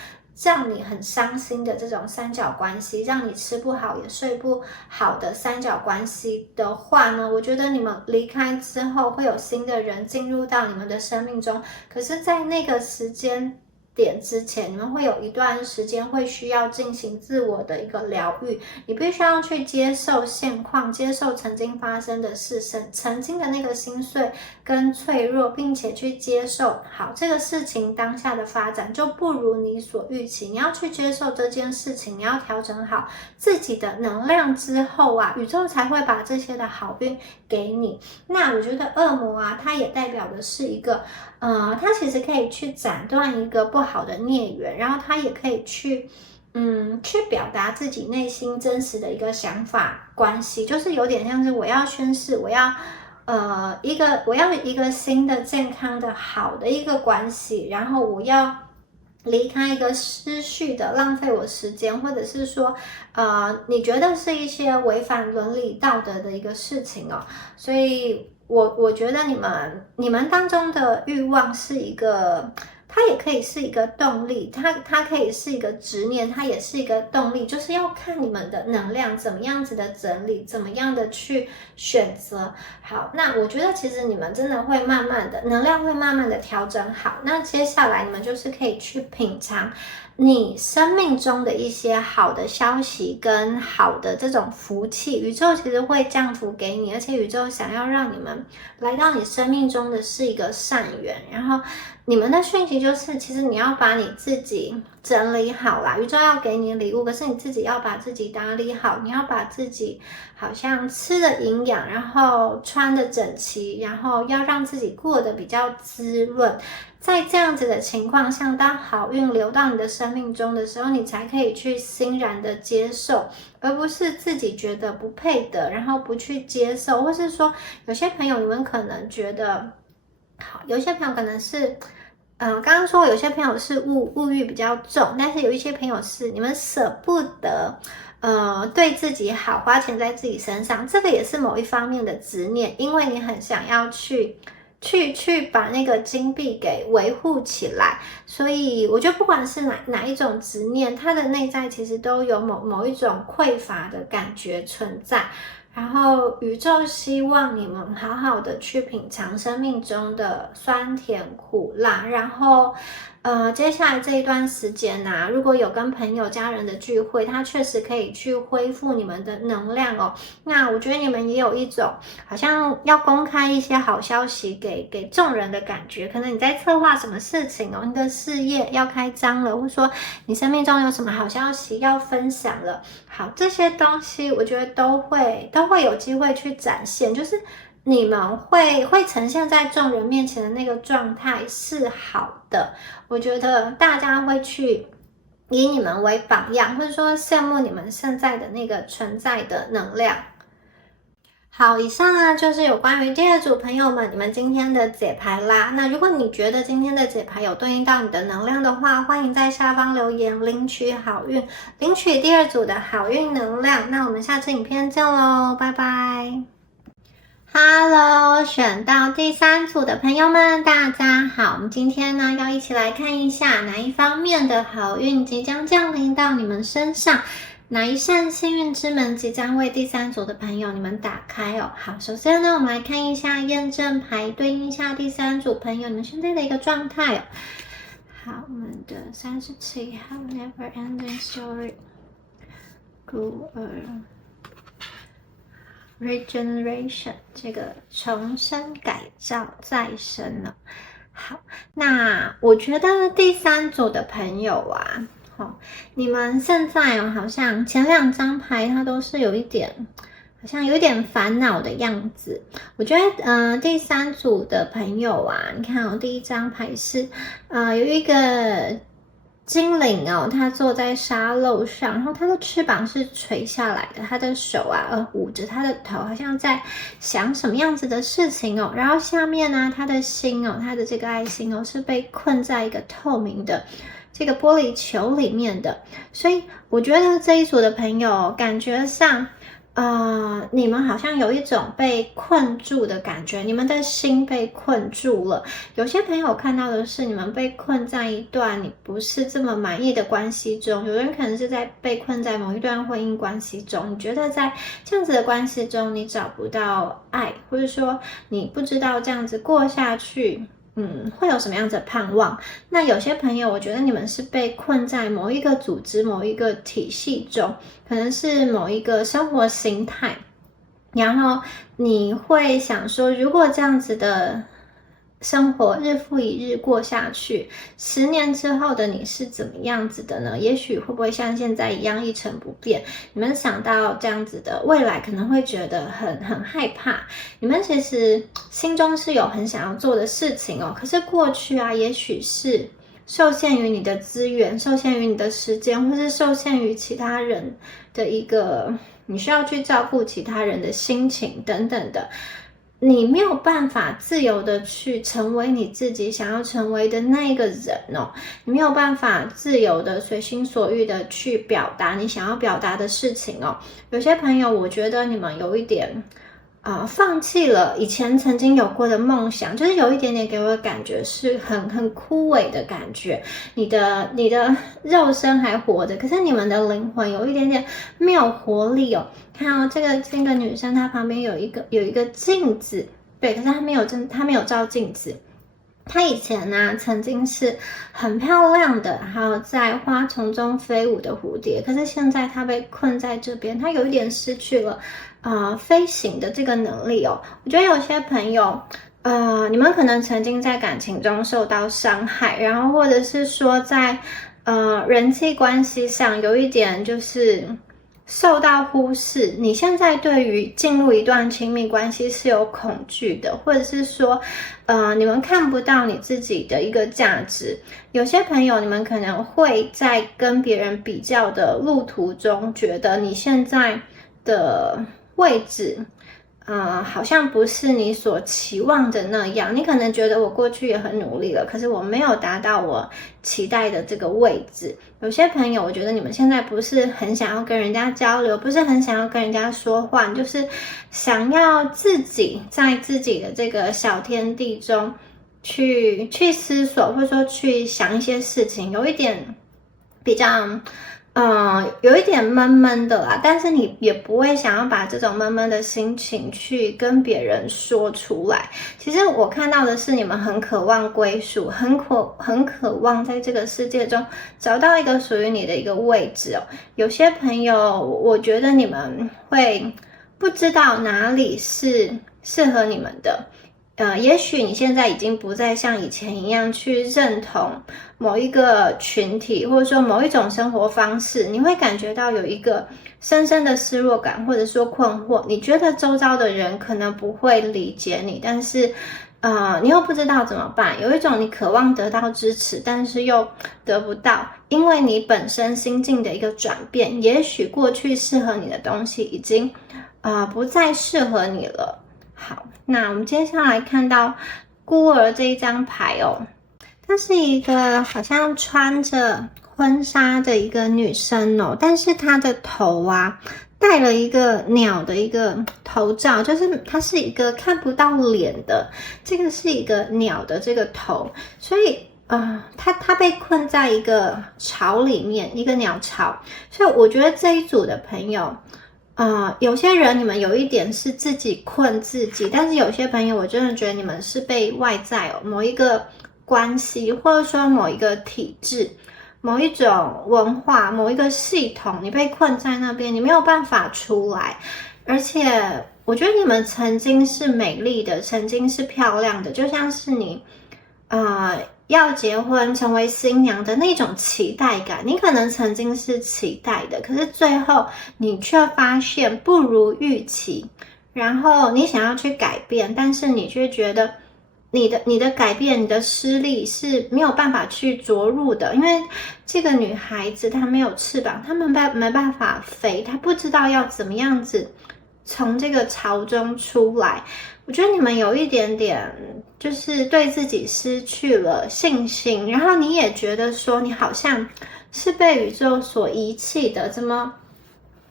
让你很伤心的这种三角关系，让你吃不好也睡不好的三角关系的话呢，我觉得你们离开之后会有新的人进入到你们的生命中，可是在那个时间点之前，你们会有一段时间会需要进行自我的一个疗愈，你必须要去接受现况，接受曾经发生的事，曾经的那个心碎跟脆弱，并且去接受好这个事情当下的发展就不如你所预期，你要去接受这件事情，你要调整好自己的能量之后啊，宇宙才会把这些的好运给你。那我觉得恶魔啊，它也代表的是一个它其实可以去斩断一个不好的孽缘，然后它也可以去表达自己内心真实的一个想法关系，就是有点像是我要宣誓，我要一个新的健康的好的一个关系，然后我要离开一个失序的浪费我时间，或者是说你觉得是一些违反伦理道德的一个事情哦，所以我觉得你们当中的欲望是一个，它也可以是一个动力，它可以是一个执念，它也是一个动力，就是要看你们的能量怎么样子的整理，怎么样的去选择。好，那我觉得其实你们真的会慢慢的能量会慢慢的调整好，那接下来你们就是可以去品尝你生命中的一些好的消息跟好的这种福气，宇宙其实会降福给你，而且宇宙想要让你们来到你生命中的是一个善缘，然后你们的讯息就是，其实你要把你自己整理好啦，宇宙要给你礼物，可是你自己要把自己打理好，你要把自己好像吃的营养，然后穿的整齐，然后要让自己过得比较滋润。在这样子的情况下，当好运流到你的生命中的时候，你才可以去欣然的接受，而不是自己觉得不配的，然后不去接受，或是说有些朋友你们可能觉得好，有些朋友可能是刚刚说有些朋友是物欲比较重，但是有一些朋友是你们舍不得对自己好，花钱在自己身上，这个也是某一方面的执念，因为你很想要去去把那个金币给维护起来。所以我觉得不管是哪一种执念，它的内在其实都有某一种匮乏的感觉存在。然后宇宙希望你们好好的去品尝生命中的酸甜苦辣，然后接下来这一段时间啊，如果有跟朋友家人的聚会，它确实可以去恢复你们的能量哦。那我觉得你们也有一种好像要公开一些好消息给众人的感觉，可能你在策划什么事情哦，你的事业要开张了，或者说你生命中有什么好消息要分享了，好，这些东西我觉得都会有机会去展现，就是你们会呈现在众人面前的那个状态是好的。我觉得大家会去以你们为榜样，或者说羡慕你们现在的那个存在的能量。好，以上呢就是有关于第二组朋友们你们今天的解牌啦。那如果你觉得今天的解牌有对应到你的能量的话，欢迎在下方留言领取好运，领取第二组的好运能量。那我们下次影片见咯，拜拜。Hello， 选到第三组的朋友们，大家好。我们今天呢要一起来看一下哪一方面的好运即将降临到你们身上。哪一扇幸运之门即将为第三组的朋友你们打开哦？好，首先呢，我们来看一下验证牌，对应一下第三组朋友你们现在的一个状态哦。好，我们的37号 Never Ending Story， 孤儿 Regeneration， 这个重生、改造、再生了。好，那我觉得第三组的朋友啊，你们现在好像前两张牌它都是有一点，好像有一点烦恼的样子。我觉得第三组的朋友啊，你看第一张牌是有一个精灵哦，它坐在沙漏上，然后它的翅膀是垂下来的，它的手啊捂着它的头，好像在想什么样子的事情哦。然后下面呢，它的心哦，它的这个爱心哦，是被困在一个透明的这个玻璃球里面的。所以我觉得这一组的朋友感觉上你们好像有一种被困住的感觉，你们的心被困住了。有些朋友看到的是你们被困在一段你不是这么满意的关系中，有人可能是被困在某一段婚姻关系中，你觉得在这样子的关系中你找不到爱，或者说你不知道这样子过下去会有什么样子的盼望。那有些朋友我觉得你们是被困在某一个组织、某一个体系中，可能是某一个生活形态，然后你会想说，如果这样子的生活日复一日过下去，10年之后的你是怎么样子的呢？也许会不会像现在一样一成不变？你们想到这样子的未来，可能会觉得很害怕。你们其实心中是有很想要做的事情哦，可是过去啊，也许是受限于你的资源，受限于你的时间，或是受限于其他人的一个你需要去照顾其他人的心情等等的，你没有办法自由的去成为你自己想要成为的那一个人哦，你没有办法自由的随心所欲的去表达你想要表达的事情哦。有些朋友我觉得你们有一点放弃了以前曾经有过的梦想，就是有一点点给我的感觉是很枯萎的感觉。你的肉身还活着，可是你们的灵魂有一点点没有活力哦。看这个女生她旁边有一个镜子，对，可是她没有照镜子。她以前呢曾经是很漂亮的，还有在花丛中飞舞的蝴蝶，可是现在她被困在这边，她有一点失去了飞行的这个能力哦。我觉得有些朋友你们可能曾经在感情中受到伤害，然后或者是说在人际关系上有一点就是受到忽视，你现在对于进入一段亲密关系是有恐惧的，或者是说你们看不到你自己的一个价值。有些朋友你们可能会在跟别人比较的路途中觉得你现在的位置好像不是你所期望的那样。你可能觉得我过去也很努力了，可是我没有达到我期待的这个位置。有些朋友，我觉得你们现在不是很想要跟人家交流，不是很想要跟人家说话，就是想要自己在自己的这个小天地中去思索，或者说去想一些事情，有一点比较有一点闷闷的啦，但是你也不会想要把这种闷闷的心情去跟别人说出来。其实我看到的是你们很渴望归属，很渴望在这个世界中找到一个属于你的一个位置哦。有些朋友，我觉得你们会不知道哪里是适合你们的。也许你现在已经不再像以前一样去认同某一个群体，或者说某一种生活方式，你会感觉到有一个深深的失落感，或者说困惑。你觉得周遭的人可能不会理解你，但是你又不知道怎么办，有一种你渴望得到支持，但是又得不到，因为你本身心境的一个转变，也许过去适合你的东西已经不再适合你了。好，那我们接下来看到孤儿这一张牌哦，她是一个好像穿着婚纱的一个女生哦，但是她的头戴了一个鸟的一个头罩，就是它是一个看不到脸的，这个是一个鸟的这个头，所以他被困在一个巢里面，一个鸟巢，所以我觉得这一组的朋友。有些人你们有一点是自己困自己，但是有些朋友我真的觉得你们是被外在某一个关系，或者说某一个体制、某一种文化、某一个系统，你被困在那边，你没有办法出来。而且我觉得你们曾经是美丽的，曾经是漂亮的，就像是你要结婚成为新娘的那种期待感，你可能曾经是期待的，可是最后你却发现不如预期，然后你想要去改变，但是你却觉得你的改变，你的施力是没有办法去着陆的，因为这个女孩子她没有翅膀，她没办法飞，她不知道要怎么样子从这个巢中出来。我觉得你们有一点点就是对自己失去了信心，然后你也觉得说你好像是被宇宙所遗弃的，怎么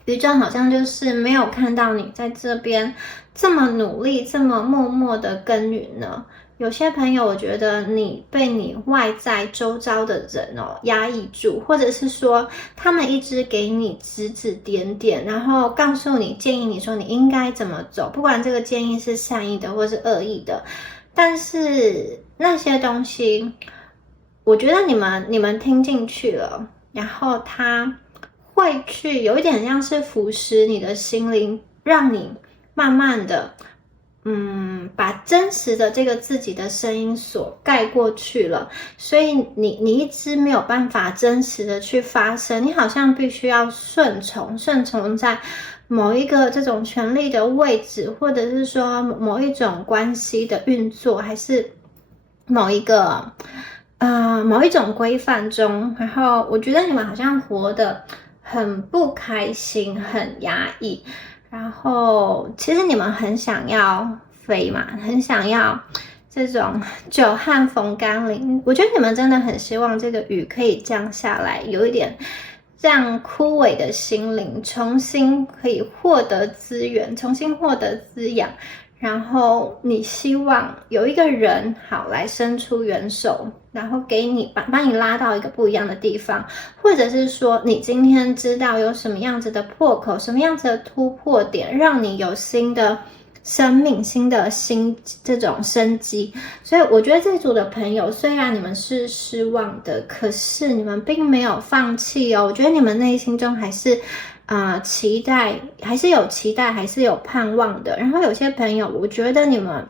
宇宙好像就是没有看到你在这边这么努力，这么默默的耕耘呢？有些朋友我觉得你被你外在周遭的人压抑住，或者是说他们一直给你指指点点，然后告诉你建议你说你应该怎么走，不管这个建议是善意的或是恶意的，但是那些东西我觉得你们听进去了，然后他会去有一点像是腐蚀你的心灵，让你慢慢的把真实的这个自己的声音所盖过去了，所以你一直没有办法真实的去发声，你好像必须要顺从在某一个这种权力的位置，或者是说某一种关系的运作，还是某一种规范中，然后我觉得你们好像活得很不开心，很压抑。然后其实你们很想要飞嘛，很想要这种久旱逢甘霖。我觉得你们真的很希望这个雨可以降下来，有一点让枯萎的心灵重新可以获得资源，重新获得滋养。然后你希望有一个人好来伸出援手，然后给你把你拉到一个不一样的地方，或者是说你今天知道有什么样子的破口，什么样子的突破点，让你有新的生命、这种生机。所以我觉得这组的朋友，虽然你们是失望的，可是你们并没有放弃哦。我觉得你们内心中还是期待，还是有期待，还是有盼望的。然后有些朋友，我觉得你们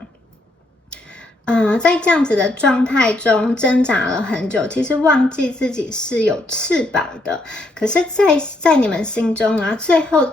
在这样子的状态中挣扎了很久，其实忘记自己是有翅膀的。可是在你们心中最后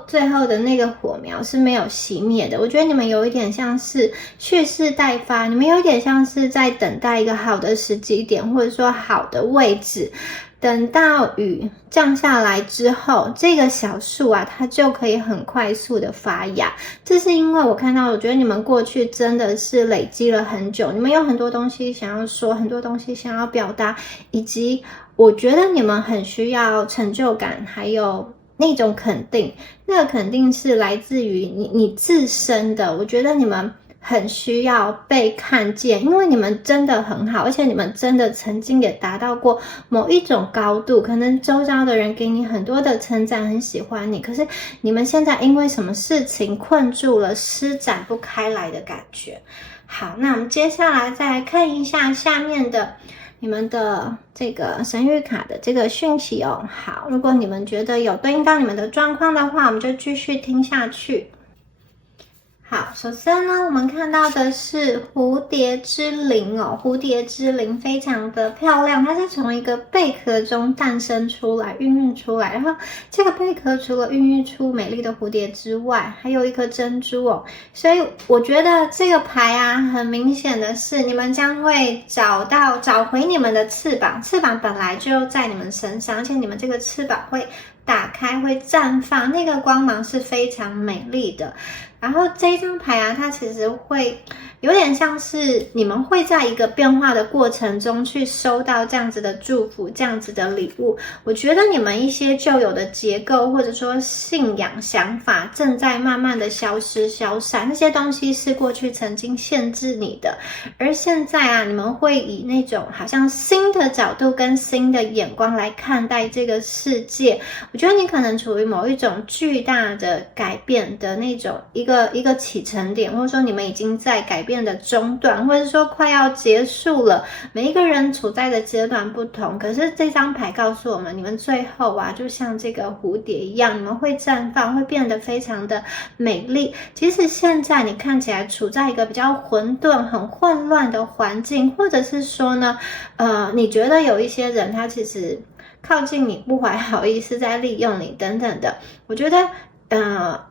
的那个火苗是没有熄灭的。我觉得你们有一点像是蓄势待发，你们有一点像是在等待一个好的时机点，或者说好的位置，等到雨降下来之后，这个小树啊，它就可以很快速的发芽。这是因为我看到，我觉得你们过去真的是累积了很久，你们有很多东西想要说，很多东西想要表达，以及我觉得你们很需要成就感，还有那种肯定，那个肯定是来自于你自身的。我觉得你们很需要被看见，因为你们真的很好，而且你们真的曾经也达到过某一种高度，可能周遭的人给你很多的称赞，很喜欢你，可是你们现在因为什么事情困住了，施展不开来的感觉。好，那我们接下来再来看一下下面的你们的这个神谕卡的这个讯息哦。好，如果你们觉得有对应到你们的状况的话，我们就继续听下去。好，首先呢，我们看到的是蝴蝶之灵哦，蝴蝶之灵非常的漂亮，它是从一个贝壳中诞生出来、孕育出来，然后这个贝壳除了孕育出美丽的蝴蝶之外，还有一颗珍珠哦，所以我觉得这个牌啊，很明显的是你们将会找回你们的翅膀，翅膀本来就在你们身上，而且你们这个翅膀会打开，会绽放，那个光芒是非常美丽的。然后这一张牌啊，它其实会有点像是你们会在一个变化的过程中去收到这样子的祝福，这样子的礼物。我觉得你们一些旧有的结构或者说信仰想法正在慢慢的消失消散，那些东西是过去曾经限制你的，而现在啊，你们会以那种好像新的角度跟新的眼光来看待这个世界。我觉得你可能处于某一种巨大的改变的那种一个起承点，或者说你们已经在改变的中段，或者说快要结束了。每一个人处在的阶段不同，可是这张牌告诉我们，你们最后啊，就像这个蝴蝶一样，你们会绽放，会变得非常的美丽。即使现在你看起来处在一个比较混沌、很混乱的环境，或者是说呢，你觉得有一些人他其实靠近你不怀好意，是在利用你等等的，我觉得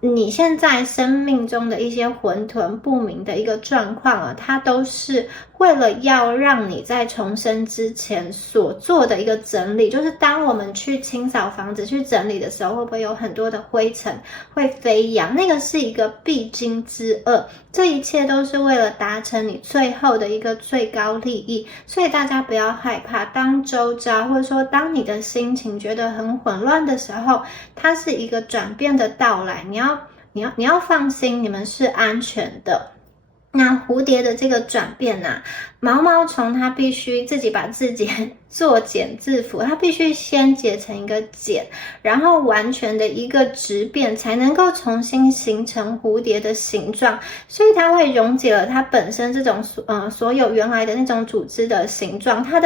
你现在生命中的一些混沌不明的一个状况啊，它都是为了要让你在重生之前所做的一个整理。就是当我们去清扫房子去整理的时候，会不会有很多的灰尘会飞扬，那个是一个必经之恶，这一切都是为了达成你最后的一个最高利益。所以大家不要害怕，当周遭或者说当你的心情觉得很混乱的时候，它是一个转变的到来，你要放心，你们是安全的。那蝴蝶的这个转变啊，毛毛虫它必须自己把自己作茧自缚，它必须先结成一个茧，然后完全的一个质变，才能够重新形成蝴蝶的形状。所以它会溶解了它本身这种所有原来的那种组织的形状，它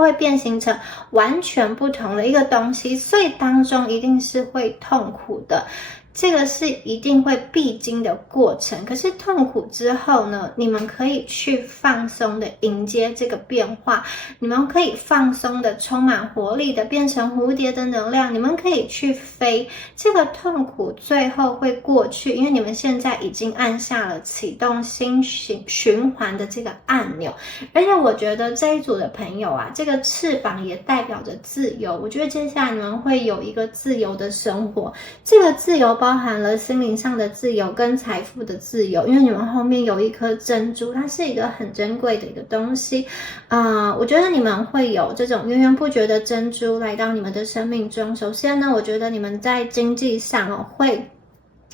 会变形成完全不同的一个东西，所以当中一定是会痛苦的。这个是一定会必经的过程，可是痛苦之后呢，你们可以去放松的迎接这个变化，你们可以放松的充满活力的变成蝴蝶的能量，你们可以去飞，这个痛苦最后会过去，因为你们现在已经按下了启动新循环的这个按钮。而且我觉得这一组的朋友啊，这个翅膀也代表着自由，我觉得接下来你们会有一个自由的生活，这个自由包含了心灵上的自由跟财富的自由，因为你们后面有一颗珍珠，它是一个很珍贵的一个东西。我觉得你们会有这种源源不绝的珍珠来到你们的生命中。首先呢，我觉得你们在经济上会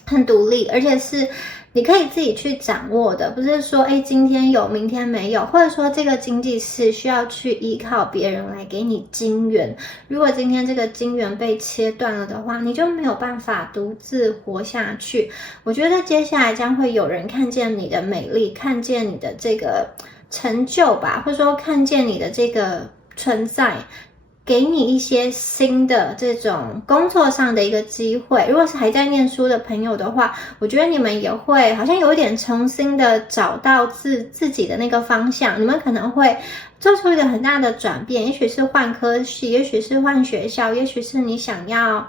很独立，而且是你可以自己去掌握的，不是说今天有明天没有，或者说这个经济是需要去依靠别人来给你金源。如果今天这个金源被切断了的话，你就没有办法独自活下去。我觉得接下来将会有人看见你的美丽，看见你的这个成就吧，或者说看见你的这个存在，给你一些新的这种工作上的一个机会。如果是还在念书的朋友的话，我觉得你们也会好像有一点重新的找到自己的那个方向，你们可能会做出一个很大的转变，也许是换科系，也许是换学校，也许是你想要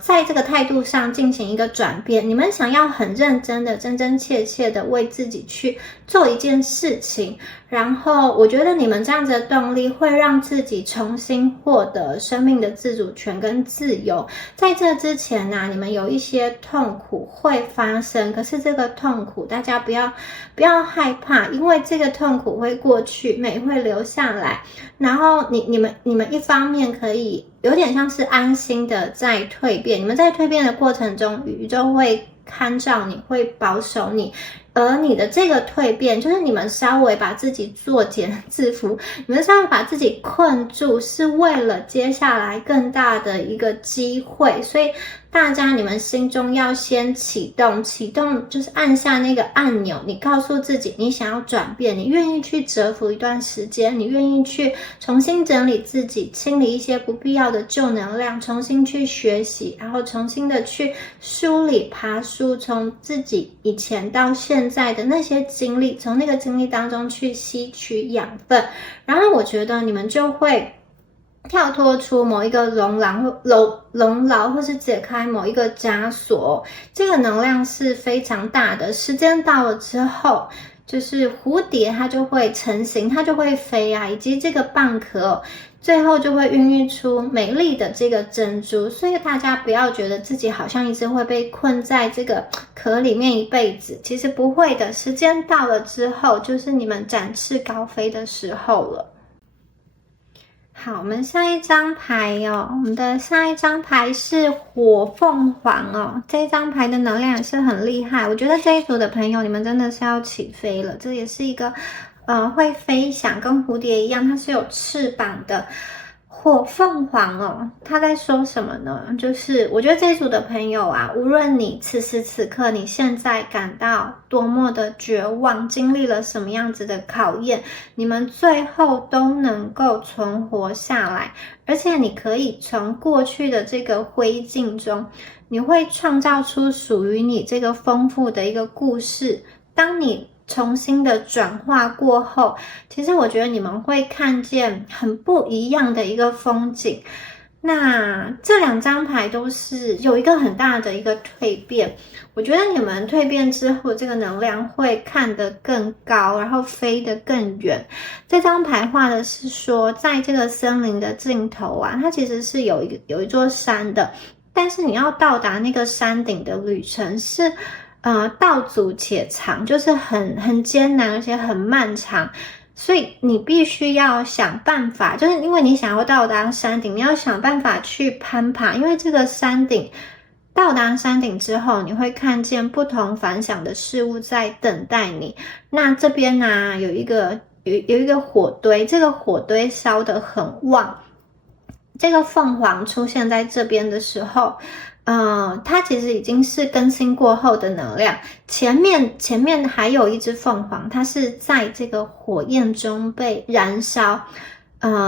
在这个态度上进行一个转变，你们想要很认真的、真真切切的为自己去做一件事情，然后我觉得你们这样子的动力会让自己重新获得生命的自主权跟自由。在这之前呢，你们有一些痛苦会发生，可是这个痛苦大家不要害怕，因为这个痛苦会过去，美会留下来。然后你们一方面可以有点像是安心的在蜕变，你们在蜕变的过程中，宇宙会看照你，会保守你，而你的这个蜕变，就是你们稍微把自己作茧自缚，你们稍微把自己困住，是为了接下来更大的一个机会。所以大家你们心中要先启动就是按下那个按钮，你告诉自己你想要转变，你愿意去蛰伏一段时间，你愿意去重新整理自己，清理一些不必要的旧能量，重新去学习，然后重新的去梳理爬梳，从自己以前到现在的那些经历，从那个经历当中去吸取养分，然后我觉得你们就会跳脱出某一个笼牢，或是解开某一个枷锁，这个能量是非常大的。时间到了之后，就是蝴蝶它就会成型，它就会飞啊，以及这个蚌壳最后就会孕育出美丽的这个珍珠。所以大家不要觉得自己好像一直会被困在这个壳里面一辈子，其实不会的，时间到了之后，就是你们展翅高飞的时候了。好，我们下一张牌哦，我们的下一张牌是火凤凰哦，这张牌的能量也是很厉害，我觉得这一组的朋友你们真的是要起飞了，这也是一个会飞翔，跟蝴蝶一样，它是有翅膀的火凤凰哦。它在说什么呢？就是我觉得这一组的朋友啊，无论你此时此刻你现在感到多么的绝望，经历了什么样子的考验，你们最后都能够存活下来，而且你可以从过去的这个灰烬中，你会创造出属于你这个丰富的一个故事。当你重新的转化过后，其实我觉得你们会看见很不一样的一个风景。那这两张牌都是有一个很大的一个蜕变，我觉得你们蜕变之后，这个能量会看得更高，然后飞得更远。这张牌画的是说，在这个森林的尽头啊，它其实是有一座山的，但是你要到达那个山顶的旅程是道阻且长，就是很艰难，而且很漫长。所以你必须要想办法，就是因为你想要到达山顶，你要想办法去攀爬，因为这个山顶，到达山顶之后，你会看见不同凡响的事物在等待你。那这边呢，有一个火堆，这个火堆烧得很旺。这个凤凰出现在这边的时候，它其实已经是更新过后的能量。前面还有一只凤凰，它是在这个火焰中被燃烧。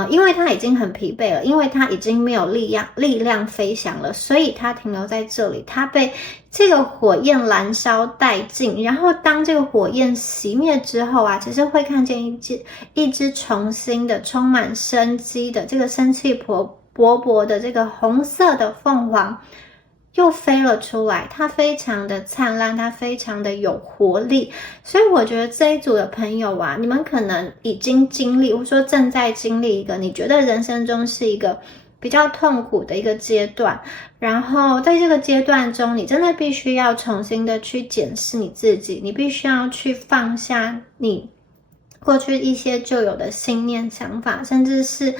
因为它已经很疲惫了，因为它已经没有力量飞翔了，所以它停留在这里，它被这个火焰燃烧殆尽。然后当这个火焰熄灭之后啊，其实会看见一只重新的充满生机的这个生气勃勃的这个红色的凤凰又飞了出来，它非常的灿烂，它非常的有活力。所以我觉得这一组的朋友啊，你们可能已经经历，或者说正在经历一个你觉得人生中是一个比较痛苦的一个阶段，然后在这个阶段中，你真的必须要重新的去检视你自己，你必须要去放下你过去一些旧有的信念想法，甚至是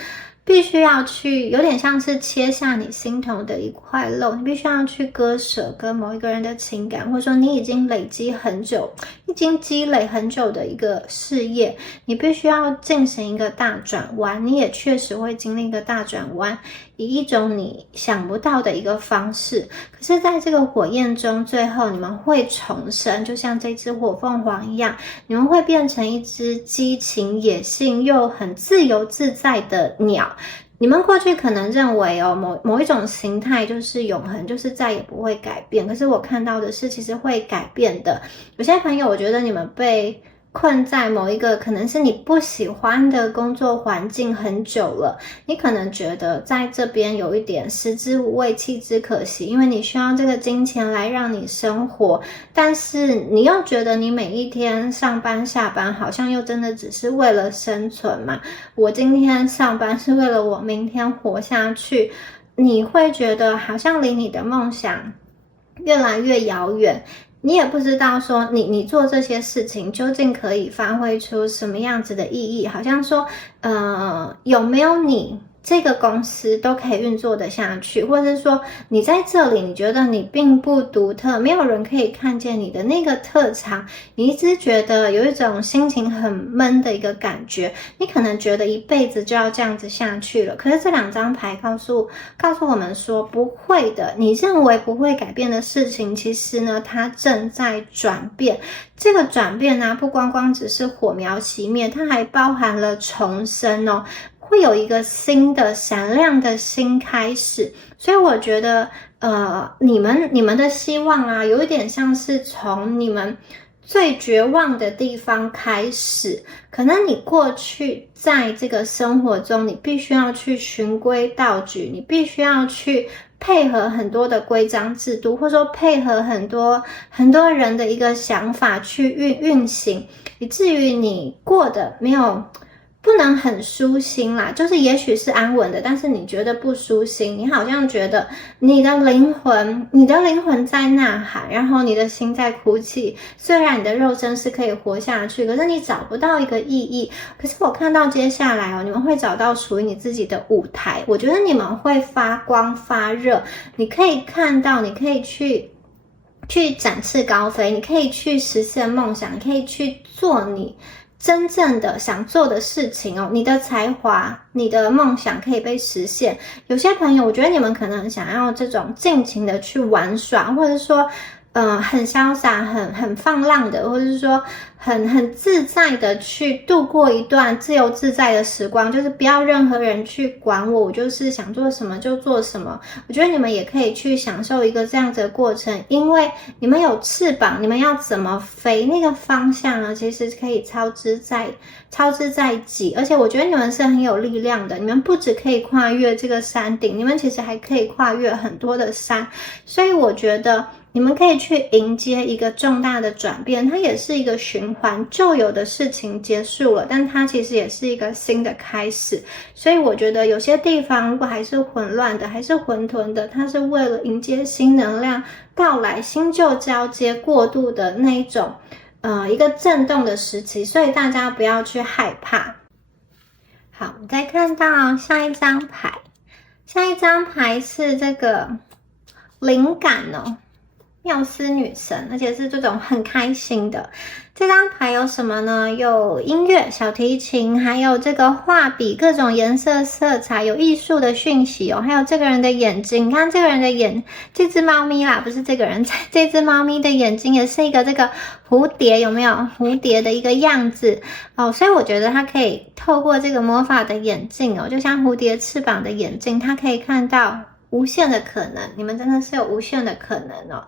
必须要去有点像是切下你心头的一块肉，你必须要去割舍跟某一个人的情感，或者说你已经累积很久，已经积累很久的一个事业，你必须要进行一个大转弯，你也确实会经历一个大转弯，以一种你想不到的一个方式。可是在这个火焰中，最后你们会重生，就像这只火凤凰一样，你们会变成一只激情野性又很自由自在的鸟。你们过去可能认为某一种形态就是永恒，就是再也不会改变，可是我看到的是其实会改变的。有些朋友我觉得你们被困在某一个可能是你不喜欢的工作环境很久了，你可能觉得在这边有一点食之无味弃之可惜，因为你需要这个金钱来让你生活，但是你又觉得你每一天上班下班好像又真的只是为了生存嘛，我今天上班是为了我明天活下去，你会觉得好像离你的梦想越来越遥远，你也不知道说你做这些事情究竟可以发挥出什么样子的意义，好像说有没有你这个公司都可以运作得下去，或者是说你在这里你觉得你并不独特，没有人可以看见你的那个特长，你一直觉得有一种心情很闷的一个感觉，你可能觉得一辈子就要这样子下去了，可是这2张牌告诉我们说不会的，你认为不会改变的事情，其实呢它正在转变，这个转变呢不光光只是火苗熄灭，它还包含了重生哦，会有一个新的闪亮的新开始，所以我觉得你们的希望啊，有一点像是从你们最绝望的地方开始，可能你过去在这个生活中，你必须要去循规蹈矩，你必须要去配合很多的规章制度，或者说配合很多人的一个想法去运行，以至于你过得不能很舒心啦，就是也许是安稳的，但是你觉得不舒心，你好像觉得你的灵魂在呐喊，然后你的心在哭泣，虽然你的肉身是可以活下去，可是你找不到一个意义。可是我看到接下来你们会找到属于你自己的舞台，我觉得你们会发光发热，你可以看到，你可以去展翅高飞，你可以去实现梦想，你可以去做你真正的想做的事情哦，你的才华，你的梦想可以被实现。有些朋友，我觉得你们可能想要这种尽情的去玩耍，或者说很潇洒、很放浪的，或者是说很自在的去度过一段自由自在的时光，就是不要任何人去管我，我就是想做什么就做什么。我觉得你们也可以去享受一个这样子的过程，因为你们有翅膀，你们要怎么飞，那个方向呢，其实可以操之在己。而且我觉得你们是很有力量的，你们不只可以跨越这个山顶，你们其实还可以跨越很多的山，所以我觉得你们可以去迎接一个重大的转变，它也是一个循环，旧有的事情结束了，但它其实也是一个新的开始。所以我觉得有些地方如果还是混乱的，还是混沌的，它是为了迎接新能量到来，新旧交接过渡的那一种一个震动的时期，所以大家不要去害怕。好，我们再看到下一张牌，下一张牌是这个灵感哦，缪斯女神，而且是这种很开心的。这张牌有什么呢？有音乐、小提琴，还有这个画笔，各种颜色、色彩，有艺术的讯息哦。还有这个人的眼睛，你看这个人的这只猫咪啦，不是这个人，这只猫咪的眼睛也是一个这个蝴蝶，有没有蝴蝶的一个样子哦？所以我觉得它可以透过这个魔法的眼镜哦，就像蝴蝶翅膀的眼镜，它可以看到无限的可能，你们真的是有无限的可能哦。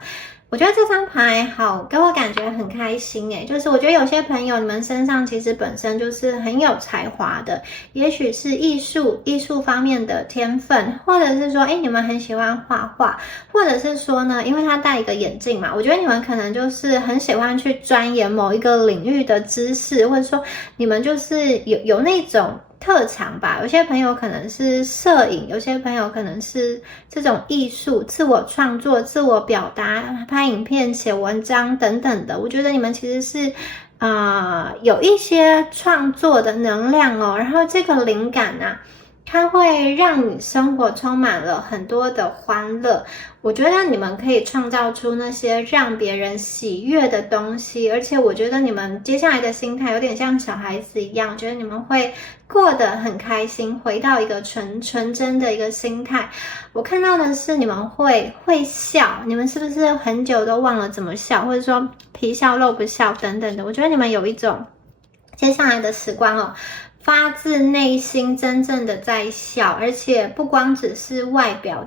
我觉得这张牌好，给我感觉很开心诶，就是我觉得有些朋友你们身上其实本身就是很有才华的，也许是艺术方面的天分，或者是说你们很喜欢画画，或者是说呢，因为他戴一个眼镜嘛，我觉得你们可能就是很喜欢去钻研某一个领域的知识，或者说你们就是有那种特长吧，有些朋友可能是摄影，有些朋友可能是这种艺术、自我创作、自我表达、拍影片、写文章等等的。我觉得你们其实是有一些创作的能量哦，然后这个灵感啊，它会让你生活充满了很多的欢乐。我觉得你们可以创造出那些让别人喜悦的东西，而且我觉得你们接下来的心态有点像小孩子一样，我觉得你们会过得很开心，回到一个纯真的一个心态。我看到的是你们会笑，你们是不是很久都忘了怎么笑，或者说皮笑肉不笑等等的。我觉得你们有一种接下来的时光哦，发自内心真正的在笑，而且不光只是外表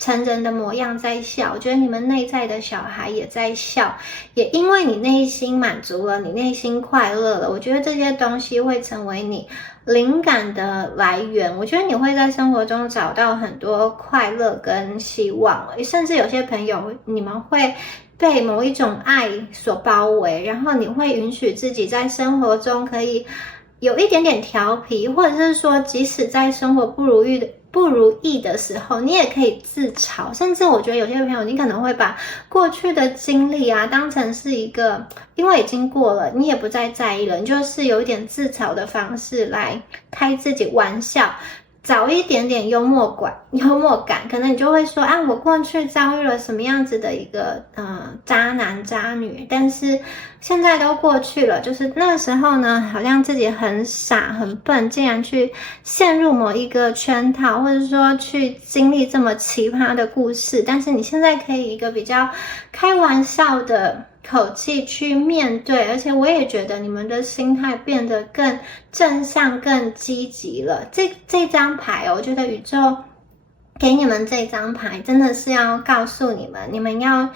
成人的模样在笑，我觉得你们内在的小孩也在笑，也因为你内心满足了，你内心快乐了，我觉得这些东西会成为你灵感的来源。我觉得你会在生活中找到很多快乐跟希望，甚至有些朋友你们会被某一种爱所包围，然后你会允许自己在生活中可以有一点点调皮，或者是说即使在生活不如意的时候，你也可以自嘲。甚至我觉得有些朋友你可能会把过去的经历啊当成是一个，因为已经过了，你也不再在意了，你就是有一点自嘲的方式来开自己玩笑，找一点点幽默感，可能你就会说啊，我过去遭遇了什么样子的一个渣男渣女，但是现在都过去了，就是那个时候呢，好像自己很傻很笨，竟然去陷入某一个圈套，或者说去经历这么奇葩的故事，但是你现在可以一个比较开玩笑的口气去面对，而且我也觉得你们的心态变得更正向更积极了。这张牌我觉得宇宙给你们这张牌真的是要告诉你们，你们要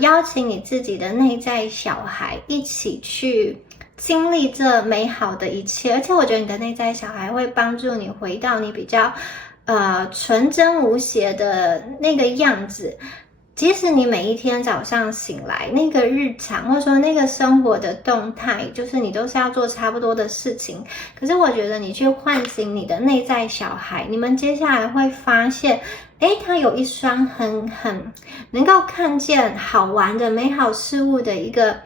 邀请你自己的内在小孩一起去经历这美好的一切，而且我觉得你的内在小孩会帮助你回到你比较纯真无邪的那个样子。即使你每一天早上醒来，那个日常或者说那个生活的动态，就是你都是要做差不多的事情，可是我觉得你去唤醒你的内在小孩，你们接下来会发现他有一双很能够看见好玩的美好事物的一个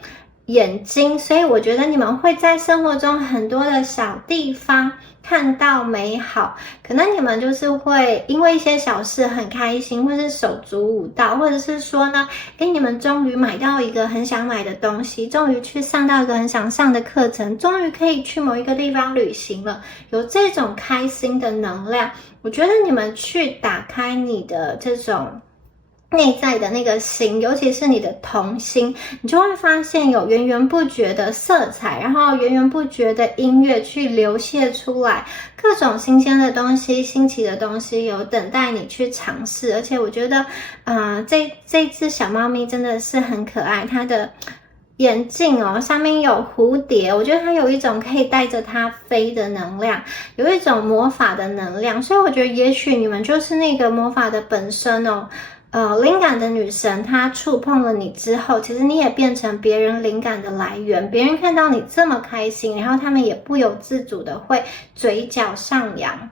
眼睛，所以我觉得你们会在生活中很多的小地方看到美好，可能你们就是会因为一些小事很开心，或是手足舞蹈，或者是说呢，你们终于买到一个很想买的东西，终于去上到一个很想上的课程，终于可以去某一个地方旅行了，有这种开心的能量，我觉得你们去打开你的这种内在的那个心，尤其是你的童心，你就会发现有源源不绝的色彩，然后源源不绝的音乐去流泻出来，各种新鲜的东西，新奇的东西有等待你去尝试。而且我觉得这只小猫咪真的是很可爱，它的眼镜上面有蝴蝶，我觉得它有一种可以带着它飞的能量，有一种魔法的能量，所以我觉得也许你们就是那个魔法的本身灵感的女神，她触碰了你之后，其实你也变成别人灵感的来源，别人看到你这么开心，然后他们也不由自主的会嘴角上扬。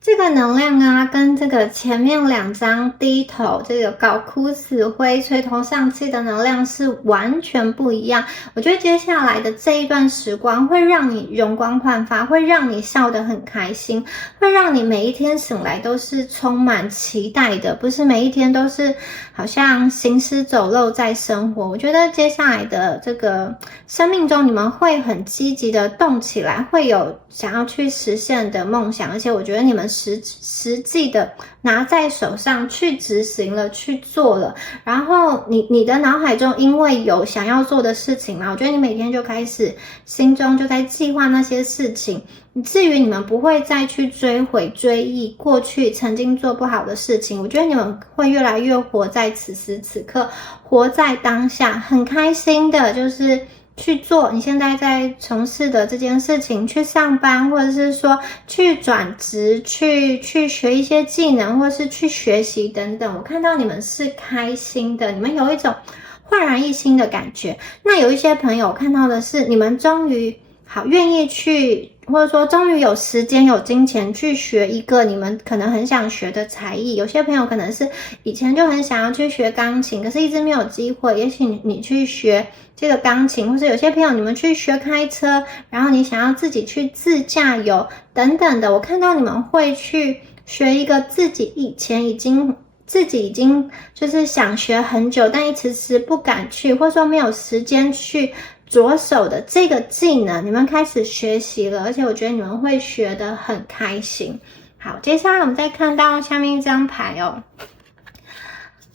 这个能量啊，跟这个前面2张低头这个搞哭死灰垂头丧气的能量是完全不一样。我觉得接下来的这一段时光会让你容光焕发，会让你笑得很开心，会让你每一天醒来都是充满期待的，不是每一天都是好像行尸走肉在生活。我觉得接下来的这个生命中，你们会很积极的动起来，会有想要去实现的梦想，而且我觉得你们实际的拿在手上去执行了，去做了，然后你的脑海中因为有想要做的事情嘛，我觉得你每天就开始心中就在计划那些事情，至于你们不会再去追悔追忆过去曾经做不好的事情，我觉得你们会越来越活在此时此刻，活在当下，很开心的就是去做你现在在从事的这件事情，去上班，或者是说去转职，去学一些技能，或是去学习等等。我看到你们是开心的，你们有一种焕然一新的感觉。那有一些朋友看到的是你们终于愿意去，或者说终于有时间有金钱去学一个你们可能很想学的才艺。有些朋友可能是以前就很想要去学钢琴，可是一直没有机会，也许你去学这个钢琴，或是有些朋友你们去学开车，然后你想要自己去自驾游等等的。我看到你们会去学一个自己已经就是想学很久，但一直不敢去，或者说没有时间去着手的这个技能，你们开始学习了，而且我觉得你们会学得很开心。好，接下来我们再看到下面一张牌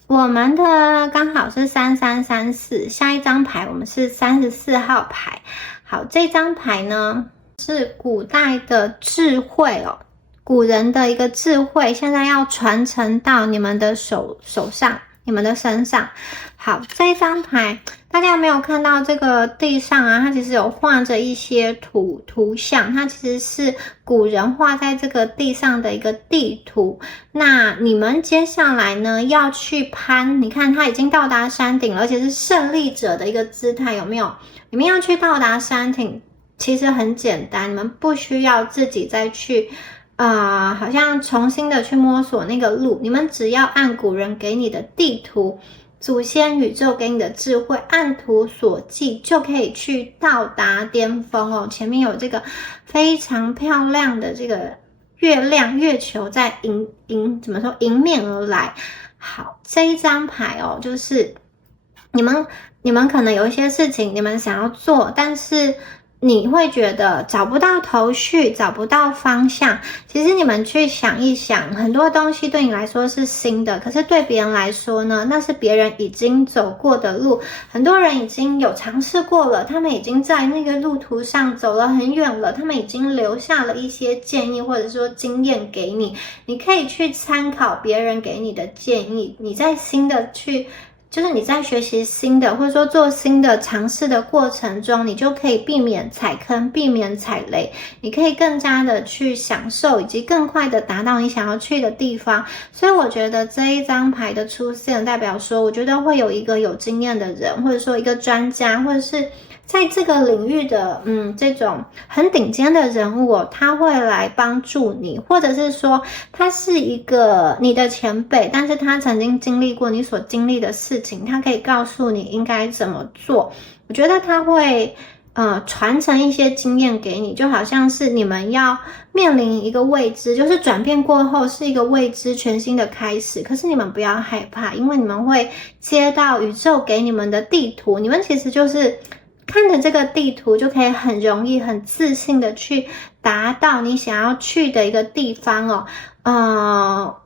我们的刚好是3334，下一张牌我们是34号牌。好，这张牌呢是古代的智慧古人的一个智慧，现在要传承到你们的手上，你们的身上。好，这一张牌，大家有没有看到这个地上啊？它其实有画着一些图像，它其实是古人画在这个地上的一个地图。那你们接下来呢要去攀，你看它已经到达山顶了，而且是胜利者的一个姿态，有没有？你们要去到达山顶，其实很简单，你们不需要自己再去好像重新的去摸索那个路，你们只要按古人给你的地图，祖先宇宙给你的智慧，按图索骥就可以去到达巅峰哦。前面有这个非常漂亮的这个月球在迎面而来。好，这一张牌哦，就是你们可能有一些事情你们想要做，但是你会觉得找不到头绪，找不到方向。其实你们去想一想，很多东西对你来说是新的，可是对别人来说呢，那是别人已经走过的路，很多人已经有尝试过了，他们已经在那个路途上走了很远了，他们已经留下了一些建议或者说经验给你，你可以去参考别人给你的建议，你在就是你在学习新的或者说做新的尝试的过程中，你就可以避免踩坑，避免踩雷，你可以更加的去享受，以及更快的达到你想要去的地方。所以我觉得这一张牌的出现代表说，我觉得会有一个有经验的人，或者说一个专家，或者是在这个领域的这种很顶尖的人物他会来帮助你，或者是说他是一个你的前辈，但是他曾经经历过你所经历的事情，他可以告诉你应该怎么做。我觉得他会传承一些经验给你，就好像是你们要面临一个未知，就是转变过后是一个未知全新的开始，可是你们不要害怕，因为你们会接到宇宙给你们的地图，你们其实就是看着这个地图就可以很容易很自信的去达到你想要去的一个地方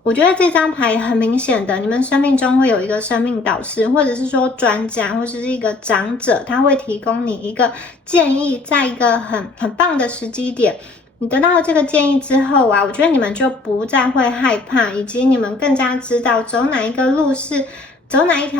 我觉得这张牌很明显的，你们生命中会有一个生命导师，或者是说专家，或者是一个长者，他会提供你一个建议，在一个很棒的时机点，你得到这个建议之后我觉得你们就不再会害怕，以及你们更加知道走哪一条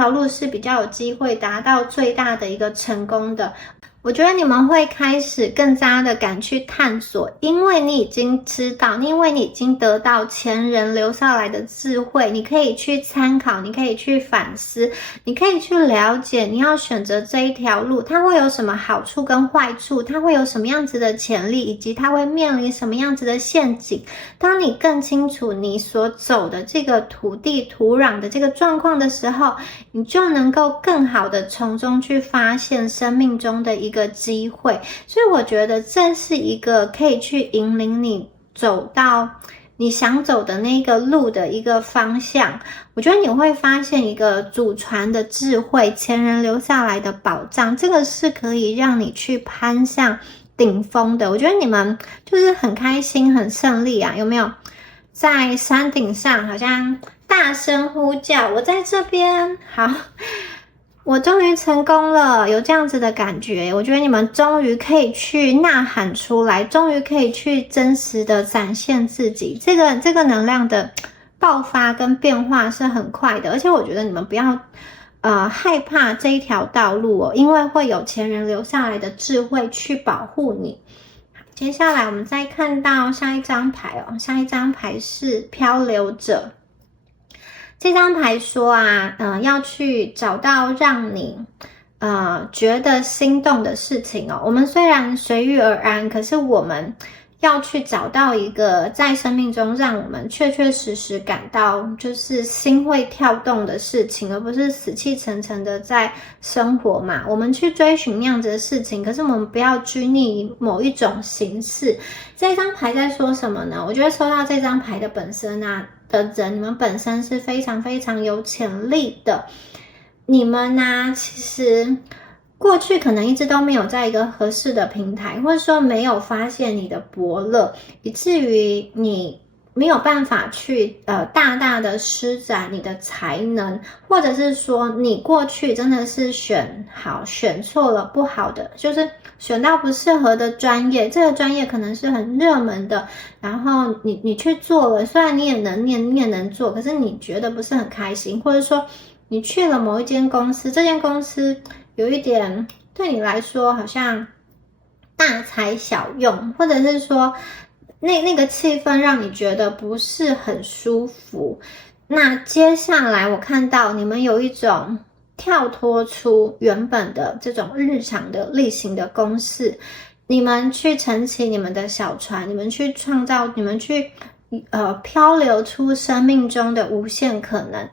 路是比较有机会达到最大的一个成功的。我觉得你们会开始更加的敢去探索，因为你已经知道，因为你已经得到前人留下来的智慧，你可以去参考，你可以去反思，你可以去了解你要选择这一条路它会有什么好处跟坏处，它会有什么样子的潜力，以及它会面临什么样子的陷阱。当你更清楚你所走的这个土地土壤的这个状况的时候，你就能够更好的从中去发现生命中的一个机会。所以我觉得这是一个可以去引领你走到你想走的那个路的一个方向。我觉得你会发现一个祖传的智慧，前人留下来的宝藏，这个是可以让你去攀向顶峰的。我觉得你们就是很开心很胜利有没有？在山顶上好像大声呼叫，我在这边，好，我终于成功了，有这样子的感觉。我觉得你们终于可以去呐喊出来，终于可以去真实的展现自己，这个能量的爆发跟变化是很快的。而且我觉得你们不要害怕这一条道路因为会有前人留下来的智慧去保护你。接下来我们再看到下一张牌下一张牌是漂流者。这张牌说要去找到让你觉得心动的事情我们虽然随遇而安，可是我们要去找到一个在生命中让我们确确实实感到就是心会跳动的事情，而不是死气沉沉的在生活嘛。我们去追寻那样子的事情，可是我们不要拘泥于某一种形式。这张牌在说什么呢？我觉得抽到这张牌的本身的人，你们本身是非常非常有潜力的。你们其实过去可能一直都没有在一个合适的平台，或者说没有发现你的伯乐，以至于你没有办法去大大的施展你的才能，或者是说你过去真的是选错了不好的，就是选到不适合的专业，这个专业可能是很热门的，然后你去做了，虽然你也能念，你也能做，可是你觉得不是很开心，或者说你去了某一间公司，这间公司有一点对你来说好像大材小用，或者是说那个气氛让你觉得不是很舒服。那接下来我看到你们有一种跳脱出原本的这种日常的例行的公式，你们去撑起你们的小船，你们去创造，你们去漂流出生命中的无限可能。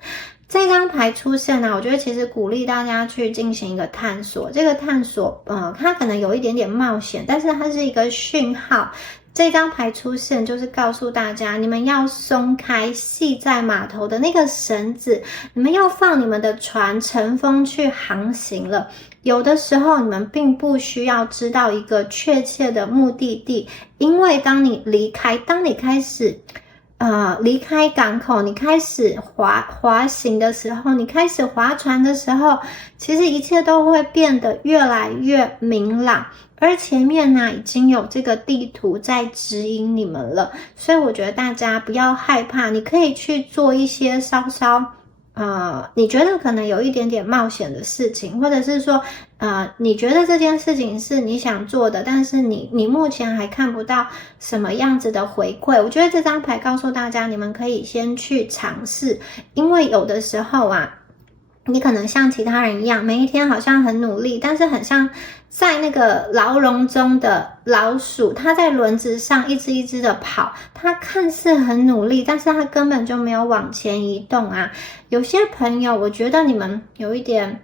这张牌出现呢，我觉得其实鼓励大家去进行一个探索。这个探索，它可能有一点点冒险，但是它是一个讯号。这张牌出现就是告诉大家，你们要松开系在码头的那个绳子，你们要放你们的船乘风去航行了。有的时候你们并不需要知道一个确切的目的地，因为当你开始离开港口，你开始滑行的时候，你开始划船的时候，其实一切都会变得越来越明朗。而前面呢，已经有这个地图在指引你们了，所以我觉得大家不要害怕，你可以去做一些稍稍你觉得可能有一点点冒险的事情，或者是说你觉得这件事情是你想做的，但是你目前还看不到什么样子的回馈。我觉得这张牌告诉大家，你们可以先去尝试，因为有的时候你可能像其他人一样，每一天好像很努力，但是很像在那个牢笼中的老鼠，它在轮子上一只一只的跑，它看似很努力，但是它根本就没有往前移动啊。有些朋友，我觉得你们有一点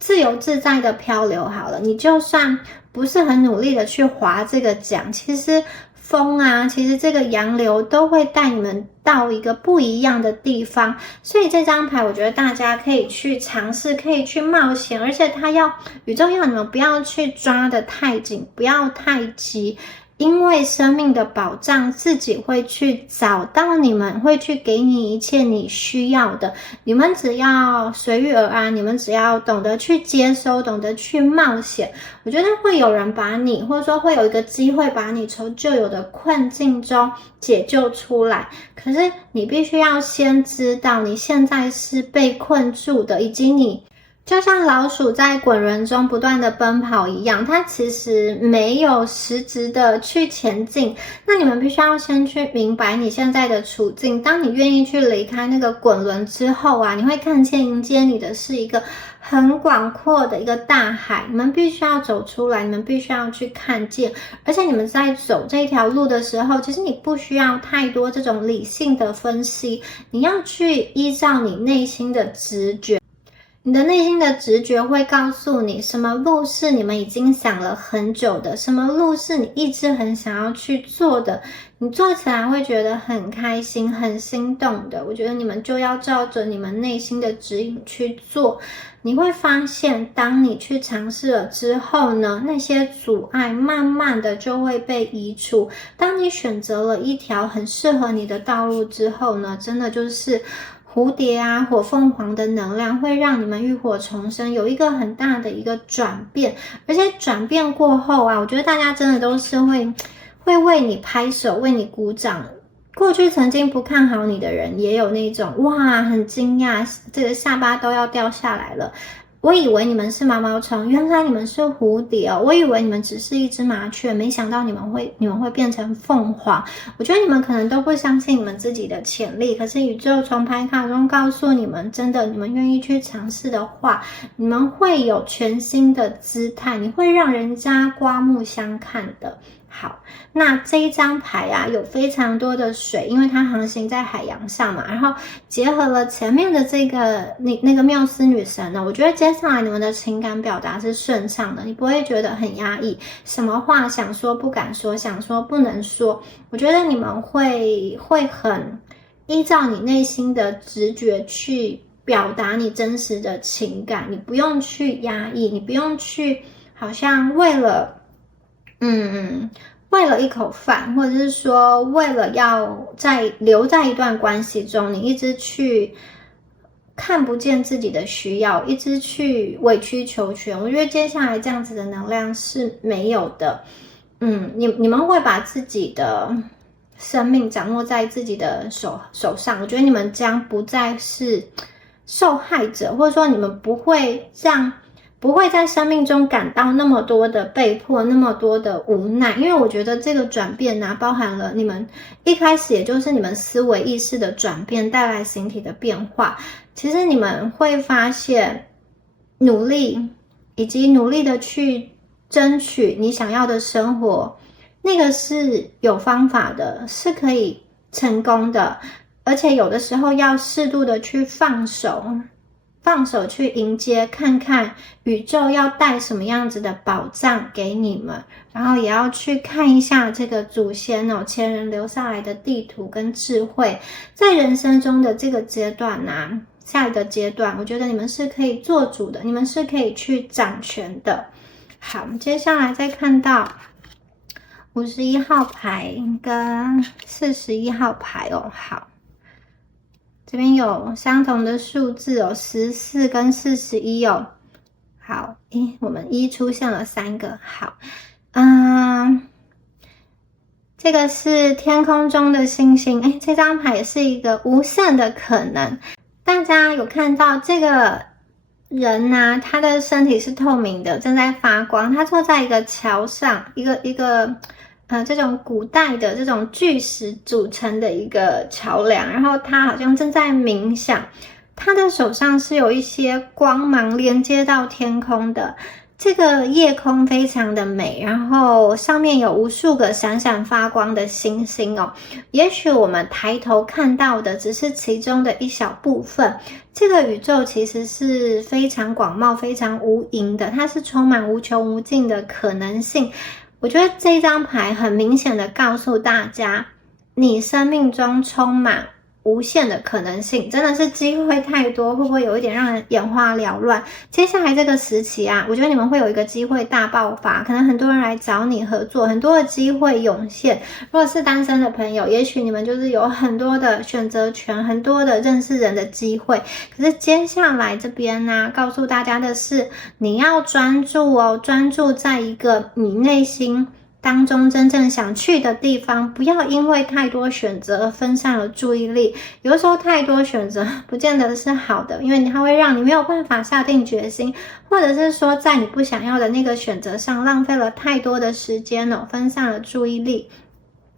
自由自在的漂流好了，你就算不是很努力的去划这个桨，其实风其实这个洋流都会带你们到一个不一样的地方，所以这张牌我觉得大家可以去尝试，可以去冒险，而且宇宙要你们不要去抓得太紧，不要太急，因为生命的保障自己会去找到你们，会去给你一切你需要的，你们只要随遇而安，你们只要懂得去接收，懂得去冒险，我觉得会有人把你，或者说会有一个机会把你从旧有的困境中解救出来。可是你必须要先知道你现在是被困住的，以及你就像老鼠在滚轮中不断的奔跑一样，它其实没有实质的去前进。那你们必须要先去明白你现在的处境。当你愿意去离开那个滚轮之后你会看见迎接你的是一个很广阔的一个大海。你们必须要走出来，你们必须要去看见。而且你们在走这条路的时候，其实你不需要太多这种理性的分析，你要去依照你内心的直觉。你的内心的直觉会告诉你什么路是你们已经想了很久的，什么路是你一直很想要去做的，你做起来会觉得很开心很心动的。我觉得你们就要照着你们内心的指引去做，你会发现当你去尝试了之后呢，那些阻碍慢慢的就会被移除。当你选择了一条很适合你的道路之后呢，真的就是蝴蝶火凤凰的能量会让你们浴火重生，有一个很大的一个转变。而且转变过后我觉得大家真的都是会为你拍手，为你鼓掌。过去曾经不看好你的人，也有那种很惊讶，这个下巴都要掉下来了。我以为你们是毛毛虫，原来你们是蝴蝶我以为你们只是一只麻雀，没想到你们会变成凤凰。我觉得你们可能都不相信你们自己的潜力，可是宇宙从牌卡中告诉你们，真的，你们愿意去尝试的话，你们会有全新的姿态，你会让人家刮目相看的。好，那这一张牌有非常多的水，因为它航行在海洋上嘛，然后结合了前面的这个那个缪斯女神呢，我觉得接下来你们的情感表达是顺畅的，你不会觉得很压抑，什么话想说不敢说，想说不能说。我觉得你们会很依照你内心的直觉去表达你真实的情感，你不用去压抑，你不用去好像为了为了一口饭，或者是说为了要留在一段关系中，你一直去看不见自己的需要，一直去委曲求全。我觉得接下来这样子的能量是没有的。你们会把自己的生命掌握在自己的手上。我觉得你们将不再是受害者，或者说你们不会在生命中感到那么多的被迫，那么多的无奈。因为我觉得这个转变啊，包含了你们一开始也就是你们思维意识的转变带来形体的变化。其实你们会发现努力以及努力的去争取你想要的生活，那个是有方法的，是可以成功的。而且有的时候要适度的去放手去迎接，看看宇宙要带什么样子的宝藏给你们，然后也要去看一下这个祖先前人留下来的地图跟智慧，在人生中的这个阶段啊，下一个阶段，我觉得你们是可以做主的，你们是可以去掌权的。好，接下来再看到51号牌跟41号牌好。这边有相同的数字14跟41好，我们出现了3个。好，这个是天空中的星星。这张牌也是一个无限的可能。大家有看到这个人啊，他的身体是透明的，正在发光。他坐在一个桥上，一个这种古代的这种巨石组成的一个桥梁，然后他好像正在冥想，他的手上是有一些光芒连接到天空的。这个夜空非常的美，然后上面有无数个闪闪发光的星星也许我们抬头看到的只是其中的一小部分，这个宇宙其实是非常广袤非常无垠的，它是充满无穷无尽的可能性。我觉得这张牌很明显的告诉大家，你生命中充满无限的可能性，真的是机会太多，会不会有一点让人眼花缭乱？接下来这个时期啊，我觉得你们会有一个机会大爆发，可能很多人来找你合作，很多的机会涌现。如果是单身的朋友，也许你们就是有很多的选择权，很多的认识人的机会。可是接下来这边呢，告诉大家的是，你要专注专注在一个你内心当中真正想去的地方，不要因为太多选择而分散了注意力。有的时候太多选择不见得是好的，因为它会让你没有办法下定决心，或者是说在你不想要的那个选择上浪费了太多的时间分散了注意力。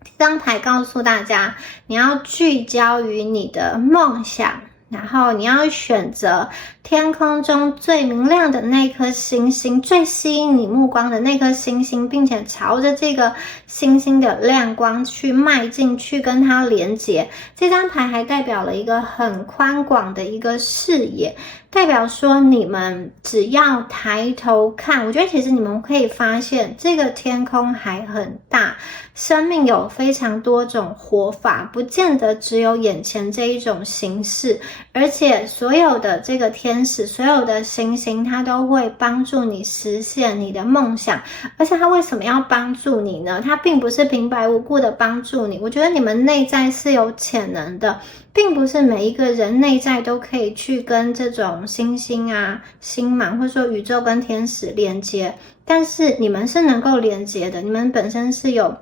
这张牌告诉大家，你要聚焦于你的梦想，然后你要选择天空中最明亮的那颗星星，最吸引你目光的那颗星星，并且朝着这个星星的亮光去迈进，去跟它连接。这张牌还代表了一个很宽广的一个视野，代表说你们只要抬头看，我觉得其实你们可以发现这个天空还很大，生命有非常多种活法，不见得只有眼前这一种形式，而且所有的这个天使，所有的星星，它都会帮助你实现你的梦想。而且它为什么要帮助你呢？它并不是平白无故的帮助你，我觉得你们内在是有潜能的，并不是每一个人内在都可以去跟这种星星啊、星芒，或者说宇宙跟天使连接，但是你们是能够连接的，你们本身是有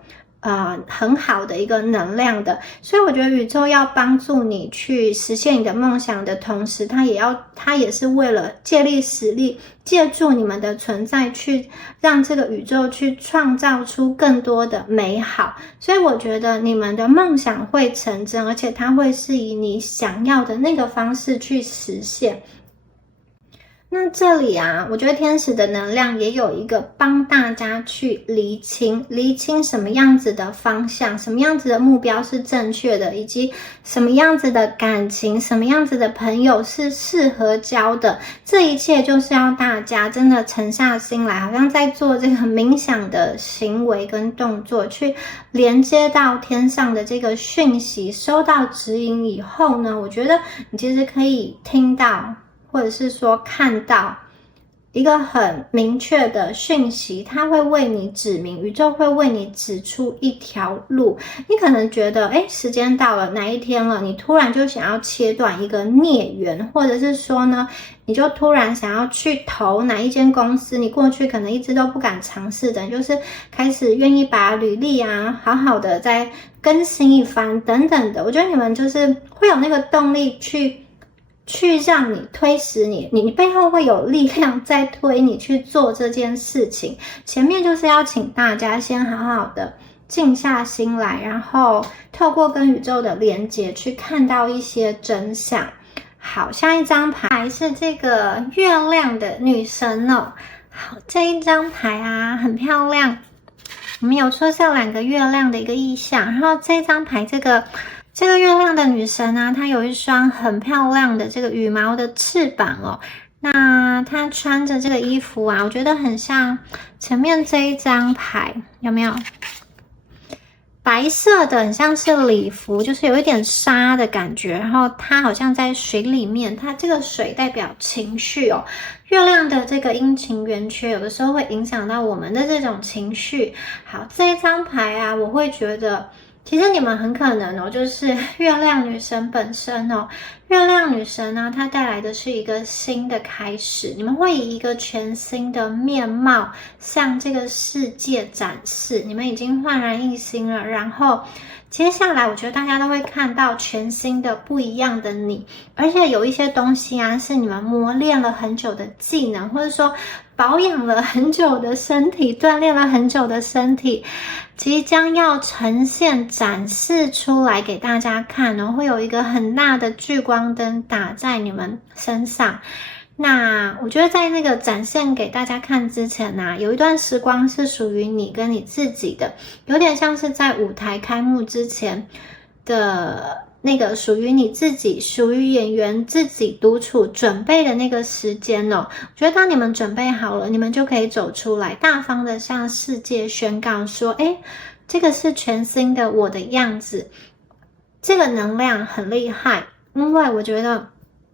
很好的一个能量的。所以我觉得宇宙要帮助你去实现你的梦想的同时，它也是为了借力使力，借助你们的存在去让这个宇宙去创造出更多的美好。所以我觉得你们的梦想会成真，而且它会是以你想要的那个方式去实现。那这里啊，我觉得天使的能量也有一个帮大家去厘清什么样子的方向，什么样子的目标是正确的，以及什么样子的感情，什么样子的朋友是适合交的。这一切就是要大家真的沉下心来，好像在做这个冥想的行为跟动作，去连接到天上的这个讯息，收到指引以后呢，我觉得你其实可以听到或者是说看到一个很明确的讯息，它会为你指明，宇宙会为你指出一条路。你可能觉得，时间到了，哪一天了，你突然就想要切断一个孽缘，或者是说呢，你就突然想要去投哪一间公司，你过去可能一直都不敢尝试的，就是开始愿意把履历啊，好好的再更新一番等等的。我觉得你们就是会有那个动力去让你推使你背后会有力量在推你去做这件事情。前面就是要请大家先好好的静下心来，然后透过跟宇宙的连接去看到一些真相。好，下一张牌是这个月亮的女神哦。好，这一张牌啊很漂亮，我们有出现2个月亮的一个意象，然后这张牌这个月亮的女神啊，她有一双很漂亮的这个羽毛的翅膀哦。那她穿着这个衣服啊，我觉得很像前面这一张牌，有没有？白色的，很像是礼服，就是有一点纱的感觉。然后它好像在水里面，它这个水代表情绪哦。月亮的这个阴晴圆缺，有的时候会影响到我们的这种情绪。好，这一张牌啊，我会觉得其实你们很可能哦，就是月亮女神本身哦。月亮女神呢，她带来的是一个新的开始，你们会以一个全新的面貌向这个世界展示，你们已经焕然一新了。然后接下来我觉得大家都会看到全新的不一样的你，而且有一些东西啊是你们磨练了很久的技能，或者说保养了很久的身体，锻炼了很久的身体，即将要呈现展示出来给大家看哦，会有一个很大的聚光灯打在你们身上。那我觉得在那个展现给大家看之前啊，有一段时光是属于你跟你自己的，有点像是在舞台开幕之前的那个属于你自己，属于演员自己独处准备的那个时间哦。我觉得当你们准备好了，你们就可以走出来，大方的向世界宣告说，这个是全新的我的样子。这个能量很厉害，因为我觉得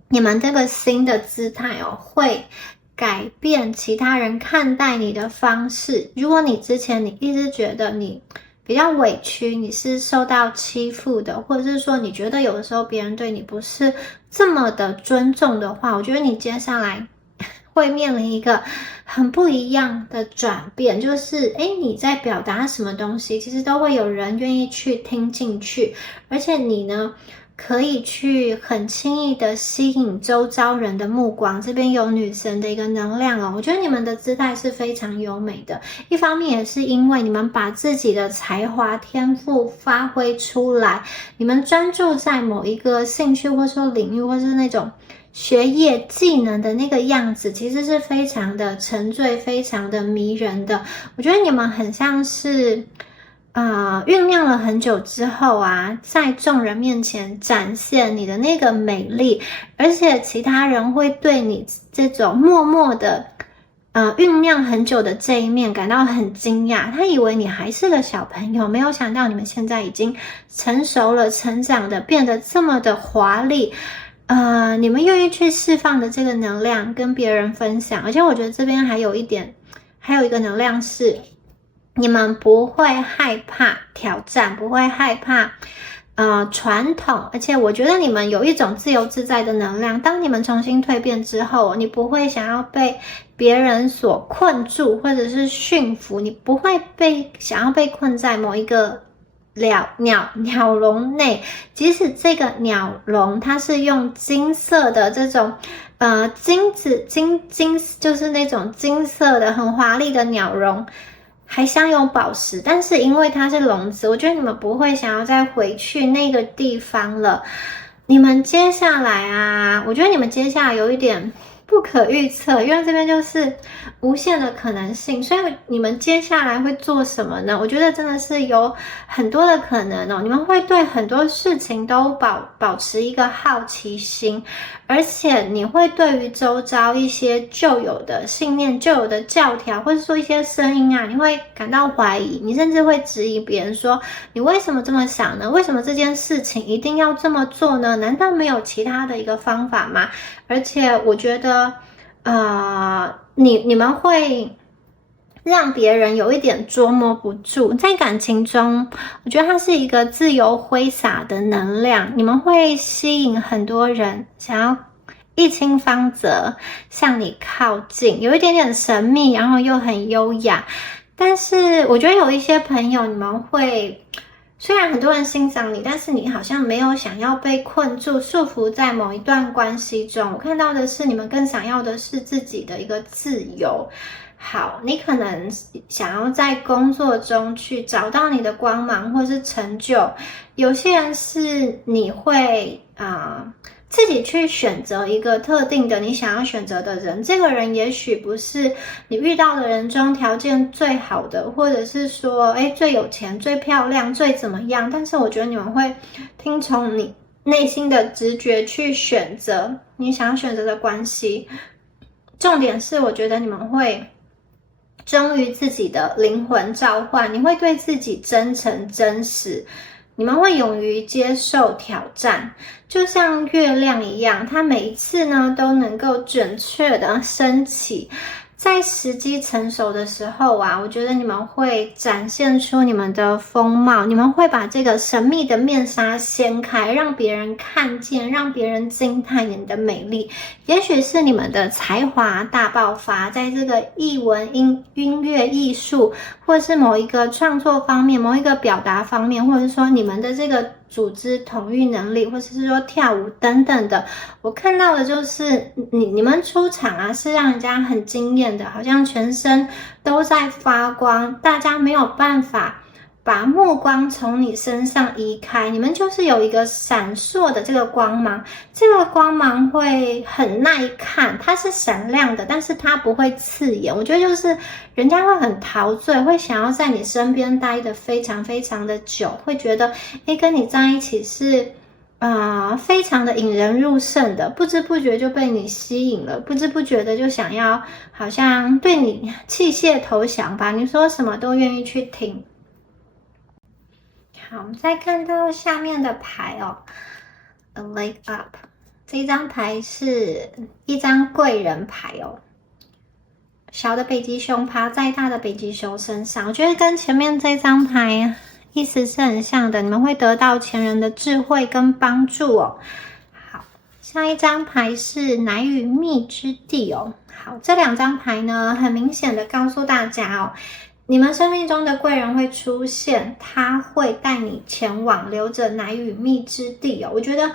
你们这个新的姿态哦，会改变其他人看待你的方式。如果你之前你一直觉得你比较委屈，你是受到欺负的，或者是说你觉得有的时候别人对你不是这么的尊重的话，我觉得你接下来会面临一个很不一样的转变，就是你在表达什么东西，其实都会有人愿意去听进去，而且你呢可以去很轻易的吸引周遭人的目光。这边有女神的一个能量哦，我觉得你们的姿态是非常优美的。一方面也是因为你们把自己的才华天赋发挥出来，你们专注在某一个兴趣或是说领域，或是那种学业技能的那个样子，其实是非常的沉醉，非常的迷人的。我觉得你们很像是酝酿了很久之后啊，在众人面前展现你的那个美丽，而且其他人会对你这种默默的酝酿很久的这一面感到很惊讶。他以为你还是个小朋友，没有想到你们现在已经成熟了，成长的变得这么的华丽。你们愿意去释放的这个能量跟别人分享，而且我觉得这边还有一个能量是你们不会害怕挑战，不会害怕传统，而且我觉得你们有一种自由自在的能量。当你们重新蜕变之后，你不会想要被别人所困住或者是驯服，你不会想要被困在某一个鸟笼内，即使这个鸟笼它是用金色的这种金就是那种金色的很华丽的鸟笼，还镶有宝石，但是因为它是笼子，我觉得你们不会想要再回去那个地方了。你们接下来啊，我觉得你们接下来有一点不可预测，因为这边就是无限的可能性，所以你们接下来会做什么呢？我觉得真的是有很多的可能哦。你们会对很多事情都保持一个好奇心，而且你会对于周遭一些旧有的信念、旧有的教条，或者说一些声音啊，你会感到怀疑，你甚至会质疑别人说，你为什么这么想呢？为什么这件事情一定要这么做呢？难道没有其他的一个方法吗？而且我觉得你们会让别人有一点捉摸不住。在感情中，我觉得它是一个自由挥洒的能量，你们会吸引很多人想要一清芳泽向你靠近，有一点点神秘，然后又很优雅。但是我觉得有一些朋友，你们会虽然很多人欣赏你，但是你好像没有想要被困住、束缚在某一段关系中。我看到的是，你们更想要的是自己的一个自由。好，你可能想要在工作中去找到你的光芒或是成就。有些人是你会自己去选择一个特定的你想要选择的人，这个人也许不是你遇到的人中条件最好的，或者是说最有钱、最漂亮、最怎么样，但是我觉得你们会听从你内心的直觉去选择你想要选择的关系。重点是我觉得你们会忠于自己的灵魂召唤，你会对自己真诚真实，你们会勇于接受挑战，就像月亮一样，它每一次呢都能够准确的升起。在时机成熟的时候啊，我觉得你们会展现出你们的风貌，你们会把这个神秘的面纱掀开，让别人看见，让别人惊叹你的美丽。也许是你们的才华大爆发，在这个艺文、音乐、艺术，或是某一个创作方面，某一个表达方面，或者是说你们的这个组织统御能力，或者是说跳舞等等的。我看到的就是你们出场啊，是让人家很惊艳的，好像全身都在发光，大家没有办法把目光从你身上移开，你们就是有一个闪烁的这个光芒，这个光芒会很耐看，它是闪亮的，但是它不会刺眼。我觉得就是人家会很陶醉，会想要在你身边待得非常非常的久，会觉得跟你在一起是非常的引人入胜的，不知不觉就被你吸引了，不知不觉的就想要好像对你弃械投降吧，你说什么都愿意去听。好，我们再看到下面的牌A Leg Up， 这张牌是一张贵人牌小的北极熊爬在大的北极熊身上，我觉得跟前面这张牌意思是很像的，你们会得到前人的智慧跟帮助好，下一张牌是奶与蜜之地好，这两张牌呢，很明显的告诉大家你们生命中的贵人会出现，他会带你前往留着奶与蜜之地我觉得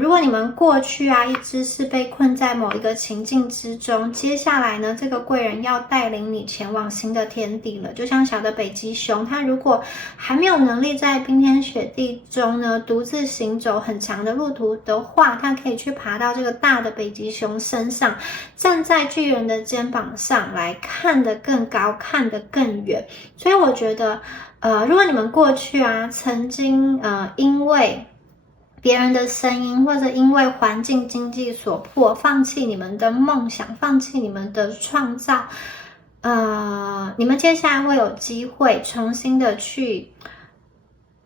如果你们过去一直是被困在某一个情境之中，接下来呢，这个贵人要带领你前往新的天地了。就像小的北极熊，他如果还没有能力在冰天雪地中呢独自行走很长的路途的话，他可以去爬到这个大的北极熊身上，站在巨人的肩膀上来看得更高，看得更远。所以我觉得如果你们过去曾经因为别人的声音，或者因为环境经济所迫放弃你们的梦想，放弃你们的创造你们接下来会有机会重新的去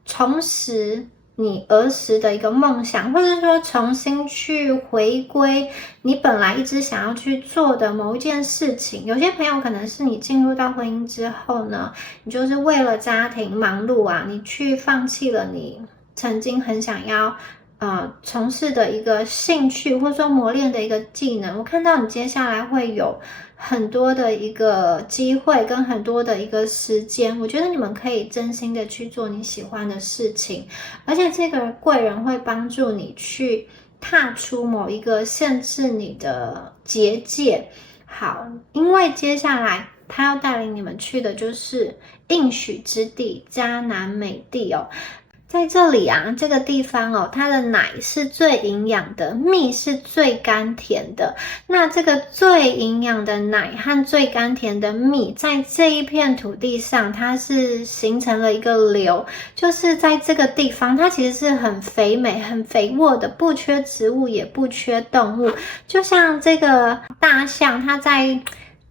重拾你儿时的一个梦想，或者说重新去回归你本来一直想要去做的某一件事情。有些朋友可能是你进入到婚姻之后呢，你就是为了家庭忙碌你去放弃了你曾经很想要从事的一个兴趣，或者说磨练的一个技能。我看到你接下来会有很多的一个机会跟很多的一个时间，我觉得你们可以真心的去做你喜欢的事情，而且这个贵人会帮助你去踏出某一个限制你的结界。好，因为接下来他要带领你们去的就是应许之地迦南美地在这里这个地方它的奶是最营养的，蜜是最甘甜的。那这个最营养的奶和最甘甜的蜜，在这一片土地上，它是形成了一个流，就是在这个地方，它其实是很肥美、很肥沃的，不缺植物，也不缺动物。就像这个大象，它在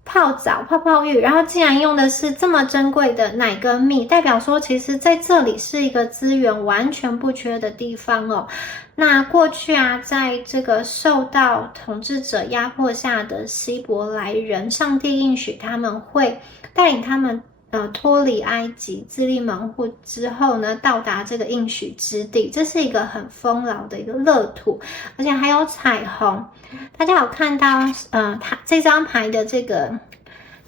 泡澡、泡泡浴，然后竟然用的是这么珍贵的奶跟蜜，代表说其实在这里是一个资源完全不缺的地方哦。那过去啊，在这个受到统治者压迫下的希伯来人，上帝应许他们会带领他们脱离埃及，自立门户之后呢，到达这个应许之地，这是一个很丰饶的一个乐土，而且还有彩虹。大家有看到它这张牌的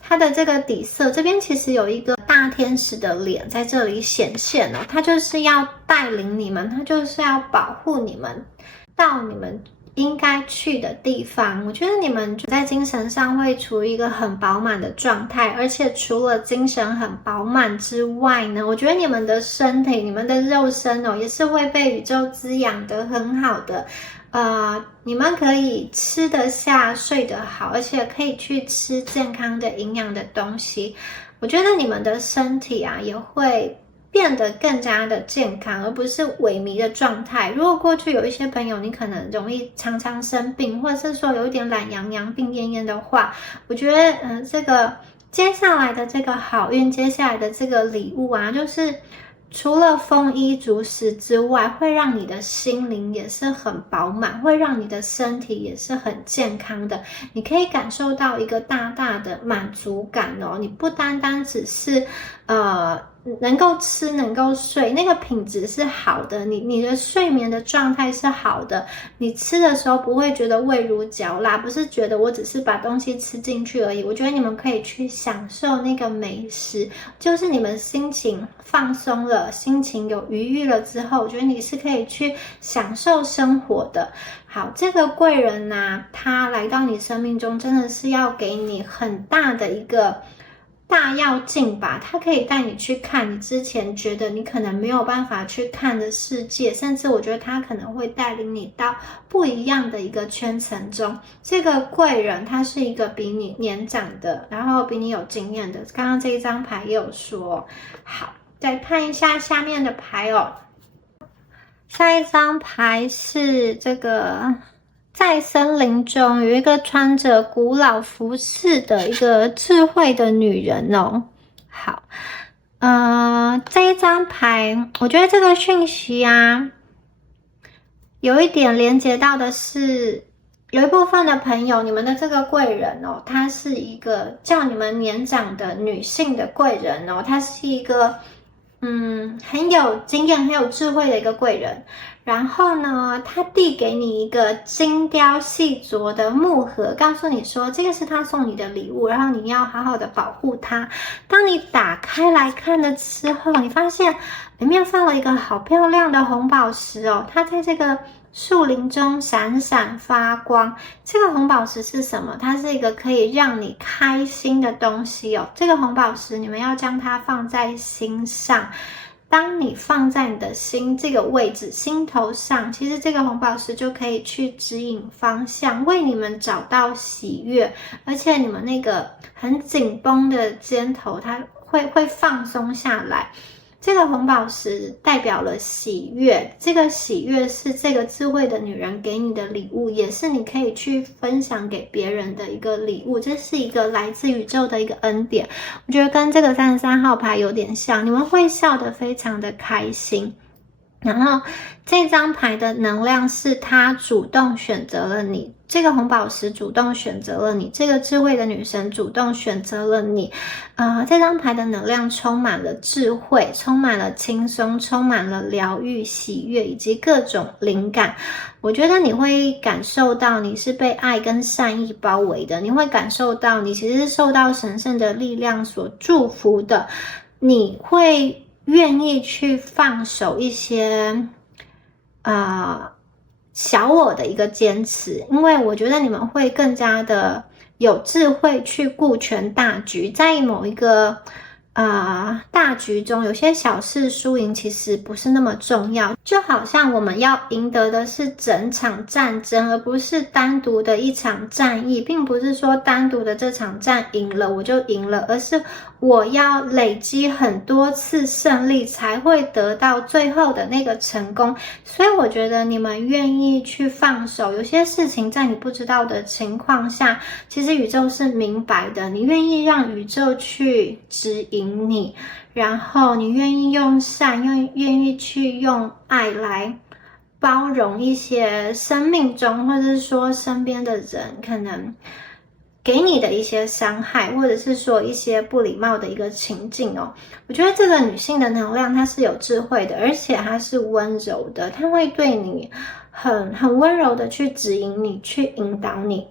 它的这个底色，这边其实有一个大天使的脸在这里显现哦，它就是要带领你们，它就是要保护你们到你们应该去的地方。我觉得你们在精神上会处于一个很饱满的状态，而且除了精神很饱满之外呢，我觉得你们的身体、你们的肉身哦，也是会被宇宙滋养得很好的。你们可以吃得下、睡得好，而且可以去吃健康的、营养的东西。我觉得你们的身体啊，也会变得更加的健康，而不是萎靡的状态。如果过去有一些朋友，你可能容易常常生病，或者是说有一点懒洋洋、病恹恹的话，我觉得这个接下来的这个好运，接下来的这个礼物啊，就是除了丰衣足食之外，会让你的心灵也是很饱满，会让你的身体也是很健康的。你可以感受到一个大大的满足感哦。你不单单只是能够吃能够睡，那个品质是好的，你的睡眠的状态是好的，你吃的时候不会觉得胃如嚼蜡，不是觉得我只是把东西吃进去而已。我觉得你们可以去享受那个美食，就是你们心情放松了，心情有余裕了之后，我觉得你是可以去享受生活的。好，这个贵人啊，他来到你生命中真的是要给你很大的一个大跃进吧，它可以带你去看你之前觉得你可能没有办法去看的世界，甚至我觉得它可能会带领你到不一样的一个圈层中。这个贵人他是一个比你年长的，然后比你有经验的，刚刚这一张牌也有说。好，再看一下下面的牌哦。下一张牌是这个在森林中有一个穿着古老服饰的一个智慧的女人哦。好，这一张牌，我觉得这个讯息啊，有一点连接到的是，有一部分的朋友，你们的这个贵人哦，她是一个叫你们年长的女性的贵人哦，她是一个很有经验、很有智慧的一个贵人。然后呢，他递给你一个精雕细琢的木盒，告诉你说这个是他送你的礼物，然后你要好好的保护它。当你打开来看了之后，你发现里面放了一个好漂亮的红宝石哦，它在这个树林中闪闪发光。这个红宝石是什么？它是一个可以让你开心的东西哦。这个红宝石你们要将它放在心上，当你放在你的心这个位置，心头上，其实这个红宝石就可以去指引方向，为你们找到喜悦，而且你们那个很紧绷的肩头，它会放松下来。这个红宝石代表了喜悦，这个喜悦是这个智慧的女人给你的礼物，也是你可以去分享给别人的一个礼物，这是一个来自宇宙的一个恩典。我觉得跟这个33号牌有点像，你们会笑得非常的开心。然后这张牌的能量是他主动选择了你，这个红宝石主动选择了你，这个智慧的女神主动选择了你。这张牌的能量充满了智慧，充满了轻松，充满了疗愈、喜悦以及各种灵感。我觉得你会感受到你是被爱跟善意包围的，你会感受到你其实是受到神圣的力量所祝福的，你会愿意去放手一些小我的一个坚持，因为我觉得你们会更加的有智慧去顾全大局，在某一个大局中有些小事输赢其实不是那么重要，就好像我们要赢得的是整场战争，而不是单独的一场战役，并不是说单独的这场战赢了我就赢了，而是我要累积很多次胜利才会得到最后的那个成功。所以我觉得你们愿意去放手，有些事情在你不知道的情况下，其实宇宙是明白的，你愿意让宇宙去指引你，然后你愿意用善，愿意去用爱来包容一些生命中或者是说身边的人可能给你的一些伤害，或者是说一些不礼貌的一个情境哦。我觉得这个女性的能量它是有智慧的，而且它是温柔的，它会对你很温柔的去指引你，去引导你。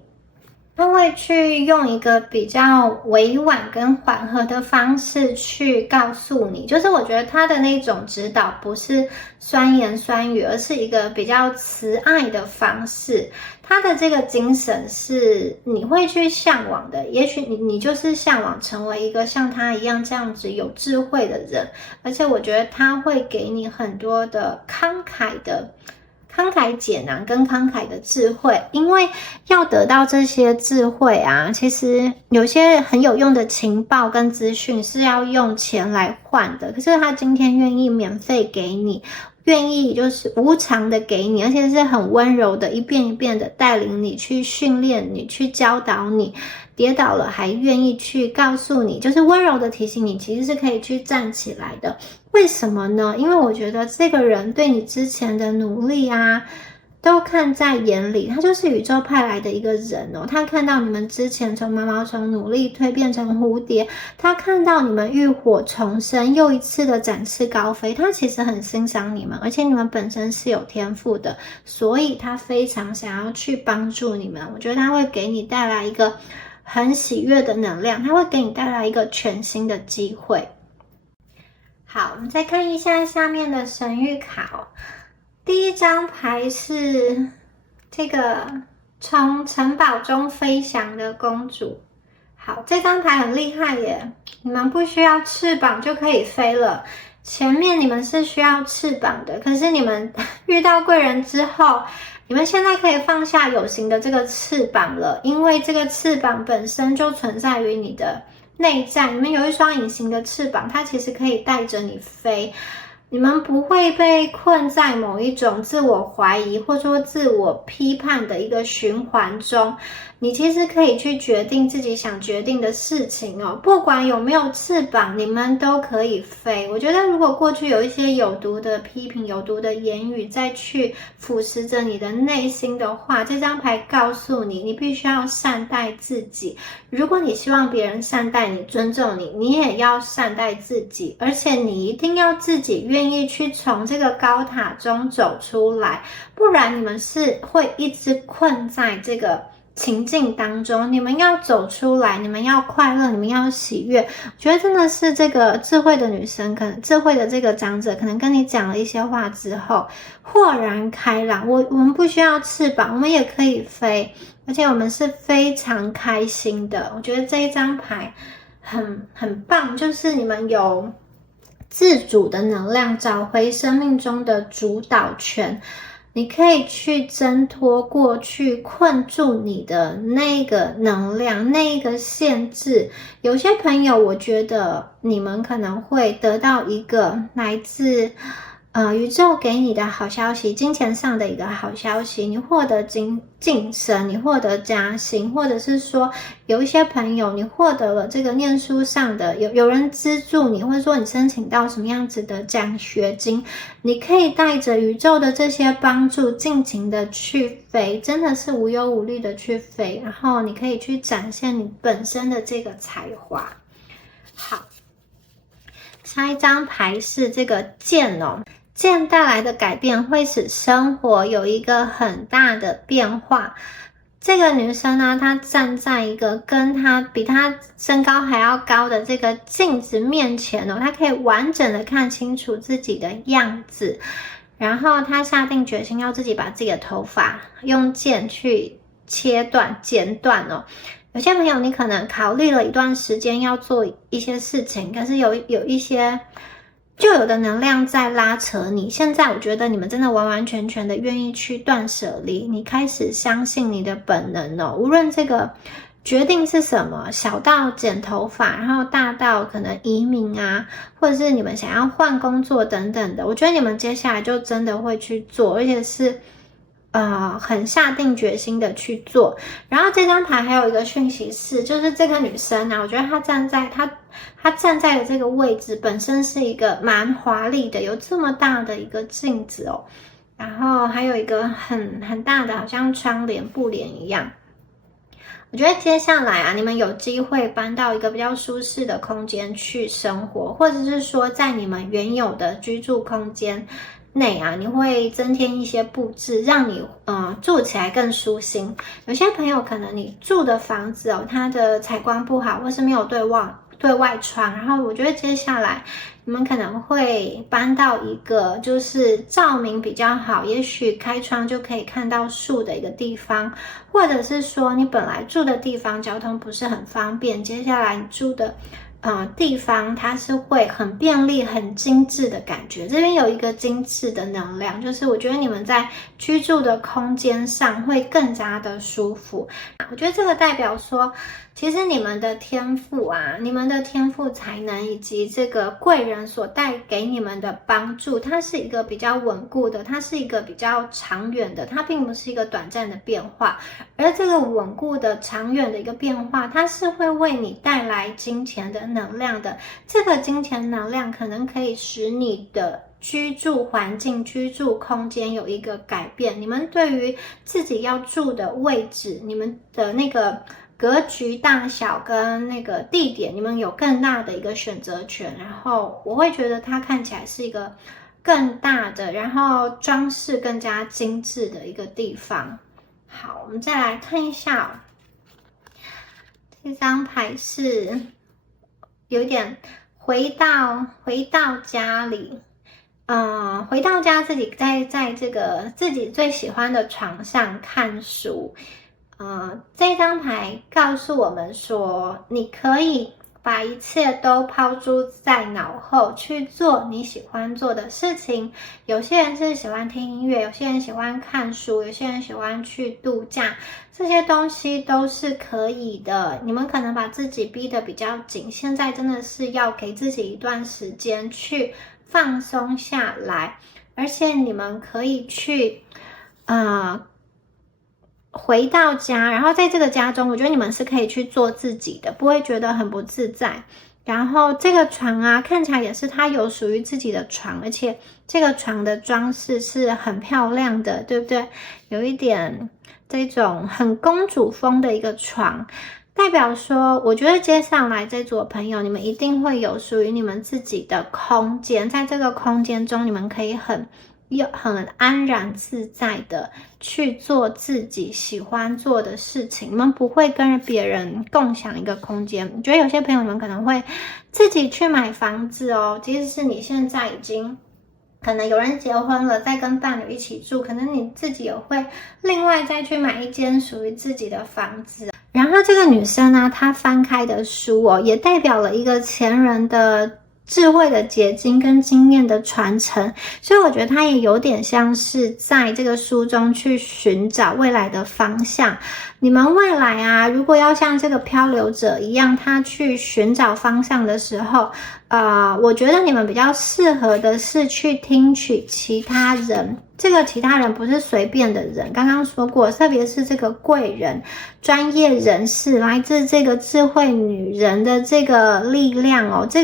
他会去用一个比较委婉跟缓和的方式去告诉你，就是我觉得他的那种指导不是酸言酸语，而是一个比较慈爱的方式。他的这个精神是你会去向往的，也许你就是向往成为一个像他一样这样子有智慧的人，而且我觉得他会给你很多的慷慨解囊跟慷慨的智慧，因为要得到这些智慧啊，其实有些很有用的情报跟资讯是要用钱来换的，可是他今天愿意免费给你，愿意就是无偿的给你，而且是很温柔的一遍一遍的带领你去训练你，去教导你，跌倒了还愿意去告诉你，就是温柔的提醒你其实是可以去站起来的。为什么呢？因为我觉得这个人对你之前的努力啊都看在眼里，他就是宇宙派来的一个人哦。他看到你们之前从毛毛虫努力蜕变成蝴蝶，他看到你们浴火重生，又一次的展翅高飞，他其实很欣赏你们，而且你们本身是有天赋的，所以他非常想要去帮助你们。我觉得他会给你带来一个很喜悦的能量，他会给你带来一个全新的机会。好，我们再看一下下面的神谕卡哦。第一张牌是这个从城堡中飞翔的公主。好，这张牌很厉害耶，你们不需要翅膀就可以飞了。前面你们是需要翅膀的，可是你们遇到贵人之后，你们现在可以放下有形的这个翅膀了，因为这个翅膀本身就存在于你的内在，你们有一双隐形的翅膀，它其实可以带着你飞。你们不会被困在某一种自我怀疑或者说自我批判的一个循环中，你其实可以去决定自己想决定的事情哦。不管有没有翅膀，你们都可以飞。我觉得如果过去有一些有毒的批评、有毒的言语再去腐蚀着你的内心的话，这张牌告诉你，你必须要善待自己。如果你希望别人善待你、尊重你，你也要善待自己，而且你一定要自己愿意去从这个高塔中走出来，不然你们是会一直困在这个情境当中。你们要走出来，你们要快乐，你们要喜悦。我觉得真的是这个智慧的女生，可能智慧的这个长者可能跟你讲了一些话之后豁然开朗。我们不需要翅膀，我们也可以飞，而且我们是非常开心的。我觉得这一张牌很棒，就是你们有自主的能量，找回生命中的主导权，你可以去挣脱过去困住你的那个能量，那个限制。有些朋友，我觉得你们可能会得到一个来自宇宙给你的好消息，金钱上的一个好消息，你获得晋升，你获得加薪，或者是说有一些朋友你获得了这个念书上的有人资助你，或者说你申请到什么样子的奖学金，你可以带着宇宙的这些帮助尽情的去飞，真的是无忧无虑的去飞，然后你可以去展现你本身的这个才华。好，下一张牌是这个剑哦。剑带来的改变会使生活有一个很大的变化。这个女生呢，她站在一个跟她比她身高还要高的这个镜子面前哦，她可以完整的看清楚自己的样子，然后她下定决心要自己把自己的头发用剑去切断、剪断哦。有些朋友你可能考虑了一段时间要做一些事情，可是有一些旧有的能量在拉扯你。现在我觉得你们真的完完全全的愿意去断舍离，你开始相信你的本能哦。无论这个决定是什么，小到剪头发，然后大到可能移民啊，或者是你们想要换工作等等的，我觉得你们接下来就真的会去做，而且是很下定决心的去做。然后这张牌还有一个讯息是，就是这个女生啊，我觉得她站在的这个位置本身是一个蛮华丽的，有这么大的一个镜子哦，然后还有一个很大的好像窗帘布帘一样。我觉得接下来啊，你们有机会搬到一个比较舒适的空间去生活，或者是说在你们原有的居住空间内啊，你会增添一些布置，让你住起来更舒心。有些朋友可能你住的房子哦，它的采光不好，或是没有对外窗，然后我觉得接下来你们可能会搬到一个就是照明比较好，也许开窗就可以看到树的一个地方，或者是说你本来住的地方交通不是很方便，接下来你住的地方它是会很便利很精致的感觉。这边有一个精致的能量，就是我觉得你们在居住的空间上会更加的舒服。我觉得这个代表说其实你们的天赋啊，你们的天赋才能以及这个贵人所带给你们的帮助，它是一个比较稳固的，它是一个比较长远的，它并不是一个短暂的变化。而这个稳固的长远的一个变化，它是会为你带来金钱的能量的。这个金钱能量可能可以使你的居住环境、居住空间有一个改变。你们对于自己要住的位置，你们的那个格局大小跟那个地点，你们有更大的一个选择权。然后我会觉得它看起来是一个更大的，然后装饰更加精致的一个地方。好，我们再来看一下这张牌是有点回到家里，回到家自己在这个自己最喜欢的床上看书。这张牌告诉我们说，你可以把一切都抛诸在脑后，去做你喜欢做的事情。有些人是喜欢听音乐，有些人喜欢看书，有些人喜欢去度假，这些东西都是可以的。你们可能把自己逼得比较紧，现在真的是要给自己一段时间去放松下来，而且你们可以去回到家，然后在这个家中，我觉得你们是可以去做自己的，不会觉得很不自在。然后这个床啊，看起来也是它有属于自己的床，而且这个床的装饰是很漂亮的，对不对？有一点这种很公主风的一个床，代表说，我觉得接下来这组朋友，你们一定会有属于你们自己的空间，在这个空间中，你们可以很安然自在的去做自己喜欢做的事情，你们不会跟别人共享一个空间。我觉得有些朋友们可能会自己去买房子哦，即使是你现在已经可能有人结婚了，再跟伴侣一起住，可能你自己也会另外再去买一间属于自己的房子。然后这个女生呢，她翻开的书哦，也代表了一个前人的智慧的结晶跟经验的传承，所以我觉得它也有点像是在这个书中去寻找未来的方向。你们未来啊，如果要像这个漂流者一样，他去寻找方向的时候，我觉得你们比较适合的是去听取其他人。这个其他人不是随便的人，刚刚说过，特别是这个贵人、专业人士，来自这个智慧女人的这个力量哦，这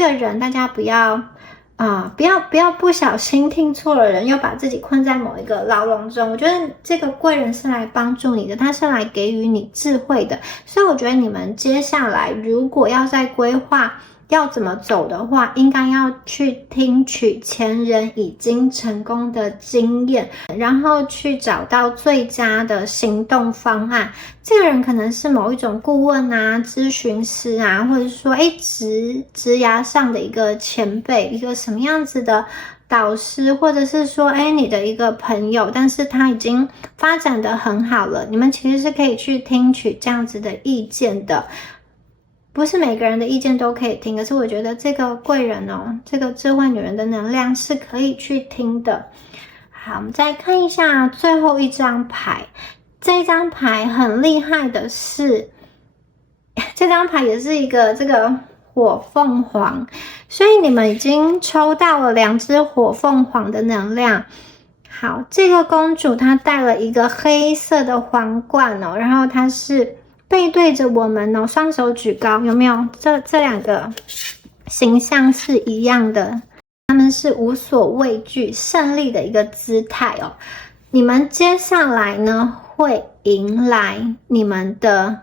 个人大家不要不小心听错了人，又把自己困在某一个牢笼中。我觉得这个贵人是来帮助你的，他是来给予你智慧的，所以我觉得你们接下来如果要在规划要怎么走的话，应该要去听取前人已经成功的经验，然后去找到最佳的行动方案。这个人可能是某一种顾问啊、咨询师啊，或者说职涯上的一个前辈，一个什么样子的导师，或者是说你的一个朋友，但是他已经发展得很好了，你们其实是可以去听取这样子的意见的。不是每个人的意见都可以听，可是我觉得这个贵人这个智慧女人的能量是可以去听的。好，我们再看一下最后一张牌。这张牌很厉害的是，这张牌也是一个这个火凤凰，所以你们已经抽到了2只火凤凰的能量。好，这个公主她戴了一个黑色的皇冠然后她是背对着我们双手举高，有没有？这2个形象是一样的，他们是无所畏惧、胜利的一个姿态你们接下来呢会迎来你们的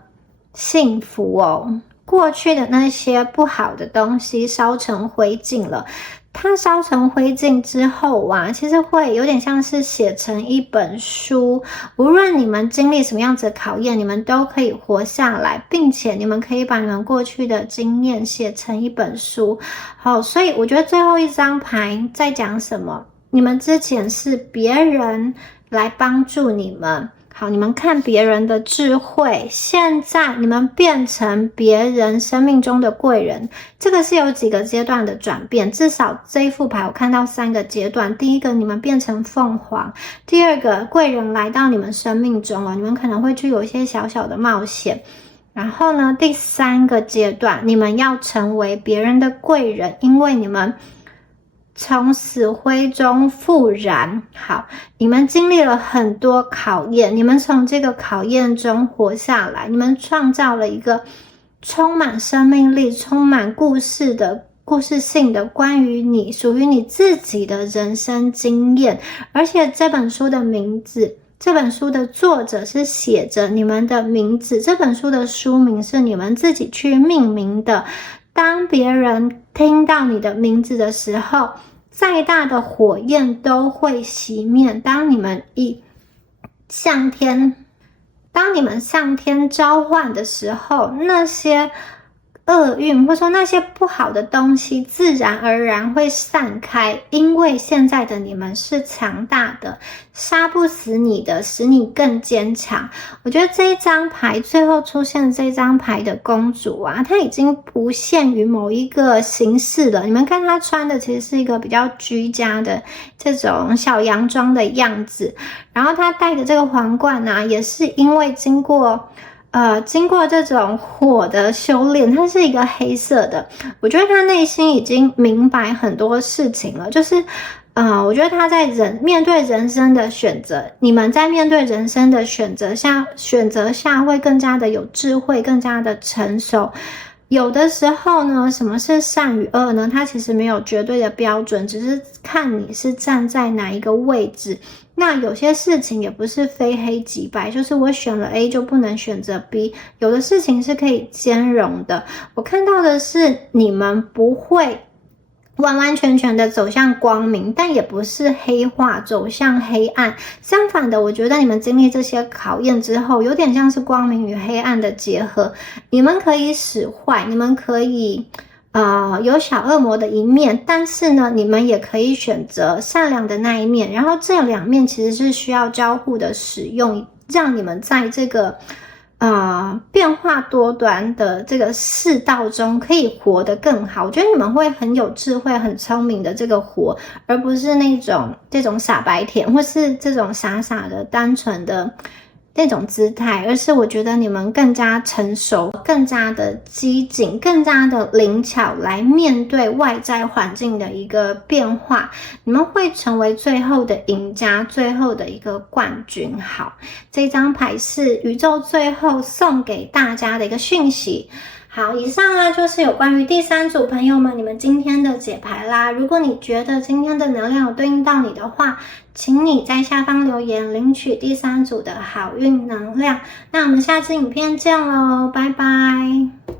幸福过去的那些不好的东西烧成灰烬了。它烧成灰烬之后其实会有点像是写成一本书，无论你们经历什么样子的考验，你们都可以活下来，并且你们可以把你们过去的经验写成一本书。好，所以我觉得最后一张牌在讲什么？你们之前是别人来帮助你们，好，你们看别人的智慧，现在你们变成别人生命中的贵人。这个是有几个阶段的转变，至少这一副牌我看到3个阶段。第一个，你们变成凤凰；第二个，贵人来到你们生命中你们可能会去有一些小小的冒险。然后呢，第3个阶段，你们要成为别人的贵人，因为你们从死灰中复燃。好，你们经历了很多考验，你们从这个考验中活下来，你们创造了一个充满生命力、充满故事性的关于你属于你自己的人生经验。而且这本书的名字，这本书的作者是写着你们的名字，这本书的书名是你们自己去命名的。当别人听到你的名字的时候，再大的火焰都会熄灭。当你们向天召唤的时候，那些厄运或者说那些不好的东西自然而然会散开，因为现在的你们是强大的，杀不死你的，使你更坚强。我觉得这一张牌最后出现这张牌的公主她已经不限于某一个形式了。你们看她穿的其实是一个比较居家的这种小洋装的样子，然后她戴的这个皇冠也是因为经过这种火的修炼，它是一个黑色的。我觉得他内心已经明白很多事情了，就是我觉得他在面对人生的选择，你们在面对人生的选择下会更加的有智慧，更加的成熟。有的时候呢，什么是善与恶呢？它其实没有绝对的标准，只是看你是站在哪一个位置。那有些事情也不是非黑即白，就是我选了 A 就不能选择 B， 有的事情是可以兼容的。我看到的是你们不会完完全全的走向光明，但也不是黑化走向黑暗。相反的，我觉得你们经历这些考验之后，有点像是光明与黑暗的结合。你们可以使坏，你们可以有小恶魔的一面，但是呢，你们也可以选择善良的那一面。然后这2面其实是需要交互的使用，让你们在这个变化多端的这个世道中可以活得更好。我觉得你们会很有智慧、很聪明的这个活，而不是这种傻白甜，或是这种傻傻的、单纯的那种姿态，而是我觉得你们更加成熟，更加的机警，更加的灵巧来面对外在环境的一个变化。你们会成为最后的赢家，最后的一个冠军。好，这张牌是宇宙最后送给大家的一个讯息。好，以上就是有关于第3组朋友们你们今天的解牌啦。如果你觉得今天的能量有对应到你的话，请你在下方留言领取第3组的好运能量。那我们下次影片见咯，拜拜。